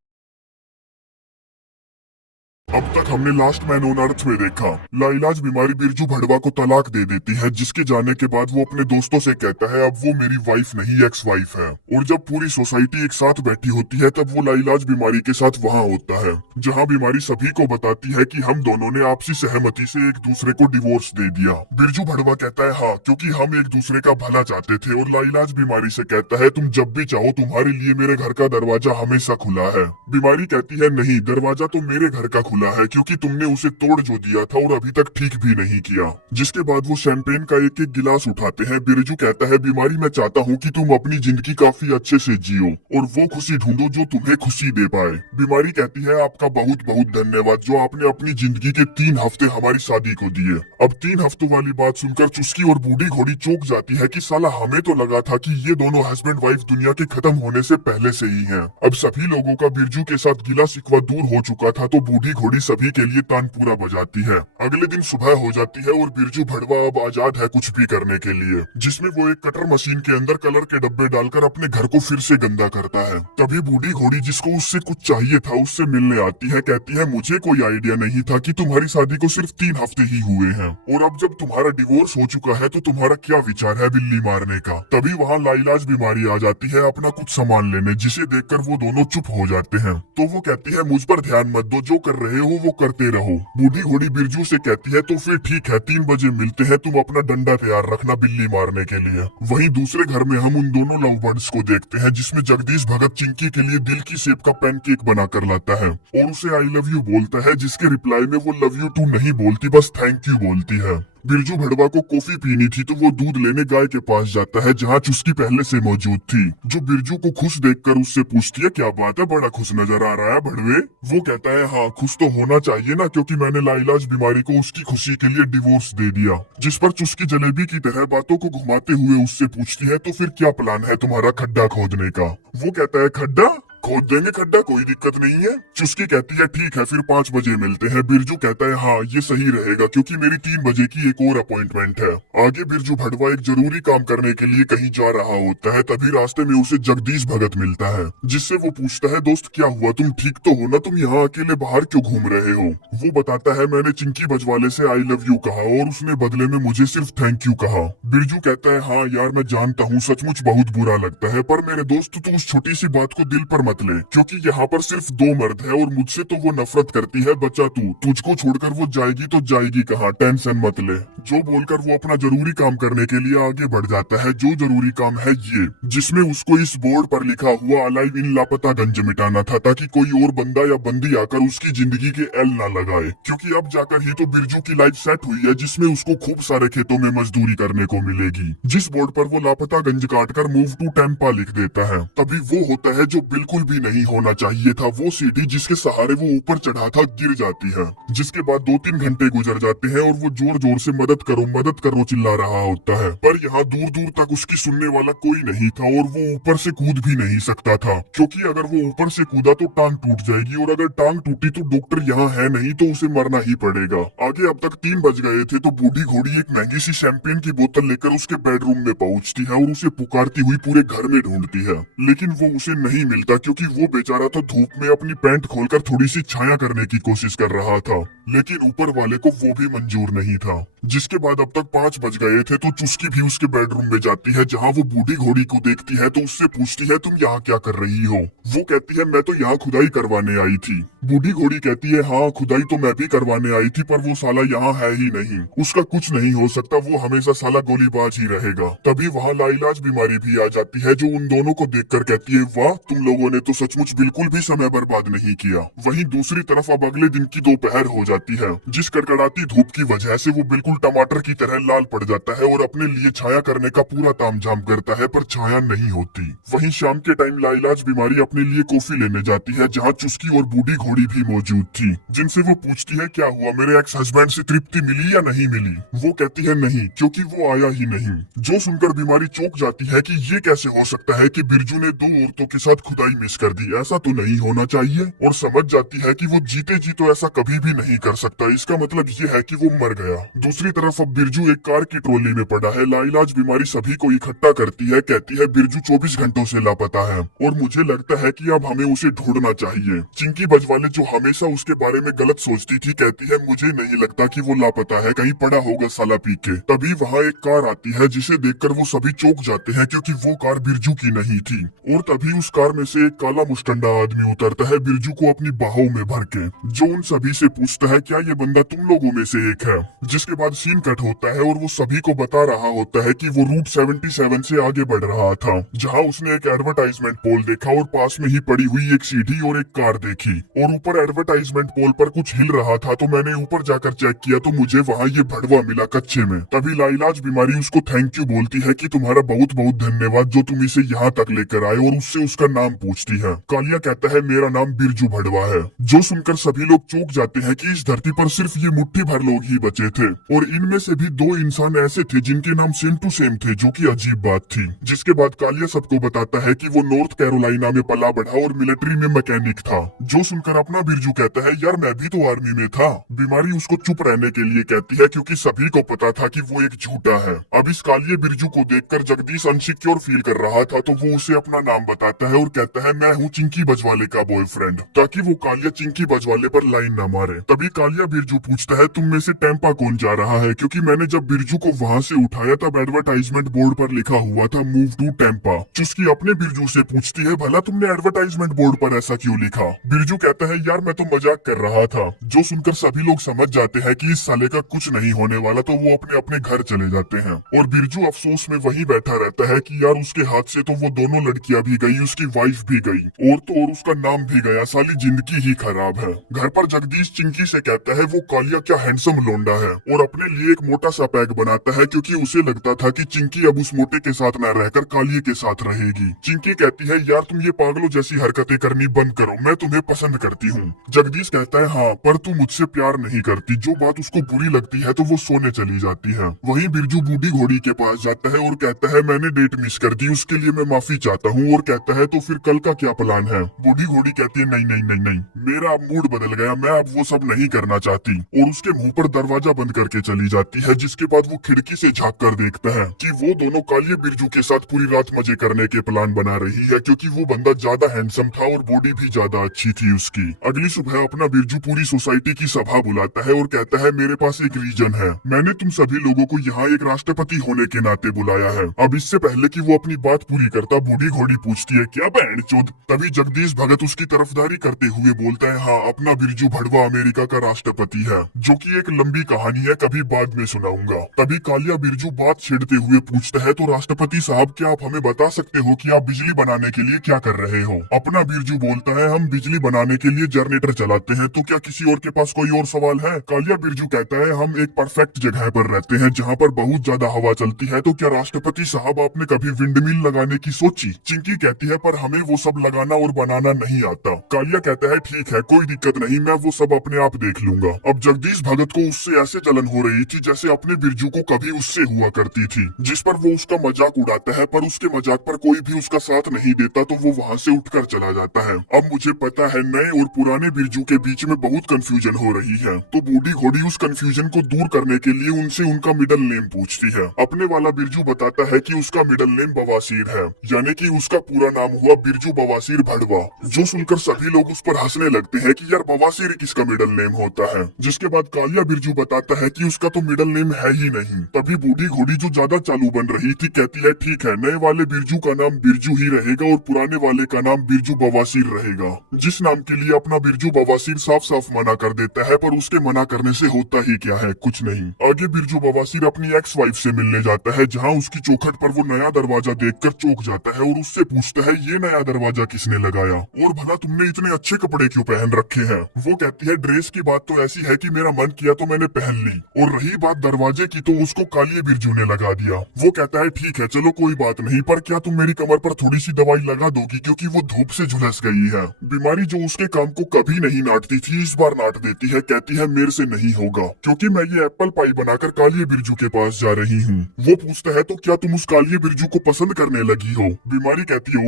अब तक हमने लास्ट मैन ऑन अर्थ में देखा, लाइलाज बीमारी बिरजू भड़वा को तलाक दे देती है, जिसके जाने के बाद वो अपने दोस्तों से कहता है अब वो मेरी वाइफ नहीं एक्स वाइफ है। और जब पूरी सोसाइटी एक साथ बैठी होती है तब वो लाइलाज बीमारी के साथ वहाँ होता है, जहाँ बीमारी सभी को बताती है कि हम दोनों ने आपसी सहमति से एक दूसरे को डिवोर्स दे दिया। बिरजू भड़वा कहता है हाँ, क्योंकि हम एक दूसरे का भला चाहते थे। और लाइलाज बीमारी से कहता है तुम जब भी चाहो तुम्हारे लिए मेरे घर का दरवाजा हमेशा खुला है। बीमारी कहती है नहीं, दरवाजा तो मेरे घर का खुला है, क्योंकि तुमने उसे तोड़ जो दिया था और अभी तक ठीक भी नहीं किया। जिसके बाद वो शैंपेन का एक एक गिलास उठाते हैं। बिरजू कहता है बीमारी मैं चाहता हूँ कि तुम अपनी जिंदगी काफी अच्छे से जियो और वो खुशी ढूंढो जो तुम्हें खुशी दे पाए। बीमारी कहती है आपका बहुत बहुत धन्यवाद जो आपने अपनी जिंदगी के 3 हफ्ते हमारी शादी को दिए। अब 3 हफ्तों वाली बात सुनकर चुस्की और बूढ़ी घोड़ी चौंक जाती है कि साला हमें तो लगा था कि ये दोनों हस्बैंड वाइफ दुनिया के खत्म होने से पहले से ही हैं। अब सभी लोगों का बिरजू के साथ गिला शिकवा दूर हो चुका था तो बूढ़ी घोड़ी सभी के लिए तानपूरा बजाती है। अगले दिन सुबह हो जाती है और बिरजू भड़वा अब आजाद है कुछ भी करने के लिए, जिसमें वो एक कटर मशीन के अंदर कलर के डब्बे डालकर अपने घर को फिर से गंदा करता है। तभी बूढ़ी घोड़ी जिसको उससे कुछ चाहिए था उससे मिलने आती है। कहती है मुझे कोई आइडिया नहीं था कि तुम्हारी शादी को सिर्फ 3 हफ्ते ही हुए हैं और अब जब तुम्हारा डिवोर्स हो चुका है तो तुम्हारा क्या विचार है बिल्ली मारने का। तभी वहाँ लाइलाज बीमारी आ जाती है अपना कुछ सामान लेने, जिसे देखकर वो दोनों चुप हो जाते हैं। तो वो कहती है मुझ पर ध्यान मत दो, जो कर रहे हो वो करते रहो। बूढ़ी घोड़ी बिरजू से कहती है तो फिर ठीक है 3 बजे मिलते हैं, तुम अपना डंडा तैयार रखना बिल्ली मारने के लिए। वहीं दूसरे घर में हम उन दोनों लव बर्ड्स को देखते हैं, जिसमें जगदीश भगत चिंकी के लिए दिल की शेप का पैनकेक बनाकर लाता है और उसे आई लव यू बोलता है, जिसके रिप्लाई में वो लव यू टू नहीं बोलती बस थैंक यू बोलती है। बिरजू भड़वा को कॉफी पीनी थी तो वो दूध लेने गाय के पास जाता है, जहाँ चुस्की पहले से मौजूद थी, जो बिरजू को खुश देखकर उससे पूछती है क्या बात है, बड़ा खुश नजर आ रहा है भड़वे। वो कहता है हाँ खुश तो होना चाहिए ना, क्योंकि मैंने लाइलाज बीमारी को उसकी खुशी के लिए डिवोर्स दे दिया। जिस पर चुस्की जलेबी की तरह बातों को घुमाते हुए उससे पूछती है तो फिर क्या प्लान है तुम्हारा खड्डा खोदने का। वो कहता है खड्डा खोद देंगे, खड्डा कोई दिक्कत नहीं है। चुस्की कहती है ठीक है फिर 5 बजे मिलते हैं। बिरजू कहता है हाँ ये सही रहेगा, क्योंकि मेरी 3 बजे की एक और अपॉइंटमेंट है। आगे बिरजू भड़वा एक जरूरी काम करने के लिए कहीं जा रहा होता है, तभी रास्ते में उसे जगदीश भगत मिलता है, जिससे वो पूछता है दोस्त क्या हुआ, तुम ठीक तो हो ना, तुम यहाँ अकेले बाहर क्यों घूम रहे हो। वो बताता है मैंने चिंकी बजवाले से आई लव यू कहा और उसने बदले में मुझे सिर्फ थैंक यू कहा। बिरजू कहता है हाँ यार मैं जानता हूँ सचमुच बहुत बुरा लगता है, पर मेरे दोस्त तू उस छोटी सी बात को दिल पर मत ले, क्योंकि यहाँ पर सिर्फ 2 मर्द है और मुझसे तो वो नफरत करती है। बच्चा तू, तुझको छोड़कर वो जाएगी तो जाएगी कहाँ, टेंशन मत ले। जो बोलकर वो अपना जरूरी काम करने के लिए आगे बढ़ जाता है, जो जरूरी काम है ये, जिसमें उसको इस बोर्ड पर लिखा हुआ अलाइव इन लापता गंज मिटाना था, ताकि कोई और बंदा या बंदी आकर उसकी जिंदगी के एल ना लगाए। क्योंकि अब जाकर ही तो बिरजू की लाइफ सेट हुई है, जिसमें उसको खूब सारे खेतों में मजदूरी करने को मिलेगी। जिस बोर्ड पर वो लापता गंज काटकर मूव टू टेम्पा लिख देता है, तभी वो होता है जो बिल्कुल भी नहीं होना चाहिए था। वो सीढ़ी जिसके सहारे वो ऊपर चढ़ा था गिर जाती है, जिसके बाद 2-3 घंटे गुजर जाते हैं और वो जोर जोर से मदद करो चिल्ला रहा होता है, पर यहाँ दूर दूर तक उसकी सुनने वाला कोई नहीं था और वो ऊपर से कूद भी नहीं सकता था, क्योंकि अगर वो ऊपर से कूदा तो टांग टूट जाएगी और अगर टांग टूटी तो डॉक्टर यहाँ है नहीं तो उसे मरना ही पड़ेगा। आगे अब तक 3 बज गए थे तो बूढ़ी घोड़ी एक महंगी सी शैंपेन की बोतल लेकर उसके बेडरूम में पहुंचती है और उसे पुकारती हुई पूरे घर में ढूंढती है, लेकिन वो उसे नहीं मिलता, क्योंकि वो बेचारा तो धूप में अपनी पैंट खोलकर थोड़ी सी छाया करने की कोशिश कर रहा था, लेकिन ऊपर वाले को वो भी मंजूर नहीं था। जिसके बाद अब तक 5 बज गए थे तो चुस्की भी उसके बेडरूम में जाती है, जहाँ वो बूढ़ी घोड़ी को देखती है तो उससे पूछती है तुम यहाँ क्या कर रही हो। वो कहती है मैं तो यहाँ खुदाई करवाने आई थी। बूढ़ी घोड़ी कहती है हाँ खुदाई तो मैं भी करवाने आई थी, पर वो साला यहाँ है ही नहीं, उसका कुछ नहीं हो सकता, वो हमेशा साला गोलीबाज ही रहेगा। तभी वहाँ लाइलाज बीमारी भी आ जाती है, जो उन दोनों को देखकर कहती है वाह तुम लोगों ने तो सचमुच बिल्कुल भी समय बर्बाद नहीं किया। वहीं दूसरी तरफ अब अगले दिन की दोपहर हो जाती है, जिस कड़कड़ाती धूप की वजह से वो बिल्कुल टमाटर की तरह लाल पड़ जाता है और अपने लिए छाया करने का पूरा तामझाम करता है, पर छाया नहीं होती। वहीं शाम के टाइम लाइलाज बीमारी अपने लिए कॉफी लेने जाती है, जहाँ चुस्की और बूढ़ी घोड़ी भी मौजूद थी, जिनसे वो पूछती है क्या हुआ, मेरे एक्स हस्बैंड से तृप्ति मिली या नहीं मिली। वो कहती है नहीं, क्योंकि वो आया ही नहीं। जो सुनकर बीमारी चौंक जाती है कि ये कैसे हो सकता है कि बिरजू ने 2 औरतों के साथ खुदाई में मिस कर दी, ऐसा तो नहीं होना चाहिए। और समझ जाती है कि वो जीते जी तो ऐसा कभी भी नहीं कर सकता, इसका मतलब ये है कि वो मर गया। दूसरी तरफ अब बिरजू एक कार की ट्रॉली में पड़ा है। लाइलाज बीमारी सभी को इकट्ठा करती है, कहती है बिरजू 24 घंटों से लापता है और मुझे लगता है कि अब हमें उसे ढूंढना चाहिए। चिंकी बजवाले जो हमेशा उसके बारे में गलत सोचती थी, कहती है मुझे नहीं लगता कि वो लापता है, कहीं पड़ा होगा साला पी के। तभी वहाँ एक कार आती है जिसे देखकर वो सभी चौंक जाते हैं क्योंकि वो कार बिरजू की नहीं थी। और तभी उस कार में से एक काला मुस्टंडा आदमी उतरता है बिरजू को अपनी बाहों में भर के, जो उन सभी से पूछता है क्या ये बंदा तुम लोगों में से एक है। जिसके बाद सीन कट होता है और वो सभी को बता रहा होता है कि वो रूट 77 से आगे बढ़ रहा था, जहाँ उसने एक एडवर्टाइजमेंट पोल देखा और पास में ही पड़ी हुई एक सीढ़ी और एक कार देखी और ऊपर एडवर्टाइजमेंट पोल पर कुछ हिल रहा था। तो मैंने ऊपर जाकर चेक किया तो मुझे वहाँ ये भड़वा मिला कच्चे में। तभी लाइलाज बीमारी उसको थैंक यू बोलती है कि तुम्हारा बहुत बहुत धन्यवाद जो तुम इसे यहाँ तक लेकर आए, और उससे उसका नाम पूछती है। कालिया कहता है मेरा नाम बिरजू भड़वा है, जो सुनकर सभी लोग चौंक जाते हैं कि इस धरती पर सिर्फ ये मुट्ठी भर लोग ही बचे थे और इनमें से भी 2 इंसान ऐसे थे जिनके नाम सेम टू सेम थे, जो कि अजीब बात थी। जिसके बाद कालिया सबको बताता है कि वो नॉर्थ कैरोलिना में पला बढ़ा और मिलिट्री में मैकेनिक था। जो सुनकर अपना बिरजू कहता है यार मैं भी तो आर्मी में था। बीमारी उसको चुप रहने के लिए कहती है क्योंकि सभी को पता था कि वो एक झूठा है। अब इस कालिए बिरजू को देखकर जगदीश अनसिक्योर फील कर रहा था, तो वो उसे अपना नाम बताता है और कहता है मैं हूँ चिंकी बजवाले का बॉयफ्रेंड, ताकि वो कालिया चिंकी बजवाले पर लाइन न मारे। तभी कालिया बिरजू पूछता है तुम में से टेम्पा कौन जा रहा है, क्योंकि मैंने जब बिरजू को वहाँ से उठाया तब एडवर्टाइजमेंट बोर्ड पर लिखा हुआ था मूव टू टेम्पा। चुस्की अपने बिरजू से पूछती है भला तुमने एडवर्टाइजमेंट बोर्ड पर ऐसा क्यों लिखा। बिरजू कहता है यार मैं तो मजाक कर रहा था। जो सुनकर सभी लोग समझ जाते हैं कि इस साले का कुछ नहीं होने वाला, तो वो अपने अपने घर चले जाते हैं और बिरजू अफसोस में वहीं बैठा रहता है कि यार उसके हाथ से तो वो दोनों लड़कियां भी गई, उसकी वाइफ भी गई और तो और उसका नाम भी गया, साली जिंदगी ही खराब है। घर पर जगदीश चिंकी से कहता है वो कालिया क्या हैंडसम लोंडा है और अपने लिए एक मोटा सा पैक बनाता है क्योंकि उसे लगता था कि चिंकी अब उस मोटे के साथ न रहकर कालिए के साथ रहेगी। चिंकी कहती है यार तुम ये पागलों जैसी हरकतें करनी बंद करो, मैं तुम्हें पसंद करती हूँ। जगदीश कहता है हाँ पर तू मुझसे प्यार नहीं करती। जो बात उसको बुरी लगती है तो वो सोने चली जाती है। वहीं बिरजू बूढ़ी घोड़ी के पास जाता है और कहता है मैंने डेट मिस कर दी, उसके लिए मैं माफी चाहता हूँ। और कहता है तो फिर कल का क्या प्लान है। बूढ़ी घोड़ी कहती है नहीं नहीं नहीं नहीं, मेरा अब मूड बदल गया, मैं अब वो सब नहीं करना चाहती। और उसके मुंह पर दरवाजा बंद करके चली जाती है। जिसके बाद वो खिड़की से झांक कर देखता है कि वो दोनों कालिए बिरजू के साथ पूरी रात मजे करने के प्लान बना रही है, क्योंकि वो बंदा ज्यादा हैंडसम था और बॉडी भी ज्यादा अच्छी थी उसकी। अगली सुबह अपना बिरजू पूरी सोसाइटी की सभा बुलाता है और कहता है मेरे पास एक रीजन है, मैंने तुम सभी लोगों को यहाँ एक राष्ट्रपति होने के नाते बुलाया है। अब इससे पहले कि वो अपनी बात पूरी करता बूढ़ी घोड़ी पूछती है क्या बहनचोद। तभी जगदीश भगत उसकी तरफदारी करते हुए बोलता है हाँ अपना बिरजू भड़वा अमेरिका का राष्ट्रपति है, जो कि एक लंबी कहानी है, कभी बाद में सुनाऊंगा। तभी कालिया बिरजू बात छेड़ते हुए पूछता है तो राष्ट्रपति साहब क्या आप हमें बता सकते हो कि आप बिजली बनाने के लिए क्या कर रहे हो। अपना बिरजू बोलता है हम बिजली बनाने के लिए जनरेटर चलाते हैं, तो क्या किसी और के पास कोई और सवाल है। कालिया बिरजू कहता है हम एक परफेक्ट जगह पर रहते हैं जहाँ पर बहुत ज्यादा हवा चलती है, तो क्या राष्ट्रपति साहब आपने कभी विंडमिल लगाने की सोची। चिंकी कहती है पर हमें वो सब लगाना और बनाना नहीं आता। कालिया कहता है ठीक है कोई दिक्कत नहीं, मैं वो सब अपने आप देख लूंगा। अब जगदीश भगत को उससे ऐसे जलन हो रही थी जैसे अपने बिरजू को कभी उससे हुआ करती थी, जिस पर वो उसका मजाक उड़ाता है, पर उसके मजाक पर कोई भी उसका साथ नहीं देता, तो वो वहाँ से उठकर चला जाता है। अब मुझे पता है नए और पुराने बिरजू के बीच में बहुत कंफ्यूजन हो रही है, तो बूढ़ी घोड़ी उस कंफ्यूजन को दूर करने के लिए उनसे उनका मिडल नेम पूछती है। अपने वाला बिरजू बताता है कि उसका मिडल नेम बवासीर है, यानी कि उसका पूरा नाम हुआ बिरजू बवासीर भड़वा। जो सुनकर सभी लोग उस पर हंसने लगते हैं कि यार बवासीर किसका मिडल नेम होता है। जिसके बाद कालिया बिरजू बताता है कि उसका तो मिडल नेम है ही नहीं। तभी बूढ़ी घोड़ी जो ज्यादा चालू बन रही थी कहती है ठीक है नए वाले बिरजू का नाम बिरजू ही रहेगा और पुराने वाले का नाम बिरजू बवासीर रहेगा। जिस नाम के लिए अपना बिरजू बवासीर साफ साफ मना कर देता है, पर उसके मना करने से होता ही क्या है, कुछ नहीं। आगे बिरजू बवासीर अपनी एक्स वाइफ से मिलने जाता है, जहाँ उसकी चौखट पर वो नया दरवाजा देखकर चौंक जाता है और उससे पूछता है ये नया दरवाजा किसने लगाया और भला तुमने इतने अच्छे कपड़े क्यों पहन रखे हैं। वो कहती है ड्रेस की बात तो ऐसी है कि मेरा मन किया तो मैंने पहन ली, और रही बात दरवाजे की तो उसको कालिए बिरजू ने लगा दिया। वो कहता है ठीक है चलो कोई बात नहीं, पर क्या तुम मेरी कमर पर थोड़ी सी दवाई लगा दोगी, क्योंकि वो धूप से झुलस गई है। बीमारी जो उसके काम को कभी नहीं नाटती थी इस बार नाट देती है, कहती है मेरे से नहीं होगा क्योंकि मैं ये एप्पल पाई बनाकर कालिए बिरजू के पास जा रही हूँ। वो पूछता है तो क्या तुम उस कालिए बिरजू को पसंद करने लगी हो। बीमारी कहती है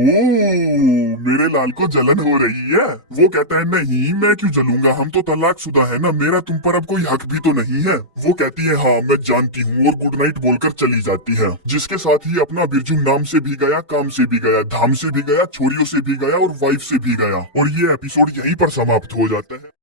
मेरे लाल को जलन हो रही है। वो कहता है नहीं मैं क्यों जलूंगा, हम तो तलाकशुदा है ना, मेरा तुम पर अब कोई हक भी तो नहीं है। वो कहती है हाँ मैं जानती हूँ, और गुड नाइट बोलकर चली जाती है। जिसके साथ ही अपना बिरजू नाम से भी गया, काम से भी गया, धाम से भी गया, छोरियों से भी गया और वाइफ से भी गया। और ये एपिसोड यहीं पर समाप्त हो जाता है।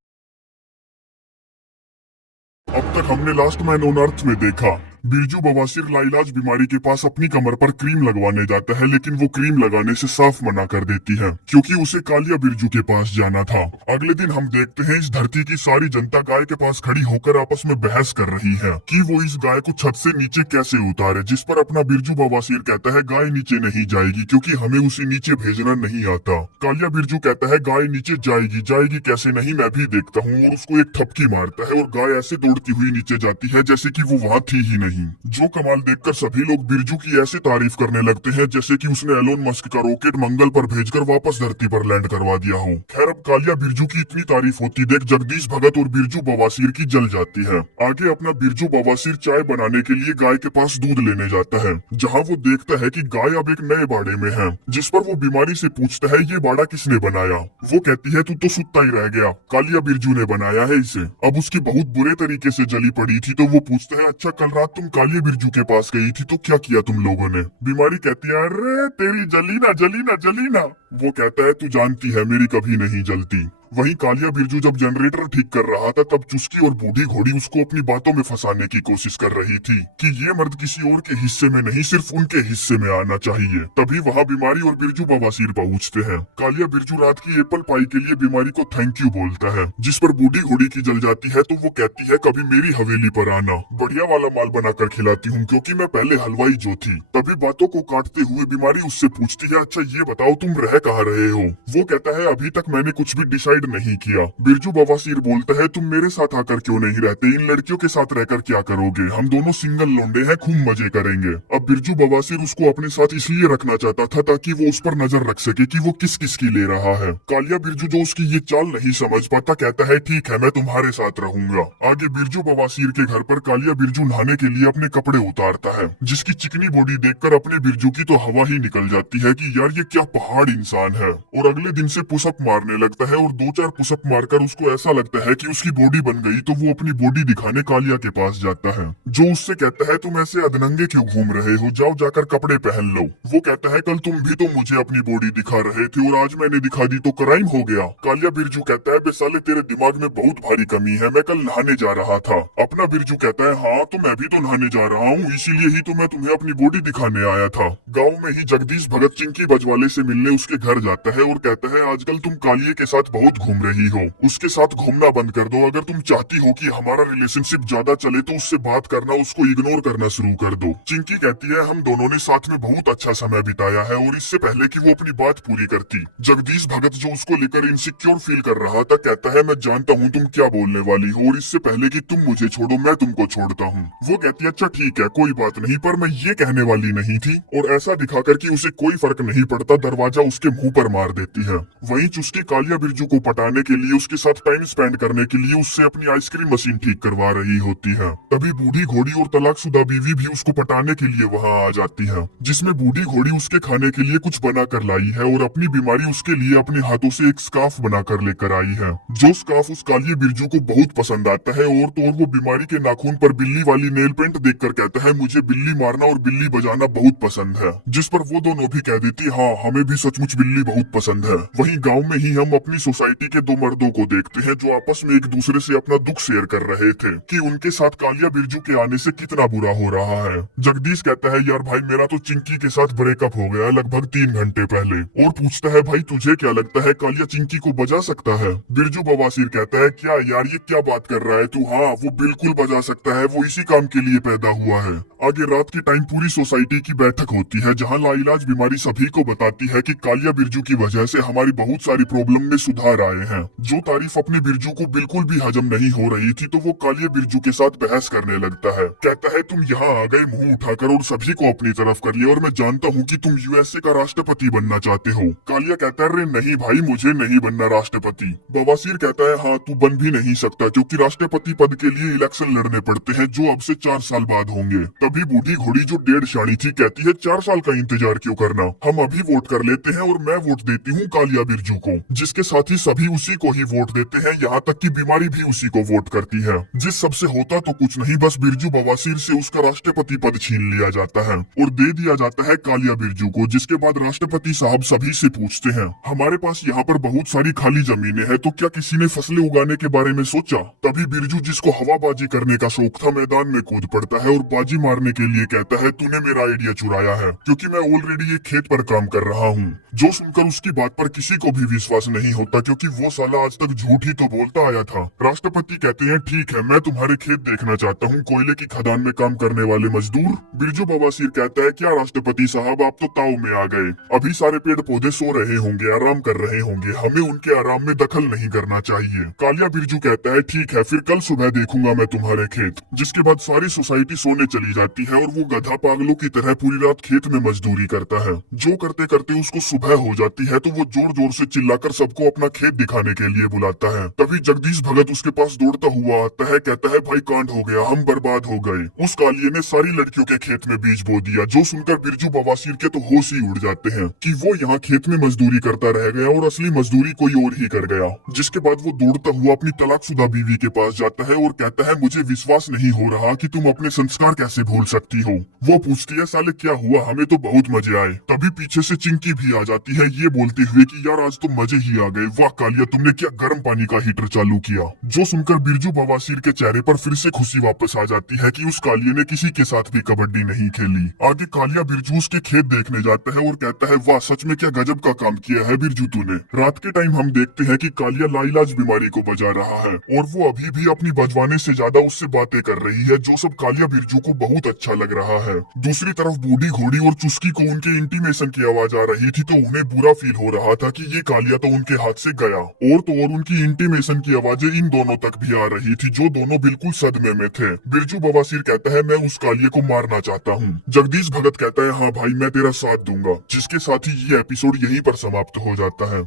अब तक हमने लास्ट मैन ऑन अर्थ में देखा बिरजू बवासीर लाइलाज बीमारी के पास अपनी कमर पर क्रीम लगवाने जाता है, लेकिन वो क्रीम लगाने से साफ मना कर देती है क्योंकि उसे कालिया बिरजू के पास जाना था। अगले दिन हम देखते हैं इस धरती की सारी जनता गाय के पास खड़ी होकर आपस में बहस कर रही है कि वो इस गाय को छत से नीचे कैसे उतारे, जिस पर अपना बिरजू बवासीर कहता है गाय नीचे नहीं जाएगी क्योंकि हमें उसे नीचे भेजना नहीं आता। कालिया बिरजू कहता है गाय नीचे जाएगी, जाएगी कैसे नहीं मैं भी देखता हूँ, और उसको एक ठपकी मारता है और गाय ऐसे दौड़ती हुई नीचे जाती है जैसे कि वो वहाँ थी ही नहीं। जो कमाल देखकर सभी लोग बिरजू की ऐसे तारीफ करने लगते हैं जैसे कि उसने एलोन मस्क का रॉकेट मंगल पर भेजकर वापस धरती पर लैंड करवा दिया हो। खैर अब कालिया बिरजू की इतनी तारीफ होती देख जगदीश भगत और बिरजू बवासीर की जल जाती है। आगे अपना बिरजू बवासीर चाय बनाने के लिए गाय के पास दूध लेने जाता है, जहाँ वो देखता है कि गाय अब एक नए बाड़े में है, जिस पर वो बीमारी से पूछता है ये बाड़ा किसने बनाया। वो कहती है तू तो सुत्ता ही रह गया, कालिया बिरजू ने बनाया है इसे। अब उसकी बहुत बुरे तरीके से जली पड़ी थी तो वो पूछता है अच्छा कल रात तुम कालिया बिरजू के पास गई थी तो क्या किया तुम लोगों ने। बीमारी कहती है अरे तेरी जली ना जली ना जली ना। वो कहता है तू जानती है मेरी कभी नहीं जलती। वहीं कालिया बिरजू जब जनरेटर ठीक कर रहा था तब चुस्की और बूढ़ी घोड़ी उसको अपनी बातों में फंसाने की कोशिश कर रही थी कि ये मर्द किसी और के हिस्से में नहीं सिर्फ उनके हिस्से में आना चाहिए। तभी वहाँ बीमारी और बिरजू बवासीर पहुँचते हैं। कालिया बिरजू रात की एप्पल पाई के लिए बीमारी को थैंक यू बोलता है, जिस पर बूढ़ी घोड़ी की जल जाती है तो वो कहती है कभी मेरी हवेली पर आना, बढ़िया वाला माल बनाकर खिलाती हूँ क्योंकि मैं पहले हलवाई जो थी। तभी बातों को काटते हुए बीमारी उससे पूछती है अच्छा ये बताओ तुम रह कहाँ रहे हो। वो कहता है अभी तक मैंने कुछ भी डिसाइड नहीं किया। बिरजू बवासीर बोलता है तुम मेरे साथ आकर क्यों नहीं रहते, इन लड़कियों के साथ रहकर क्या करोगे, हम दोनों सिंगल लौंडे हैं खूब मजे करेंगे। अब बिरजू बवासीर उसको अपने साथ इसलिए रखना चाहता था ताकि वो उस पर नजर रख सके कि वो किस किस की ले रहा है। कालिया बिरजू जो उसकी ये चाल नहीं समझ पाता कहता है ठीक है मैं तुम्हारे साथ रहूंगा। आगे बिरजू बवासीर के घर पर कालिया बिरजू नहाने के लिए अपने कपड़े उतारता है, जिसकी चिकनी बॉडी देखकर अपने बिरजू की तो हवा ही निकल जाती है कि यार ये क्या पहाड़ इंसान है। और अगले दिन से पुशअप मारने लगता है और 2-4 पुशअप मारकर उसको ऐसा लगता है कि उसकी बॉडी बन गई तो वो अपनी बॉडी दिखाने कालिया के पास जाता है, जो उससे कहता है तुम ऐसे अधनंगे क्यों घूम रहे हो, जाओ जाकर कपड़े पहन लो। वो कहता है कल तुम भी तो मुझे अपनी बॉडी दिखा रहे थे और आज मैंने दिखा दी तो क्राइम हो गया। कालिया बिरजू कहता है बे साले तेरे दिमाग में बहुत भारी कमी है, मैं कल नहाने जा रहा था। अपना बिरजू कहता है हाँ तो मैं भी तो नहाने जा रहा हूँ, इसीलिए ही तो मैं तुम्हें अपनी बॉडी दिखाने आया था। गाँव में ही जगदीश भगत चिंकी बजवाले से मिलने उसके घर जाता है और कहता है आजकल तुम कालिये के साथ बहुत घूम रही हो, उसके साथ घूमना बंद कर दो। अगर तुम चाहती हो कि हमारा रिलेशनशिप ज्यादा चले तो उससे बात करना, उसको इग्नोर करना शुरू कर दो। चिंकी कहती है हम दोनों ने साथ में बहुत अच्छा समय बिताया है, और इससे पहले कि वो अपनी बात पूरी करती जगदीश भगत जो उसको लेकर इनसिक्योर फील कर रहा था कहता है मैं जानता हूँ तुम क्या बोलने वाली हो, और इससे पहले कि तुम मुझे छोड़ो मैं तुमको छोड़ता हूँ। वो कहती है अच्छा ठीक है कोई बात नहीं, पर मैं ये कहने वाली नहीं थी, और ऐसा दिखाकर कि उसे कोई फर्क नहीं पड़ता दरवाजा उसके मुंह पर मार देती है। वहीं चुस्की कालिया बिरजू को पटाने के लिए उसके साथ टाइम स्पेंड करने के लिए उससे अपनी आइसक्रीम मशीन ठीक करवा रही होती है। तभी बूढ़ी घोड़ी और तलाकशुदा बीवी भी उसको पटाने के लिए वहाँ आ जाती है, जिसमें बूढ़ी घोड़ी उसके खाने के लिए कुछ बना कर लाई है और अपनी बीमारी उसके लिए अपने हाथों से एक स्कार्फ बनाकर लेकर आई है, जो स्कार्फ उस कालिये बिरजू को बहुत पसंद आता है। और तो और वो बीमारी के नाखून पर बिल्ली वाली नेल पेंट देखकर कहता है मुझे बिल्ली मारना और बिल्ली बजाना बहुत पसंद है, जिस पर वो दोनों भी कह देती हाँ हमें भी सचमुच बिल्ली बहुत पसंद है। वहीं गाँव में ही हम अपनी सोसाइटी के दो मर्दों को देखते हैं जो आपस में एक दूसरे से अपना दुख शेयर कर रहे थे कि उनके साथ कालिया बिरजू के आने से कितना बुरा हो रहा है। जगदीश कहता है यार भाई मेरा तो चिंकी के साथ ब्रेकअप हो गया लगभग 3 घंटे पहले, और पूछता है भाई तुझे क्या लगता है कालिया चिंकी को बजा सकता है। बिरजू बवासीर कहता है क्या यार ये क्या बात कर रहा है तू, हाँ वो बिल्कुल बजा सकता है, वो इसी काम के लिए पैदा हुआ है। आगे रात के टाइम पूरी सोसाइटी की बैठक होती है जहाँ लाइलाज बीमारी सभी को बताती है कि कालिया बिरजू की वजह से हमारी बहुत सारी प्रॉब्लम में सुधार आए हैं। जो तारीफ अपने बिरजू को बिल्कुल भी हजम नहीं हो रही थी तो वो कालिया बिरजू के साथ बहस करने लगता है, कहता है तुम यहाँ आ गए मुंह उठाकर और सभी को अपनी तरफ कर लिया, और मैं जानता हूँ कि तुम यूएसए का राष्ट्रपति बनना चाहते हो। कालिया कहता है नहीं भाई मुझे नहीं बनना राष्ट्रपति। बवासीर कहता है हाँ तू बन भी नहीं सकता क्योंकि राष्ट्रपति पद के लिए इलेक्शन लड़ने पड़ते हैं जो अब से 4 साल बाद होंगे। तभी बूढ़ी घोड़ी जो 1.5 शाणी थी कहती है 4 साल का इंतजार क्यों करना, हम अभी वोट कर लेते हैं और मैं वोट देती हूँ कालिया बिरजू को, जिसके साथ ही सभी उसी को ही वोट देते हैं, यहाँ तक कि बीमारी भी उसी को वोट करती है। जिस सबसे होता तो कुछ नहीं, बस बिरजू बवासीर से उसका राष्ट्रपति पद छीन लिया जाता है और दे दिया जाता है कालिया बिरजू को, जिसके बाद राष्ट्रपति साहब सभी से पूछते हैं, हमारे पास यहाँ पर बहुत सारी खाली जमीनें हैं, तो क्या किसी ने फसलें उगाने के बारे में सोचा? तभी बिरजू, जिसको हवाबाजी करने का शौक था, मैदान में कूद पड़ता है और बाजी मारने के लिए कहता है, तूने मेरा आइडिया चुराया है, क्योंकि मैं ऑलरेडी एक खेत पर काम कर रहा हूँ। जो सुनकर उसकी बात पर किसी को भी विश्वास नहीं होता, क्योंकि वो साला आज तक झूठ ही तो बोलता आया था। राष्ट्रपति कहते हैं, ठीक है, मैं तुम्हारे खेत देखना चाहता हूँ, कोयले की खदान में काम करने वाले मजदूर। बिरजू बवासीर कहता है, क्या राष्ट्रपति साहब, आप तो ताव में आ गए, अभी सारे पेड़ पौधे सो रहे होंगे, आराम कर रहे होंगे, हमें उनके आराम में दखल नहीं करना चाहिए। कालिया बिरजू कहता है, ठीक है, फिर कल सुबह देखूंगा मैं तुम्हारे खेत। जिसके बाद सारी सोसाइटी सोने चली जाती है और वो गधा पागलों की तरह पूरी रात खेत में मजदूरी करता है। जो करते करते उसको सुबह हो जाती है, तो वो जोर जोर से चिल्लाकर सबको अपना खेत दिखाने के लिए बुलाता है। तभी जगदीश भगत उसके पास दौड़ता हुआ आता है, कहता है, भाई कांड हो गया, हम बर्बाद हो गए, उस कालिये ने सारी लड़कियों के खेत में बीज बो दिया। जो सुनकर बिरजू बवासीर के तो होश ही उड़ जाते हैं कि वो यहाँ खेत में मजदूरी करता रह गया और असली मजदूरी कोई और ही कर गया। जिसके बाद वो दौड़ता हुआ अपनी तलाकशुदा बीवी के पास जाता है और कहता है, मुझे विश्वास नहीं हो रहा कि तुम अपने संस्कार कैसे भूल सकती हो। वो पूछती है, साले क्या हुआ, हमें तो बहुत मजे आए। तभी पीछे से चिंकी भी आ जाती है, ये बोलते हुए कि यार आज तो मजे ही आ गए, वाह कालिया, तुमने क्या गर्म पानी का हीटर चालू किया। जो सुनकर बिरजू बवासीर के चेहरे पर फिर से खुशी वापस आ जाती है कि उस कालिये ने किसी के साथ भी कबड्डी नहीं खेली। आगे कालिया बिरजू उसके खेत देखने जाता है और कहता है, वाह सच में क्या गजब का काम किया है बिरजू तूने। रात के टाइम हम देखते हैं कि कालिया लाइलाज बीमारी को बजा रहा है और वो अभी भी अपनी बजवाने से ज्यादा उससे बातें कर रही है, जो सब कालिया बिरजू को बहुत अच्छा लग रहा है। दूसरी तरफ बूढ़ी घोड़ी और चुस्की को उनके इंटीमेशन की आवाज आ रही थी, तो उन्हें बुरा फील हो रहा था कि ये कालिया तो उनके हाथ से गया। और तो और उनकी इंटीमेशन की आवाजें इन दोनों तक भी आ रही थी, जो दोनों बिल्कुल सदमे में थे। बिरजू बवासीर कहता है, मैं उस कालिये को मारना चाहता हूँ। जगदीश भगत कहता है, हाँ भाई, मैं तेरा साथ दूंगा। जिसके साथ ही ये एपिसोड यहीं पर समाप्त हो जाता है।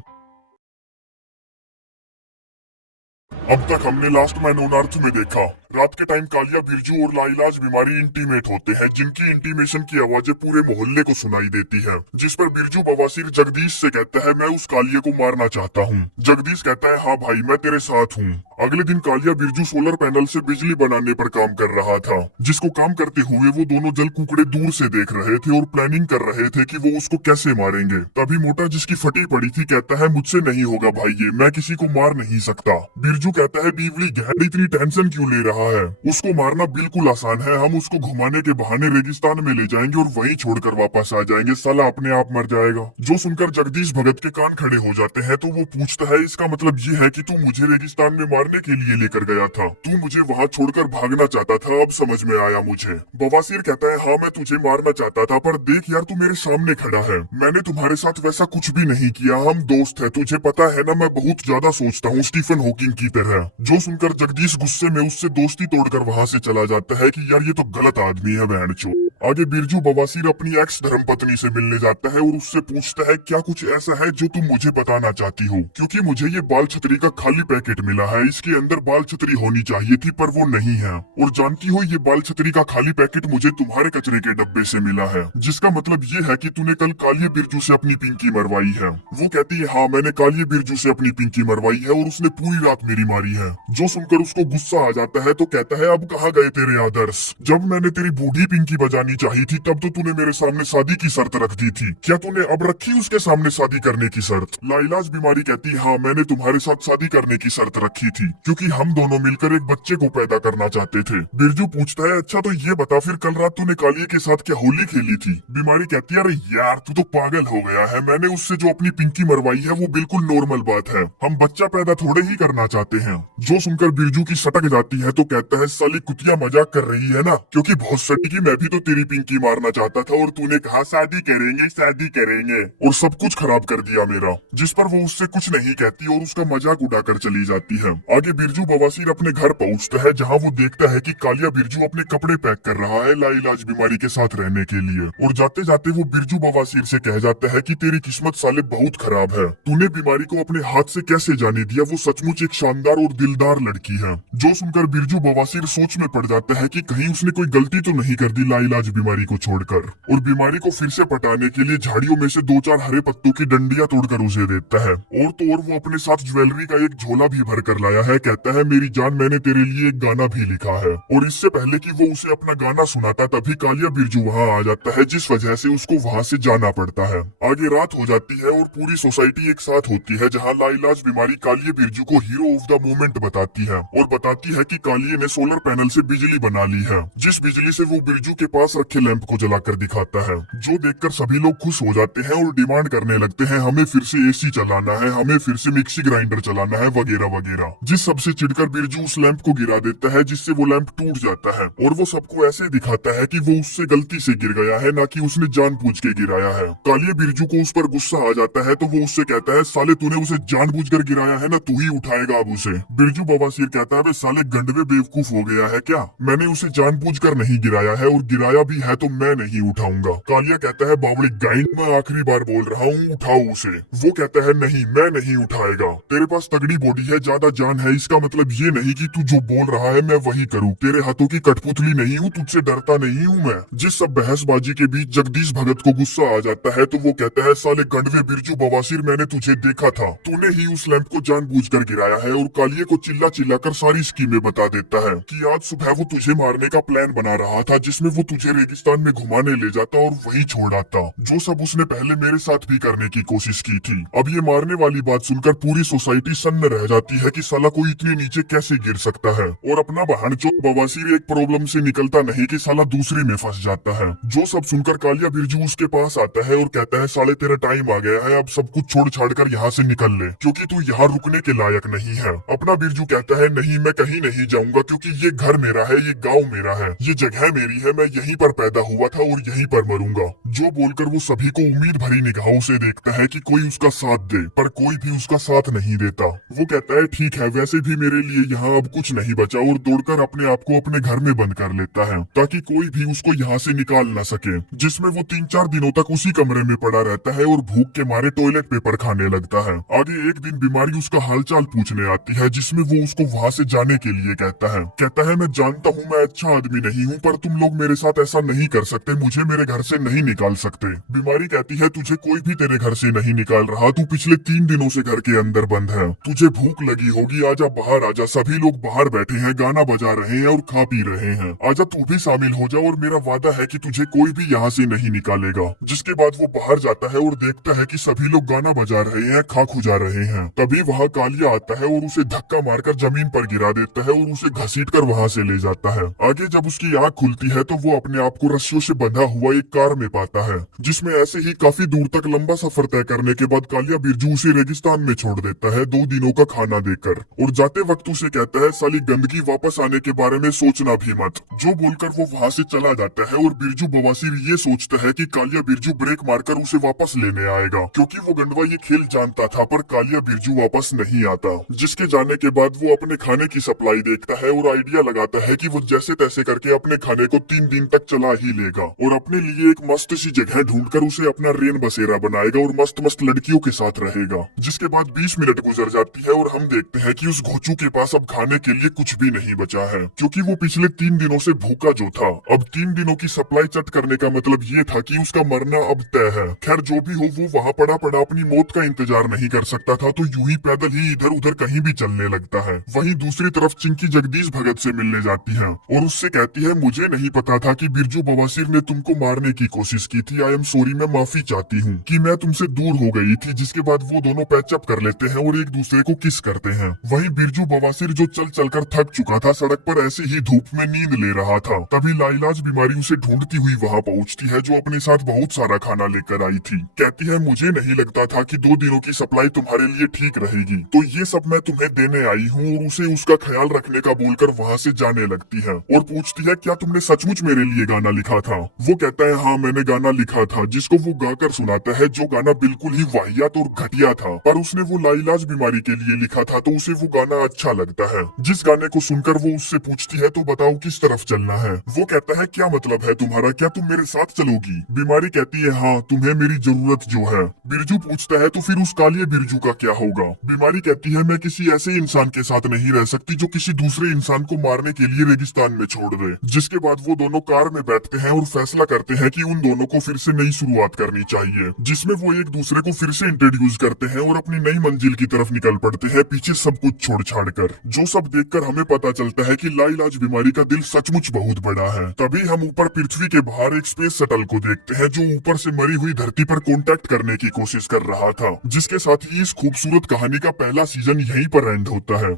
अब तक हमने लास्ट मैन ऑन अर्थ में देखा, रात के टाइम कालिया बिरजू और लाइलाज बीमारी इंटीमेट होते हैं, जिनकी इंटीमेशन की आवाजें पूरे मोहल्ले को सुनाई देती है। जिस पर बिरजू बवासीर जगदीश से कहता है, मैं उस कालिये को मारना चाहता हूँ। जगदीश कहता है, हाँ भाई, मैं तेरे साथ हूँ। अगले दिन कालिया बिरजू सोलर पैनल से बिजली बनाने पर काम कर रहा था, जिसको काम करते हुए वो दोनों जल कुकड़े दूर से देख रहे थे और प्लानिंग कर रहे थे कि वो उसको कैसे मारेंगे। तभी मोटा, जिसकी फटी पड़ी थी, कहता है, मुझसे नहीं होगा भाई, ये मैं किसी को मार नहीं सकता। बिरजू कहता है, बीवली गहरी इतनी टेंशन क्यों ले रहा है, उसको मारना बिल्कुल आसान है, हम उसको घुमाने के बहाने रेगिस्तान में ले जाएंगे और वहीं छोड़कर वापस आ जाएंगे, साला अपने आप मर जाएगा। जो सुनकर जगदीश भगत के कान खड़े हो जाते हैं, तो वो पूछता है, इसका मतलब ये है कि तू मुझे रेगिस्तान में मारने के लिए लेकर गया था, तू मुझे वहाँ छोड़कर भागना चाहता था, अब समझ में आया मुझे। बवासीर कहता है, हाँ मैं तुझे मारना चाहता था, पर देख यार, तू मेरे सामने खड़ा है, मैंने तुम्हारे साथ वैसा कुछ भी नहीं किया, हम दोस्त है, तुझे पता है ना, मैं बहुत ज्यादा सोचता हूँ स्टीफन हॉकिंग की तरह। जो सुनकर जगदीश गुस्से में उससे दोस्ती तोड़कर वहाँ से चला जाता है कि यार ये तो गलत आदमी है बहनचोद। आगे बिरजू बवासीर अपनी एक्स धर्मपत्नी से मिलने जाता है और उससे पूछता है, क्या कुछ ऐसा है जो तुम मुझे बताना चाहती हो, क्योंकि मुझे ये बाल छतरी का खाली पैकेट मिला है, इसके अंदर बाल छतरी होनी चाहिए थी पर वो नहीं है, और जानती हो ये बाल छतरी का खाली पैकेट मुझे तुम्हारे कचरे के डब्बे से मिला है, जिसका मतलब ये है कि तूने कल कालिये बिरजू से अपनी पिंकी मरवाई है। वो कहती है, हाँ मैंने कालिये बिरजू से अपनी पिंकी मरवाई है और उसने पूरी रात मेरी मारी है। जो सुनकर उसको गुस्सा आ जाता है, तो कहता है, अब कहाँ गए तेरे आदर्श, जब मैंने तेरी बूढ़ी पिंकी बजानी चाहिए थी तब तो तूने मेरे सामने शादी की शर्त रख दी थी, क्या तूने अब रखी उसके सामने शादी करने की शर्त? लाइलाज बीमारी कहती है, हाँ मैंने तुम्हारे साथ शादी करने की शर्त रखी थी, क्योंकि हम दोनों मिलकर एक बच्चे को पैदा करना चाहते थे। बिरजू पूछता है, अच्छा तो ये बता फिर कल रात तूने कालिये के साथ क्या होली खेली थी? बीमारी कहती है, अरे यार तू तो पागल हो गया है, मैंने उससे जो अपनी पिंकी मरवाई है वो बिल्कुल नॉर्मल बात है, हम बच्चा पैदा थोड़े ही करना चाहते हैं। जो सुनकर बिरजू की सटक जाती है, तो कहता है, साली कुतिया मजाक कर रही है ना, क्योंकि बहुत सटी, मैं भी तो तेरी पिंकी मारना चाहता था और तूने कहा शादी करेंगे और सब कुछ खराब कर दिया मेरा। जिस पर वो उससे कुछ नहीं कहती और उसका मजाक उड़ाकर चली जाती है। आगे बिरजू बवासीर अपने घर पहुंचता है, जहां वो देखता है कि कालिया बिरजू अपने कपड़े पैक कर रहा है लाइलाज बीमारी के साथ रहने के लिए, और जाते जाते वो बिरजू बवासीर से कह जाता है कि तेरी किस्मत साले बहुत खराब है, तूने बीमारी को अपने हाथ से कैसे जाने दिया, वो सचमुच एक शानदार और दिलदार लड़की है। जो सुनकर बिरजू बवासीर सोच में पड़ जाता है कि कहीं उसने कोई गलती तो नहीं कर दी लाइलाज लाइलाज बीमारी को छोड़कर, और बीमारी को फिर से पटाने के लिए झाड़ियों में से 2-4 हरे पत्तों की डंडियां तोड़कर उसे देता है। और तो और वो अपने साथ ज्वेलरी का एक झोला भी भर कर लाया है। कहता है मेरी जान, मैंने तेरे लिए एक गाना भी लिखा है। और इससे पहले कि वो उसे अपना गाना सुनाता तभी कालिया बिरजू वहाँ आ जाता है, जिस वजह से उसको वहाँ से जाना पड़ता है। आगे रात हो जाती है और पूरी सोसाइटी एक साथ होती है, जहाँ लाइलाज बीमारी कालिया बिरजू को हीरो ऑफ द मोमेंट बताती है और बताती है कि कालिया ने सोलर पैनल से बिजली बना ली है, जिस बिजली से वो बिरजू के पास रखे लैंप को जलाकर दिखाता है, जो देखकर सभी लोग खुश हो जाते हैं और डिमांड करने लगते हैं हमें फिर से एसी चलाना है, हमें फिर से मिक्सी ग्राइंडर चलाना है, वगैरह वगैरह। जिस सबसे चिढ़कर बिरजू उस लैंप को गिरा देता है, जिससे वो लैंप टूट जाता है और वो सबको ऐसे दिखाता है कि वो उससे गलती से गिर गया है, ना कि उसने जानबूझ के गिराया है। कालिया बिरजू को उस पर गुस्सा आ जाता है तो वो उससे कहता है साले तूने उसे जानबूझकर गिराया है ना, तू ही उठाएगा अब उसे। बिरजू बवासीर कहता है बे साले गंडवे बेवकूफ हो गया है क्या, मैंने उसे जानबूझकर नहीं गिराया है और गिराया भी है तो मैं नहीं उठाऊंगा। कालिया कहता है बावड़ी गाइंड, मैं आखिरी बार बोल रहा हूँ उठाओ उसे। वो कहता है नहीं, मैं नहीं उठाएगा, तेरे पास तगड़ी बॉडी है, ज्यादा जान है, इसका मतलब ये नहीं कि तू जो बोल रहा है मैं वही करूँ, तेरे हाथों की कठपुतली नहीं हूँ, तुझसे डरता नहीं हूँ मैं। जिस सब बहसबाजी के बीच जगदीश भगत को गुस्सा आ जाता है तो वो कहता है साले गंडवे बिरजू बवासीर, मैंने तुझे देखा था, तूने ही उस लैंप को जानबूझकर गिराया है। और कालिये को चिल्ला चिल्ला कर सारी स्कीमें बता देता है कि आज सुबह वो तुझे मारने का प्लान बना रहा था, जिसमें वो तुझे रेगिस्तान में घुमाने ले जाता और वहीं छोड़ आता, जो सब उसने पहले मेरे साथ भी करने की कोशिश की थी। अब ये मारने वाली बात सुनकर पूरी सोसाइटी सन्न रह जाती है कि साला कोई इतने नीचे कैसे गिर सकता है। और अपना बहनचोद बवासीर एक प्रॉब्लम से निकलता नहीं कि साला दूसरे में फंस जाता है। जो सब सुनकर कालिया बिरजू उसके पास आता है और कहता है साले तेरा टाइम आ गया है, अब सब कुछ छोड़ छाड़ कर यहाँ से निकल ले, क्योंकि तू यहाँ रुकने के लायक नहीं है। अपना बिरजू कहता है नहीं, मैं कहीं नहीं जाऊंगा, क्योंकि ये घर मेरा है, ये गांव मेरा है, ये जगह मेरी है, मैं यहीं पर पैदा हुआ था और यहीं पर मरूंगा। जो बोलकर वो सभी को उम्मीद भरी निगाहों से देखता है कि कोई उसका साथ दे, पर कोई भी उसका साथ नहीं देता। वो कहता है ठीक है, वैसे भी मेरे लिए यहाँ अब कुछ नहीं बचा, और दौड़कर अपने आप को अपने घर में बंद कर लेता है ताकि कोई भी उसको यहाँ से निकाल न सके। जिसमें वो 3-4 दिनों तक उसी कमरे में पड़ा रहता है और भूख के मारे टॉयलेट पेपर खाने लगता है। आगे एक दिन बीमारी उसका हालचाल पूछने आती है, जिसमें वो उसको वहाँ से जाने के लिए कहता है मैं जानता हूँ मैं अच्छा आदमी नहीं हूँ, पर तुम लोग मेरे साथ ऐसा नहीं कर सकते, मुझे मेरे घर से नहीं निकाल सकते। बीमारी कहती है तुझे कोई भी तेरे घर से नहीं निकाल रहा, तू पिछले 3 दिनों से घर के अंदर बंद है, तुझे भूख लगी होगी, आजा बाहर आजा, सभी लोग बाहर बैठे हैं, गाना बजा रहे हैं और खा पी रहे हैं, आजा तू भी शामिल हो जा, और मेरा वादा है कि तुझे कोई भी यहाँ से नहीं निकालेगा। जिसके बाद वो बाहर जाता है और देखता है कि सभी लोग गाना बजा रहे हैं, खा खुजा रहे हैं। तभी वहाँ कालिया आता है और उसे धक्का मारकर जमीन पर गिरा देता है और उसे घसीटकर वहाँ से ले जाता है। आगे जब उसकी आँख खुलती है तो वो अपने आप को रस्सियों से बंधा हुआ एक कार में पाता है, जिसमें ऐसे ही काफी दूर तक लंबा सफर तय करने के बाद कालिया बिरजू उसे रेगिस्तान में छोड़ देता है 2 दिनों का खाना देकर, और जाते वक्त उसे कहता है साली गंदगी वापस आने के बारे में सोचना भी मत। जो बोलकर वो वहाँ से चला जाता है और बिरजू बवासीर ये सोचता है कि कालिया बिरजू ब्रेक मारकर उसे वापस लेने आएगा, क्योंकि वो गंडवा ये खेल जानता था, पर कालिया बिरजू वापस नहीं आता। जिसके जाने के बाद वो अपने खाने की सप्लाई देखता है और आइडिया लगाता है कि वो जैसे तैसे करके अपने खाने को 3 दिन तक चला ही लेगा, और अपने लिए एक मस्त सी जगह ढूंढकर उसे अपना रेन बसेरा बनाएगा और मस्त मस्त लड़कियों के साथ रहेगा। जिसके बाद 20 मिनट गुजर जाती है और हम देखते हैं कि उस घोचू के पास अब खाने के लिए कुछ भी नहीं बचा है, क्योंकि वो पिछले 3 दिनों से भूखा जो था, अब 3 दिनों की सप्लाई चट करने का मतलब ये था कि उसका मरना अब तय है। खैर जो भी हो, वो वहाँ पड़ा पड़ा अपनी मौत का इंतजार नहीं कर सकता था, तो यूं ही पैदल ही इधर उधर कहीं भी चलने लगता है। वहीं दूसरी तरफ चिंकी जगदीश भगत से मिलने जाती है और उससे कहती है मुझे नहीं पता था कि बिरजू बवासीर ने तुमको मारने की कोशिश की थी, आई एम सॉरी, मैं माफी चाहती हूँ कि मैं तुमसे दूर हो गई थी। जिसके बाद वो दोनों पैचअप कर लेते हैं और एक दूसरे को किस करते हैं। वहीं बिरजू बवासीर जो चल चलकर थक चुका था, सड़क पर ऐसे ही धूप में नींद ले रहा था, तभी लाइलाज बीमारी उसे ढूंढती हुई वहाँ पहुँचती है, जो अपने साथ बहुत सारा खाना लेकर आई थी। कहती है मुझे नहीं लगता था कि 2 दिनों की सप्लाई तुम्हारे लिए ठीक रहेगी, तो ये सब मैं तुम्हें देने आई हूँ, और उसे उसका ख्याल रखने का बोलकर वहाँ से जाने लगती है और पूछती है क्या तुमने सचमुच मेरे लिए गाना लिखा था। वो कहता है हाँ मैंने गाना लिखा था, जिसको वो गाकर सुनाता है, जो गाना बिल्कुल ही वाहियात और घटिया था, पर उसने वो लाइलाज बीमारी के लिए लिखा था, तो उसे वो गाना अच्छा लगता है। जिस गाने को सुनकर वो उससे पूछती है तो बताओ किस तरफ चलना है। वो कहता है क्या मतलब है तुम्हारा, क्या तुम मेरे साथ चलोगी। बीमारी कहती है हाँ तुम्हें मेरी जरूरत जो है। बिरजू पूछता है तो फिर उस कालिये बिरजू का क्या होगा। बीमारी कहती है मैं किसी ऐसे इंसान के साथ नहीं रह सकती जो किसी दूसरे इंसान को मारने के लिए रेगिस्तान में छोड़ दे। जिसके बाद वो दोनों कार में बैठते हैं और फैसला करते हैं कि उन दोनों को फिर से नई शुरुआत करनी चाहिए, जिसमें वो एक दूसरे को फिर से इंट्रोड्यूस करते हैं और अपनी नई मंजिल की तरफ निकल पड़ते हैं, पीछे सब कुछ छोड़ छाड़ कर। जो सब देखकर हमें पता चलता है कि लाइलाज बीमारी का दिल सचमुच बहुत बड़ा है। तभी हम ऊपर पृथ्वी के बाहर एक स्पेस शटल को देखते हैं जो ऊपर से मरी हुई धरती पर कांटेक्ट करने की कोशिश कर रहा था, जिसके साथ ही इस खूबसूरत कहानी का पहला सीजन यहीं पर एंड होता है।